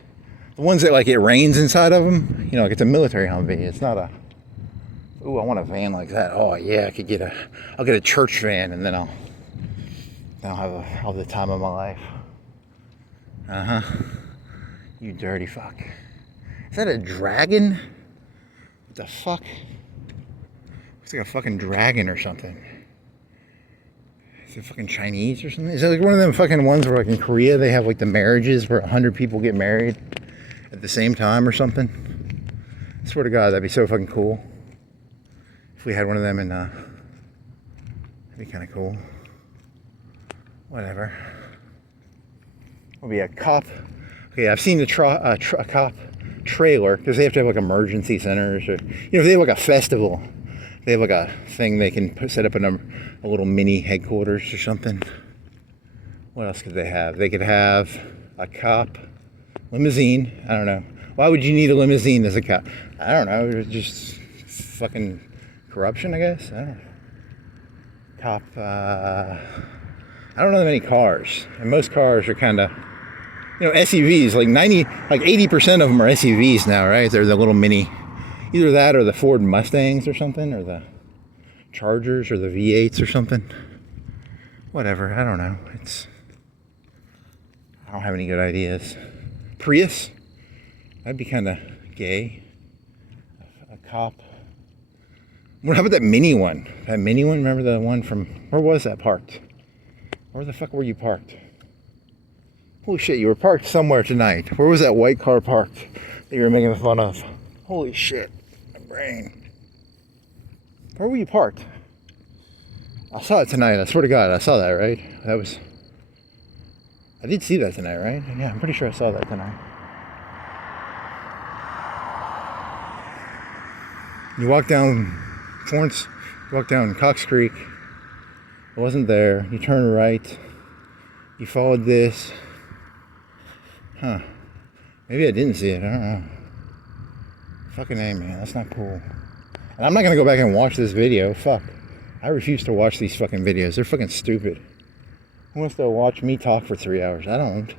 the ones that like it rains inside of them, you know, like it's a military Humvee. It's not a. Ooh, I want a van like that. Oh yeah, I'll get a church van, and then I'll have the time of my life. You dirty fuck. Is that a dragon? What the fuck? Looks like a fucking dragon or something. Is it fucking Chinese or something? Is it like one of them fucking ones where like in Korea they have like the marriages where 100 people get married at the same time or something? I swear to God, that'd be so fucking cool. If we had one of them in, that'd be kind of cool. Whatever. We'll be a cop. Okay, I've seen the a cop trailer because they have to have like emergency centers or, you know, if they have like a festival, they have like a thing they can set up in a little mini headquarters or something. What else could they have? They could have a cop limousine. I don't know. Why would you need a limousine as a cop? I don't know. Just fucking corruption, I guess. I don't know. Cop. I don't know that many cars, and most cars are kind of, you know, SUVs. Like 80% of them are SUVs now, right? They're the little mini, either that or the Ford Mustangs or something, or the Chargers or the V8s or something. Whatever. I don't know. I don't have any good ideas. Prius. That'd be kind of gay. A cop. What, how about that mini one? That mini one, remember the one from, where was that parked? Where the fuck were you parked? Holy shit, you were parked somewhere tonight. Where was that white car parked that you were making fun of? Holy shit, my brain. Where were you parked? I saw it tonight, I swear to God, I saw that, right? I did see that tonight, right? Yeah, I'm pretty sure I saw that tonight. You walk down Florence, you walk down Cox Creek. It wasn't there. You turn right. You followed this. Huh. Maybe I didn't see it. I don't know. Fucking A, man. That's not cool. And I'm not going to go back and watch this video. Fuck. I refuse to watch these fucking videos. They're fucking stupid. Who wants to watch me talk for 3 hours? I don't.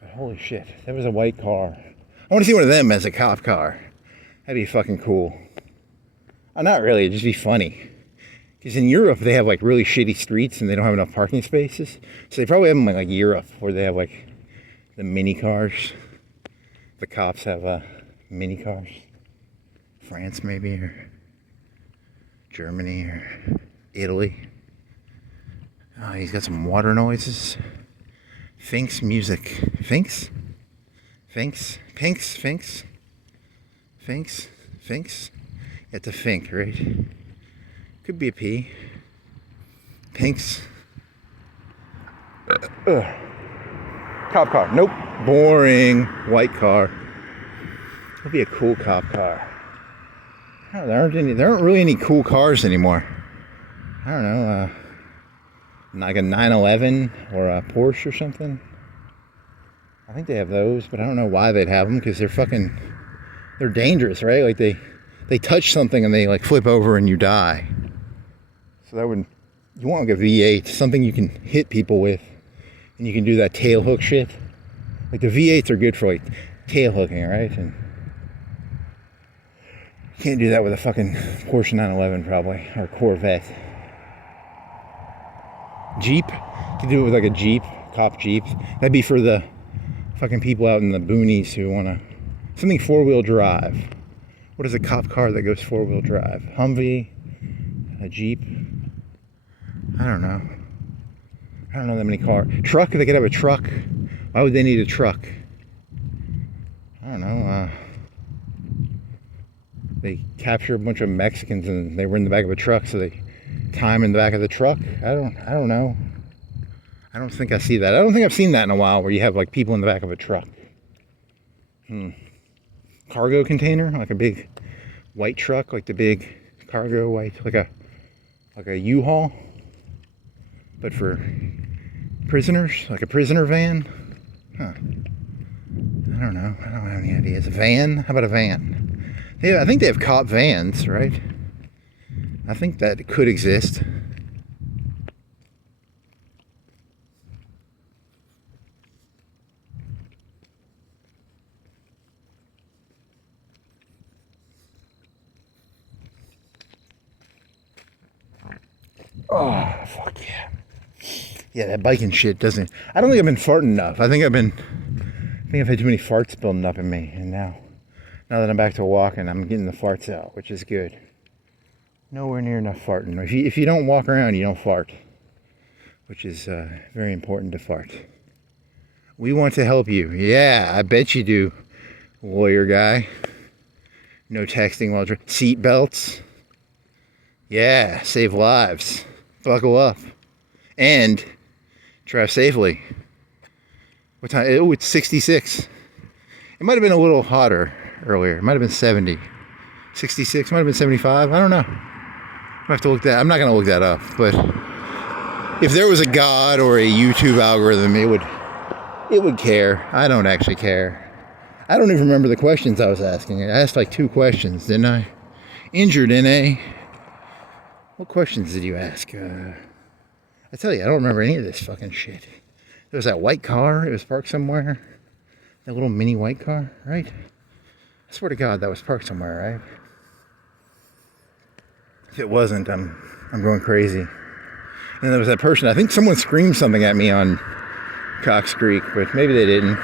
But holy shit. That was a white car. I want to see one of them as a cop car. That'd be fucking cool. Oh, not really. It'd just be funny. Because in Europe, they have like really shitty streets and they don't have enough parking spaces. So they probably have them like Europe, where they have like the mini cars. The cops have mini cars. France maybe, or Germany, or Italy. Oh, he's got some water noises. Finks music. Finks? Finks? Pinks? Finks? Finks? Finks? You have to think, right? Could be a P. Pinks. Cop car. Nope. Boring. White car. That'd be a cool cop car. Oh, there aren't really any cool cars anymore. I don't know. Like a 911 or a Porsche or something. I think they have those, but I don't know why they'd have them, because they're dangerous, right? Like they touch something and they like flip over and you die. So you want like a V8, something you can hit people with, and you can do that tail hook shit. Like the V8s are good for like tail hooking, right? And you can't do that with a fucking Porsche 911 probably, or Corvette. Jeep, you can do it with like a Jeep, cop Jeep. That'd be for the fucking people out in the boonies who want something 4-wheel drive. What is a cop car that goes 4-wheel drive? Humvee, a Jeep. I don't know. I don't know that many cars. Truck, they could have a truck. Why would they need a truck? I don't know. They capture a bunch of Mexicans and they were in the back of a truck, so they time in the back of the truck. I don't know. I don't think I see that. I don't think I've seen that in a while, where you have like people in the back of a truck. Cargo container, like a big white truck, like the big cargo white, like a U-Haul, but for prisoners, like a prisoner van. Huh. I don't know. I don't have any ideas. A van? How about a van? I think they have cop vans, right? I think that could exist. Oh, fuck yeah. Yeah, that biking shit doesn't... I don't think I've been farting enough. I think I've had too many farts building up in me. And now that I'm back to walking, I'm getting the farts out, which is good. Nowhere near enough farting. If you don't walk around, you don't fart. which is very important to fart. We want to help you. Yeah, I bet you do, lawyer guy. No texting while driving. Seat belts. Yeah, save lives. Buckle up. And drive safely. What time? Oh, it's 66. It might have been a little hotter earlier. It might have been 70. 66, might have been 75. I don't know. I have to look that. I'm not going to look that up. But if there was a God or a YouTube algorithm, it would care. I don't actually care. I don't even remember the questions I was asking. I asked like 2 questions, didn't I? Injured in a... What questions did you ask? I tell you, I don't remember any of this fucking shit. There was that white car. It was parked somewhere. That little mini white car, right? I swear to God, that was parked somewhere, right? If it wasn't, I'm going crazy. And there was that person. I think someone screamed something at me on Cox Creek, but maybe they didn't.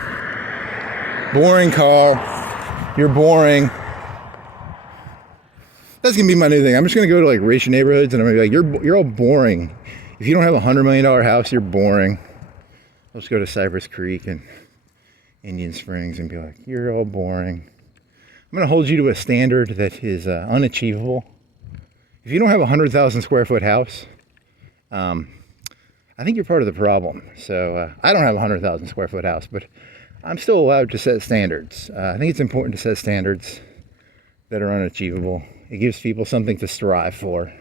Boring car. You're boring. That's gonna be my new thing. I'm just gonna go to like rich neighborhoods and I'm gonna be like, you're all boring. If you don't have $100 million house, you're boring. Let's go to Cypress Creek and Indian Springs and be like, you're all boring. I'm gonna hold you to a standard that is unachievable. If you don't have a 100,000 square foot house, I think you're part of the problem. So I don't have a 100,000 square foot house, but I'm still allowed to set standards. I think it's important to set standards that are unachievable. It gives people something to strive for.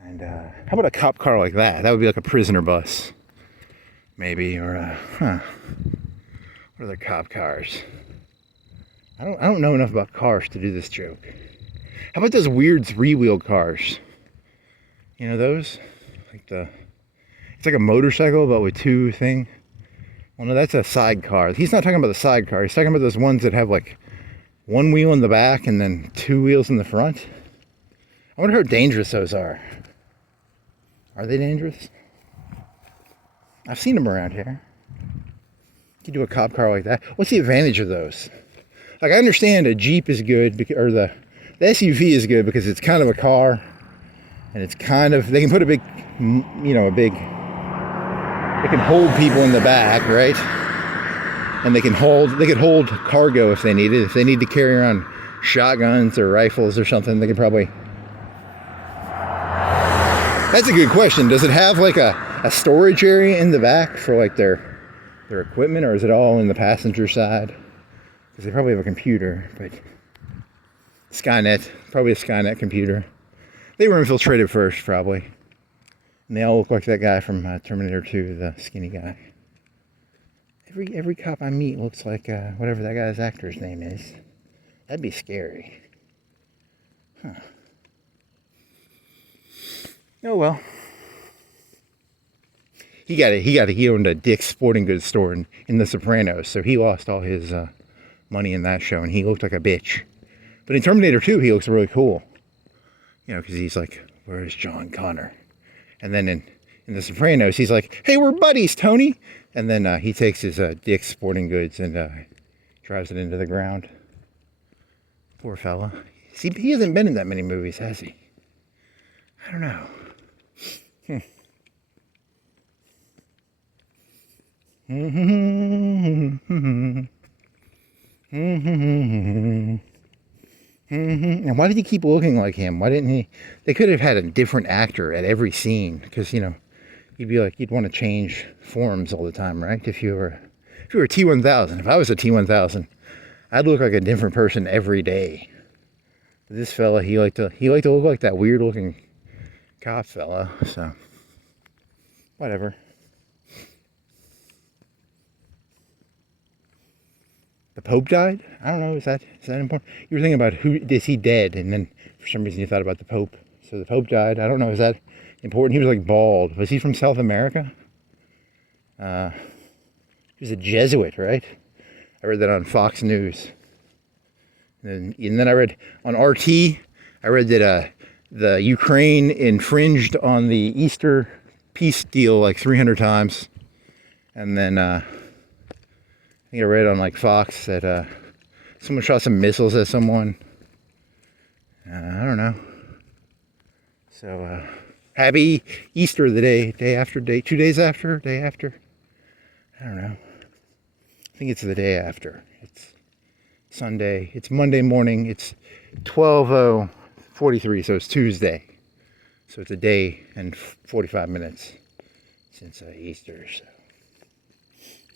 And how about a cop car like that? That would be like a prisoner bus, maybe, or what are the cop cars? I don't know enough about cars to do this joke. How about those weird 3-wheel cars? You know those? It's like a motorcycle but with 2 thing. Well, no, that's a sidecar. He's not talking about the sidecar. He's talking about those ones that have like 1 wheel in the back and then 2 wheels in the front. I wonder how dangerous those are. Are they dangerous? I've seen them around here. You do a cop car like that. What's the advantage of those? Like, I understand a Jeep is good, or the SUV is good because it's kind of a car, and it's kind of, they can put a big, they can hold people in the back, right? And they could hold cargo if they need it. If they need to carry around shotguns or rifles or something, they could probably. That's a good question. Does it have like a storage area in the back for like their equipment, or is it all in the passenger side? Because they probably have a computer, but probably a Skynet computer. They were infiltrated first, probably. And they all look like that guy from Terminator 2, the skinny guy. Every cop I meet looks like whatever that guy's actor's name is. That'd be scary. Huh. Oh well. He owned a Dick's Sporting Goods store in The Sopranos, so he lost all his money in that show, and he looked like a bitch. But in Terminator 2, he looks really cool. You know, because he's like, where's John Connor? And then in The Sopranos, he's like, hey, we're buddies, Tony. And then he takes his Dick's Sporting Goods and drives it into the ground. Poor fella. See, he hasn't been in that many movies, has he? I don't know. And why did he keep looking like him? Why didn't he? They could have had a different actor at every scene, because you'd want to change forms all the time, right? If you were T-1000, if I was a T-1000, I'd look like a different person every day. But this fella, he liked to look like that weird looking cop fella. So whatever. The Pope died? I don't know, is that important? You were thinking about is he dead? And then for some reason you thought about the Pope. So the Pope died. I don't know, is that important? He was like bald. Was he from South America? He was a Jesuit, right? I read that on Fox News. And then I read on RT, I read that the Ukraine infringed on the Easter peace deal like 300 times. And then I think I read on like Fox that someone shot some missiles at someone. I don't know. So Happy Easter the day after, 2 days after, day after. I don't know. I think it's the day after. It's Sunday. It's Monday morning. It's 12:43, so it's Tuesday. So it's a day and 45 minutes since Easter.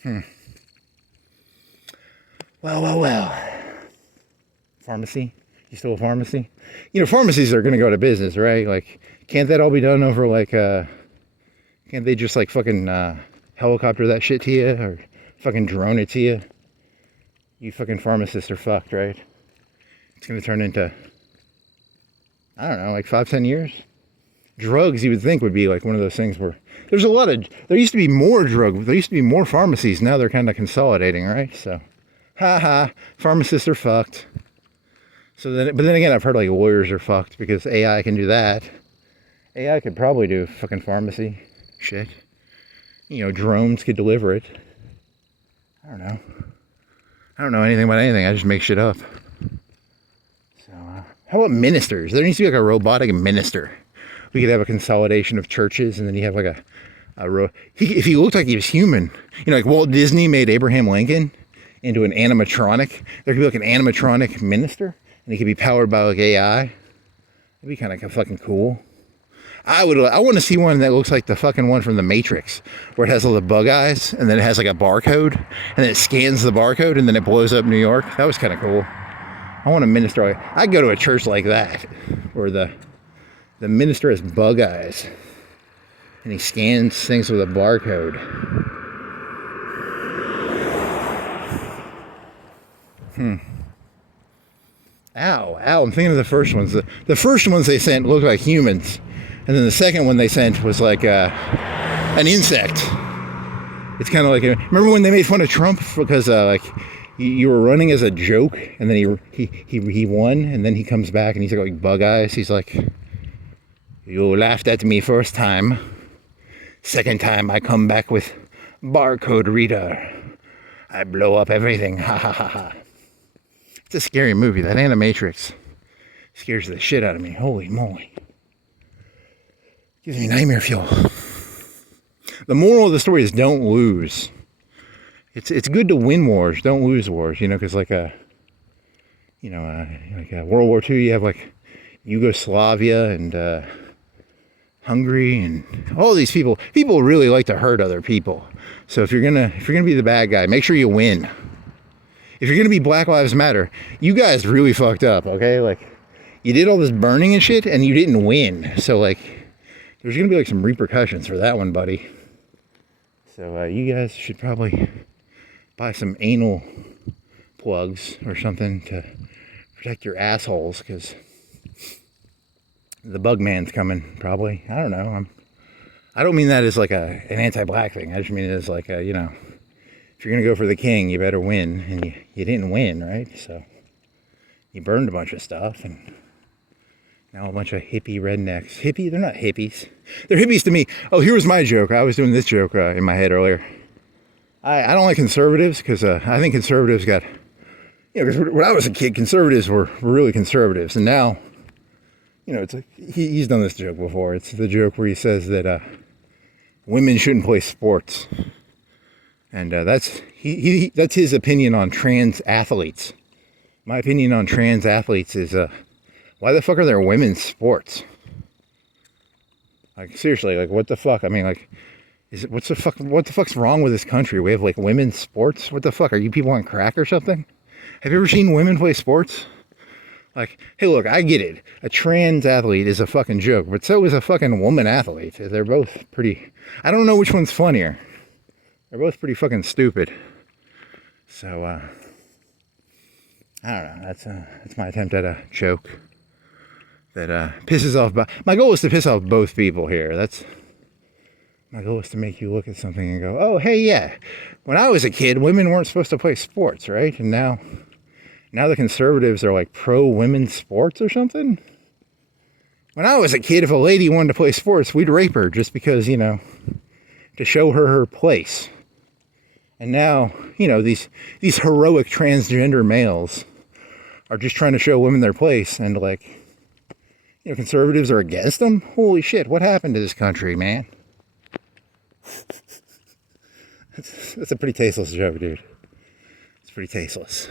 So. Well. Pharmacy? You still a pharmacy? You know, pharmacies are going to go to business, right? Like, can't that all be done over, like, can't they just, like, fucking helicopter that shit to you? Or fucking drone it to you? You fucking pharmacists are fucked, right? It's going to turn into, I don't know, like 5-10 years? Drugs, you would think, would be, like, one of those things where there used to be more there used to be more pharmacies. Now they're kind of consolidating, right? So, pharmacists are fucked. But then again, I've heard like lawyers are fucked because AI can do that. AI could probably do fucking pharmacy shit. You know, drones could deliver it. I don't know anything about anything. I just make shit up. So, how about ministers? There needs to be like a robotic minister. We could have a consolidation of churches, and then you have like if he looked like he was human, you know, like Walt Disney made Abraham Lincoln into an animatronic. There could be like an animatronic minister. And it could be powered by like AI. It'd be kind of fucking cool. I want to see one that looks like the fucking one from The Matrix, where it has all the bug eyes, and then it has like a barcode, and then it scans the barcode, and then it blows up New York. That was kind of cool. I want a minister. I'd go to a church like that, where the minister has bug eyes, and he scans things with a barcode. Ow, I'm thinking of the first ones. The first ones they sent looked like humans. And then the second one they sent was like an insect. It's kind of like, remember when they made fun of Trump because like you were running as a joke, and then he won, and then he comes back and he's got like bug eyes. He's like, you laughed at me first time. Second time I come back with barcode reader. I blow up everything. Ha ha ha ha. It's a scary movie. That Animatrix scares the shit out of me. Holy moly. Gives me nightmare fuel. The moral of the story is don't lose. It's good to win wars, don't lose wars, you know, because like World War II, you have like Yugoslavia and Hungary and all these people. People really like to hurt other people. So if you're gonna be the bad guy, make sure you win. If you're gonna be Black Lives Matter, you guys really fucked up, okay? Like, you did all this burning and shit, and you didn't win. So like, there's gonna be like some repercussions for that one, buddy. So you guys should probably buy some anal plugs or something to protect your assholes, because the bug man's coming, probably. I don't know. I don't mean that as like an anti-black thing. I just mean it as like if you're going to go for the king, you better win. And you didn't win, right? So you burned a bunch of stuff, and now a bunch of hippie rednecks. Hippie? They're not hippies. They're hippies to me. Oh, here was my joke. I was doing this joke in my head earlier. I don't like conservatives because I think conservatives got... because when I was a kid, conservatives were really conservatives. And now, it's like, he's done this joke before. It's the joke where he says that women shouldn't play sports. And that's his opinion on trans athletes. My opinion on trans athletes is, why the fuck are there women's sports? Like, seriously, like, what the fuck? I mean, like, what the fuck's wrong with this country? We have, like, women's sports? What the fuck? Are you people on crack or something? Have you ever seen women play sports? Like, hey, look, I get it. A trans athlete is a fucking joke, but so is a fucking woman athlete. They're both pretty... I don't know which one's funnier. They're both pretty fucking stupid. So, I don't know. That's my attempt at a joke that pisses off... My goal is to piss off both people here. My goal is to make you look at something and go, oh, hey, yeah. When I was a kid, women weren't supposed to play sports, right? And now the conservatives are like pro-women's sports or something? When I was a kid, if a lady wanted to play sports, we'd rape her just because, to show her place. And now, these heroic transgender males are just trying to show women their place and, like, You know, conservatives are against them? Holy shit, what happened to this country, man? That's a pretty tasteless joke, dude. It's pretty tasteless.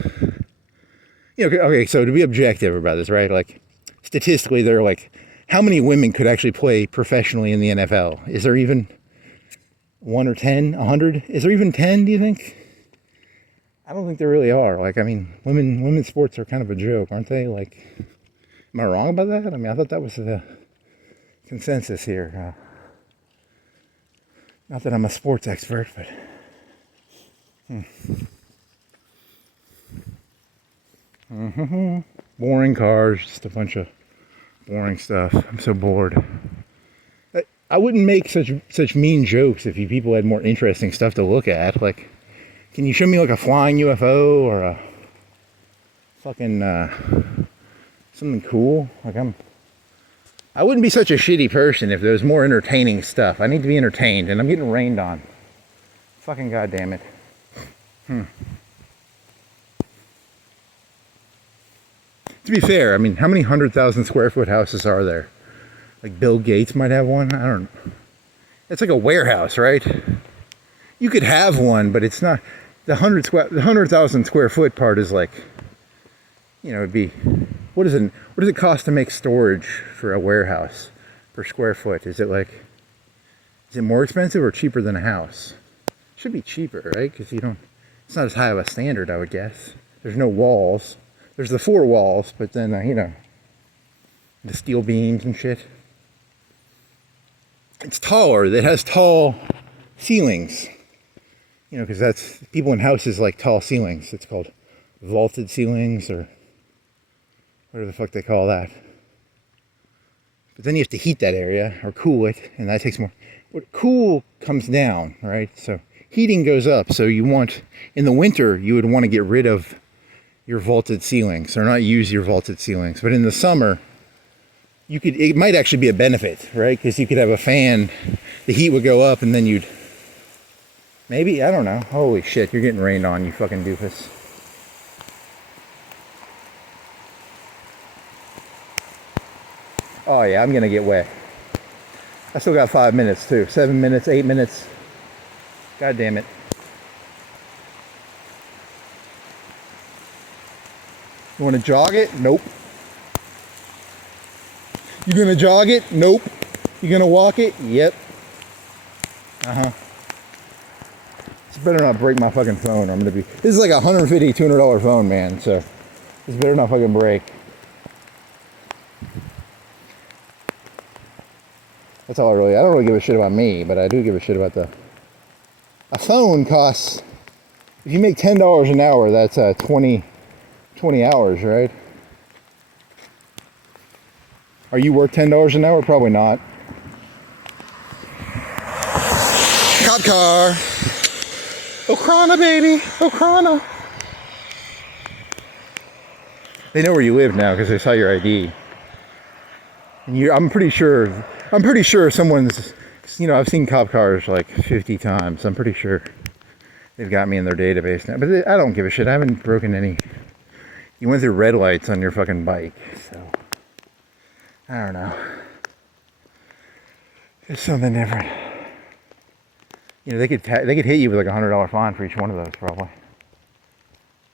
You know, okay, so to be objective about this, right? Like, statistically, they're like, how many women could actually play professionally in the NFL? Is there even 1 or 10, 100? Is there even 10, do you think? I don't think there really are. Like, I mean, women's sports are kind of a joke, aren't they? Like, am I wrong about that? I mean, I thought that was the consensus here. Not that I'm a sports expert, but... Boring cars, just a bunch of boring stuff. I'm so bored. I wouldn't make such mean jokes if you people had more interesting stuff to look at. Like, can you show me like a flying UFO or a fucking something cool? Like, I wouldn't be such a shitty person if there was more entertaining stuff. I need to be entertained, and I'm getting rained on. Fucking goddamn it. To be fair, I mean, how many 100,000 square foot houses are there? Like Bill Gates might have one? I don't know. It's like a warehouse, right? You could have one, but it's not. The 100,000 square foot part is like, you know, it'd be, what does it cost to make storage for a warehouse per square foot? Is it more expensive or cheaper than a house? It should be cheaper, right? Because it's not as high of a standard, I would guess. There's no walls. There's the 4 walls, but then, you know, the steel beams and shit. It's taller. It has tall ceilings. You know, because that's, people in houses like tall ceilings. It's called vaulted ceilings or whatever the fuck they call that. But then you have to heat that area or cool it, and that takes more. Cool comes down, right? So heating goes up. So in the winter, you would want to get rid of your vaulted ceilings, or not use your vaulted ceilings. But in the summer, it might actually be a benefit, right? Because you could have a fan, the heat would go up, and then maybe, I don't know. Holy shit, you're getting rained on, you fucking doofus. Oh yeah, I'm gonna get wet. I still got 5 minutes too. 7 minutes, 8 minutes. God damn it. You want to jog it? Nope. You gonna jog it? Nope. You gonna walk it? Yep. This better not break my fucking phone. This is like a $150, $200 phone, man. So this better not fucking break. That's all I don't really give a shit about me, but I do give a shit about a phone costs, if you make $10 an hour, that's 20 hours, right? Are you worth $10 an hour? Probably not. Cop car. Okrana, baby. Okrana. They know where you live now because they saw your ID. And I'm pretty sure someone's, you know, I've seen cop cars like 50 times. I'm pretty sure they've got me in their database now. But I don't give a shit. I haven't broken any. You went through red lights on your fucking bike, so I don't know. It's something different. You know, they could hit you with like $100 fine for each one of those, probably.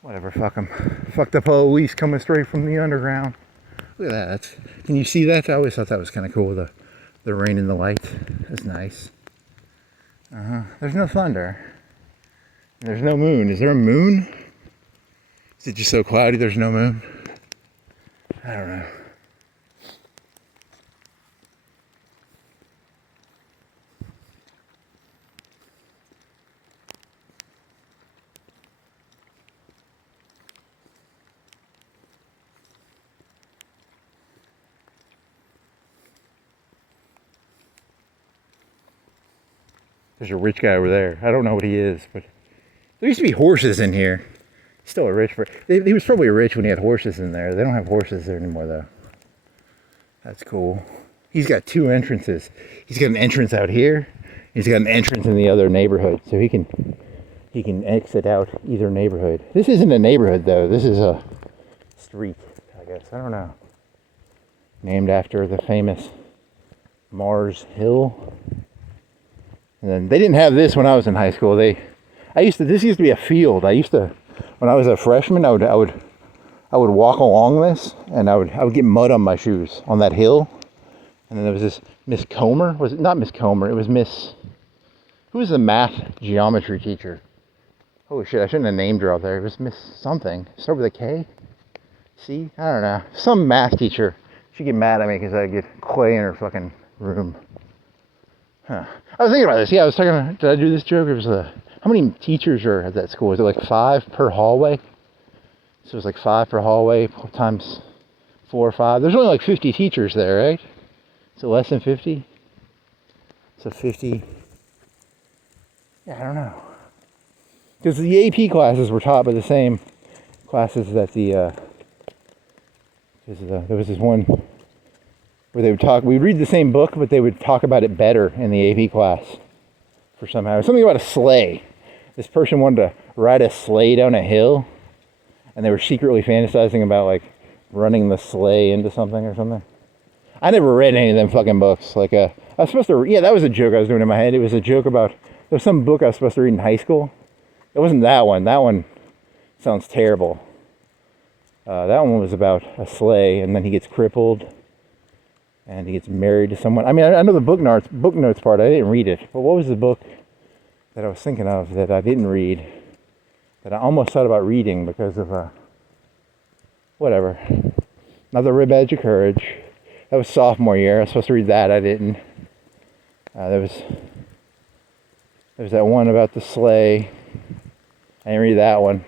Whatever, fuck them. Fuck the police coming straight from the underground. Look at that. Can you see that? I always thought that was kind of cool. The rain and the light. That's nice. There's no thunder. There's no moon. Is there a moon? Is it just so cloudy there's no moon? I don't know. There's a rich guy over there. I don't know what he is, but there used to be horses in here. He's still a rich person. He was probably rich when he had horses in there. They don't have horses there anymore, though. That's cool. He's got 2 entrances. He's got an entrance out here. He's got an entrance in the other neighborhood, so he can exit out either neighborhood. This isn't a neighborhood, though. This is a street, I guess. I don't know. named after the famous Mars Hill. And then they didn't have this when I was in high school. This used to be a field. When I was a freshman, I would walk along this, and I would get mud on my shoes on that hill. And then there was this Miss Comer. Was it not Miss Comer? It was Miss. Who was the math geometry teacher? Holy shit! I shouldn't have named her out there. It was Miss something. Start with a K. C? I don't know. Some math teacher. She'd get mad at me because I'd get clay in her fucking room. Huh. I was thinking about this. Yeah, I was talking. Did I do this joke? It was how many teachers are at that school? Is it like 5 per hallway? So it's like 5 per hallway times 4 or 5. There's only like 50 teachers there, right? So less than 50? So 50. Yeah, I don't know. Because the AP classes were taught by the same classes that there was this one where they would we'd read the same book, but they would talk about it better in the AP class for somehow. Something about a sleigh. This person wanted to ride a sleigh down a hill, and they were secretly fantasizing about like running the sleigh into something or something. I never read any of them fucking books. Like I was supposed to, yeah, that was a joke I was doing in my head. It was a joke about, there was some book I was supposed to read in high school. It wasn't that one. That one sounds terrible. That one was about a sleigh, and then he gets crippled, and he gets married to someone. I mean, I know the book notes part. I didn't read it. But what was the book that I was thinking of that I didn't read, that I almost thought about reading because of, whatever. Another Rib Edge of Courage. That was sophomore year. I was supposed to read that. I didn't. There was that one about the sleigh. I didn't read that one.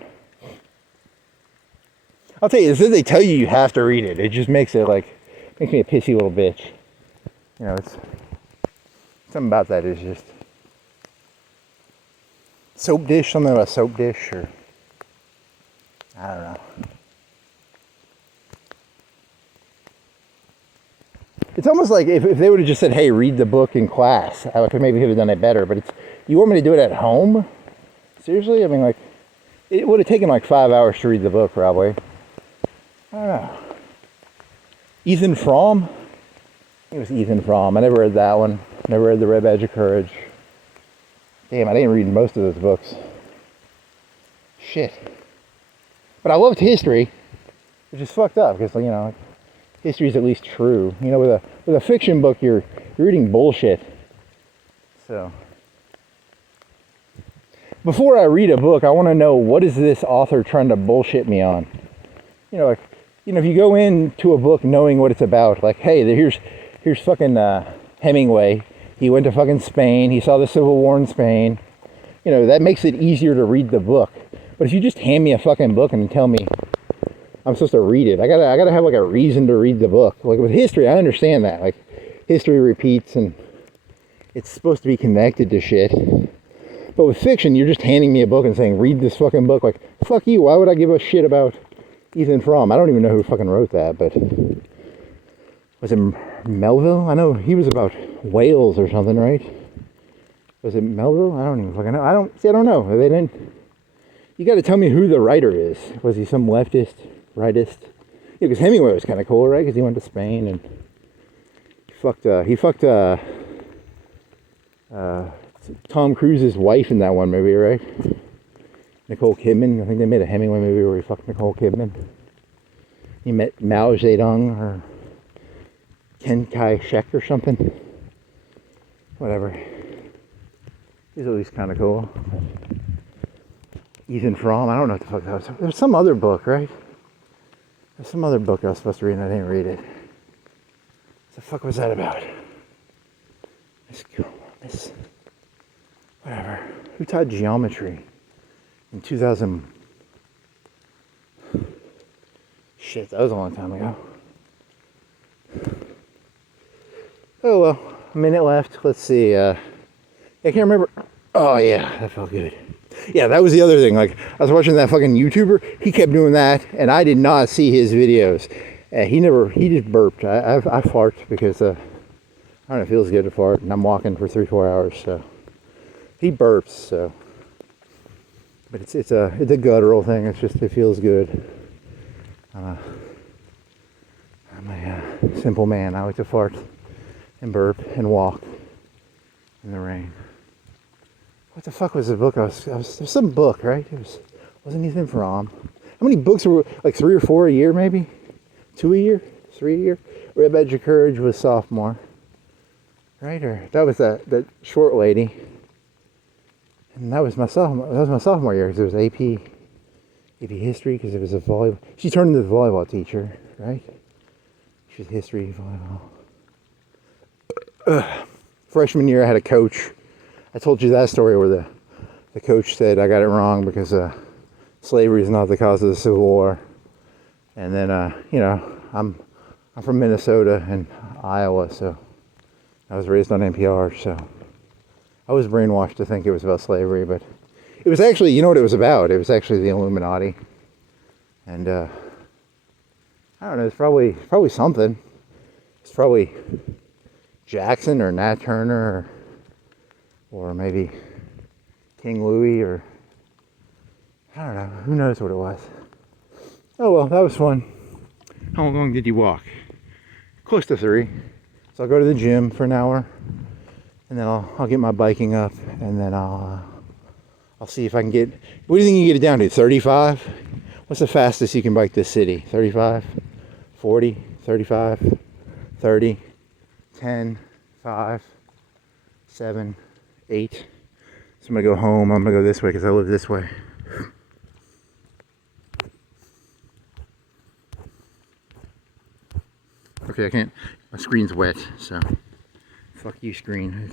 I'll tell you, as they tell you have to read it. It just makes me a pissy little bitch. You know, it's something about that is just soap dish. Something about soap dish, or I don't know. It's almost like if they would have just said, "Hey, read the book in class," I could maybe have done it better. But you want me to do it at home? Seriously? I mean, like, it would have taken like 5 hours to read the book, probably. I don't know. Ethan Frome? It was Ethan Frome. I never read that one. Never read The Rib Edge of Courage. Damn, I didn't read most of those books. Shit. But I loved history, which is fucked up because, you know, history is at least true. You know, with a fiction book, you're reading bullshit. So before I read a book, I want to know, what is this author trying to bullshit me on? You know, like, you know, if you go into a book knowing what it's about, like, hey, here's fucking Hemingway. He went to fucking Spain. He saw the Civil War in Spain. You know, that makes it easier to read the book. But if you just hand me a fucking book and tell me I'm supposed to read it, I gotta have like a reason to read the book. Like with history, I understand that. Like, history repeats and it's supposed to be connected to shit. But with fiction, you're just handing me a book and saying, read this fucking book. Like, fuck you. Why would I give a shit about Ethan Frome? I don't even know who fucking wrote that, but was it Melville? I know he was about whales or something, right? Was it Melville? I don't even fucking know. I don't know. They didn't. You got to tell me who the writer is. Was he some leftist, rightist? Yeah, because Hemingway was kind of cool, right? Because he went to Spain and he fucked Tom Cruise's wife in that one movie, right? Nicole Kidman. I think they made a Hemingway movie where he fucked Nicole Kidman. He met Mao Zedong or Ken Kai-shek or something. Whatever. He's at least kind of cool. Ethan Frome. I don't know what the fuck that was. There was some other book, right? There's some other book I was supposed to read and I didn't read it. What the fuck was that about? Whatever. Who taught geometry in 2000? Shit, that was a long time ago. Oh well, a minute left. Let's see. I can't remember. Oh yeah, that felt good. Yeah, that was the other thing. Like, I was watching that fucking YouTuber. He kept doing that, and I did not see his videos. He just burped. I fart because, I don't know, it feels good to fart, and I'm walking for 3-4 hours, so. He burps, so. But it's a guttural thing. It's just, it feels good. simple man. I like to fart and burp and walk in the rain. What the fuck was the book? There's some book, right? Wasn't Ethan Fromm? How many books were, like 3 or 4 a year maybe? 2 a year? 3 a year? Reb Edge of Courage was sophomore. Right? Or that was that short lady. And that was my sophomore year, because it was AP history, because it was a volleyball. She turned into the volleyball teacher, right? She was history, volleyball. Freshman year I had a coach. I told you that story where the coach said I got it wrong because slavery is not the cause of the Civil War. And then, I'm from Minnesota and Iowa, so I was raised on NPR, so I was brainwashed to think it was about slavery, but it was actually, you know what it was about? It was actually the Illuminati. And I don't know, it's probably something. It's probably Jackson or Nat Turner or maybe King Louis, or I don't know, who knows what it was. Oh well, that was fun. How long did you walk? Close to 3. So I'll go to the gym for an hour, and then I'll get my biking up, and then I'll see if I can get, what do you think you can get it down to, 35? What's the fastest you can bike this city? 35, 40, 35, 30, 10, 5, 7, 8. So I'm gonna go home. I'm gonna go this way because I live this way. Okay, I can't, my screen's wet, so fuck you, screen.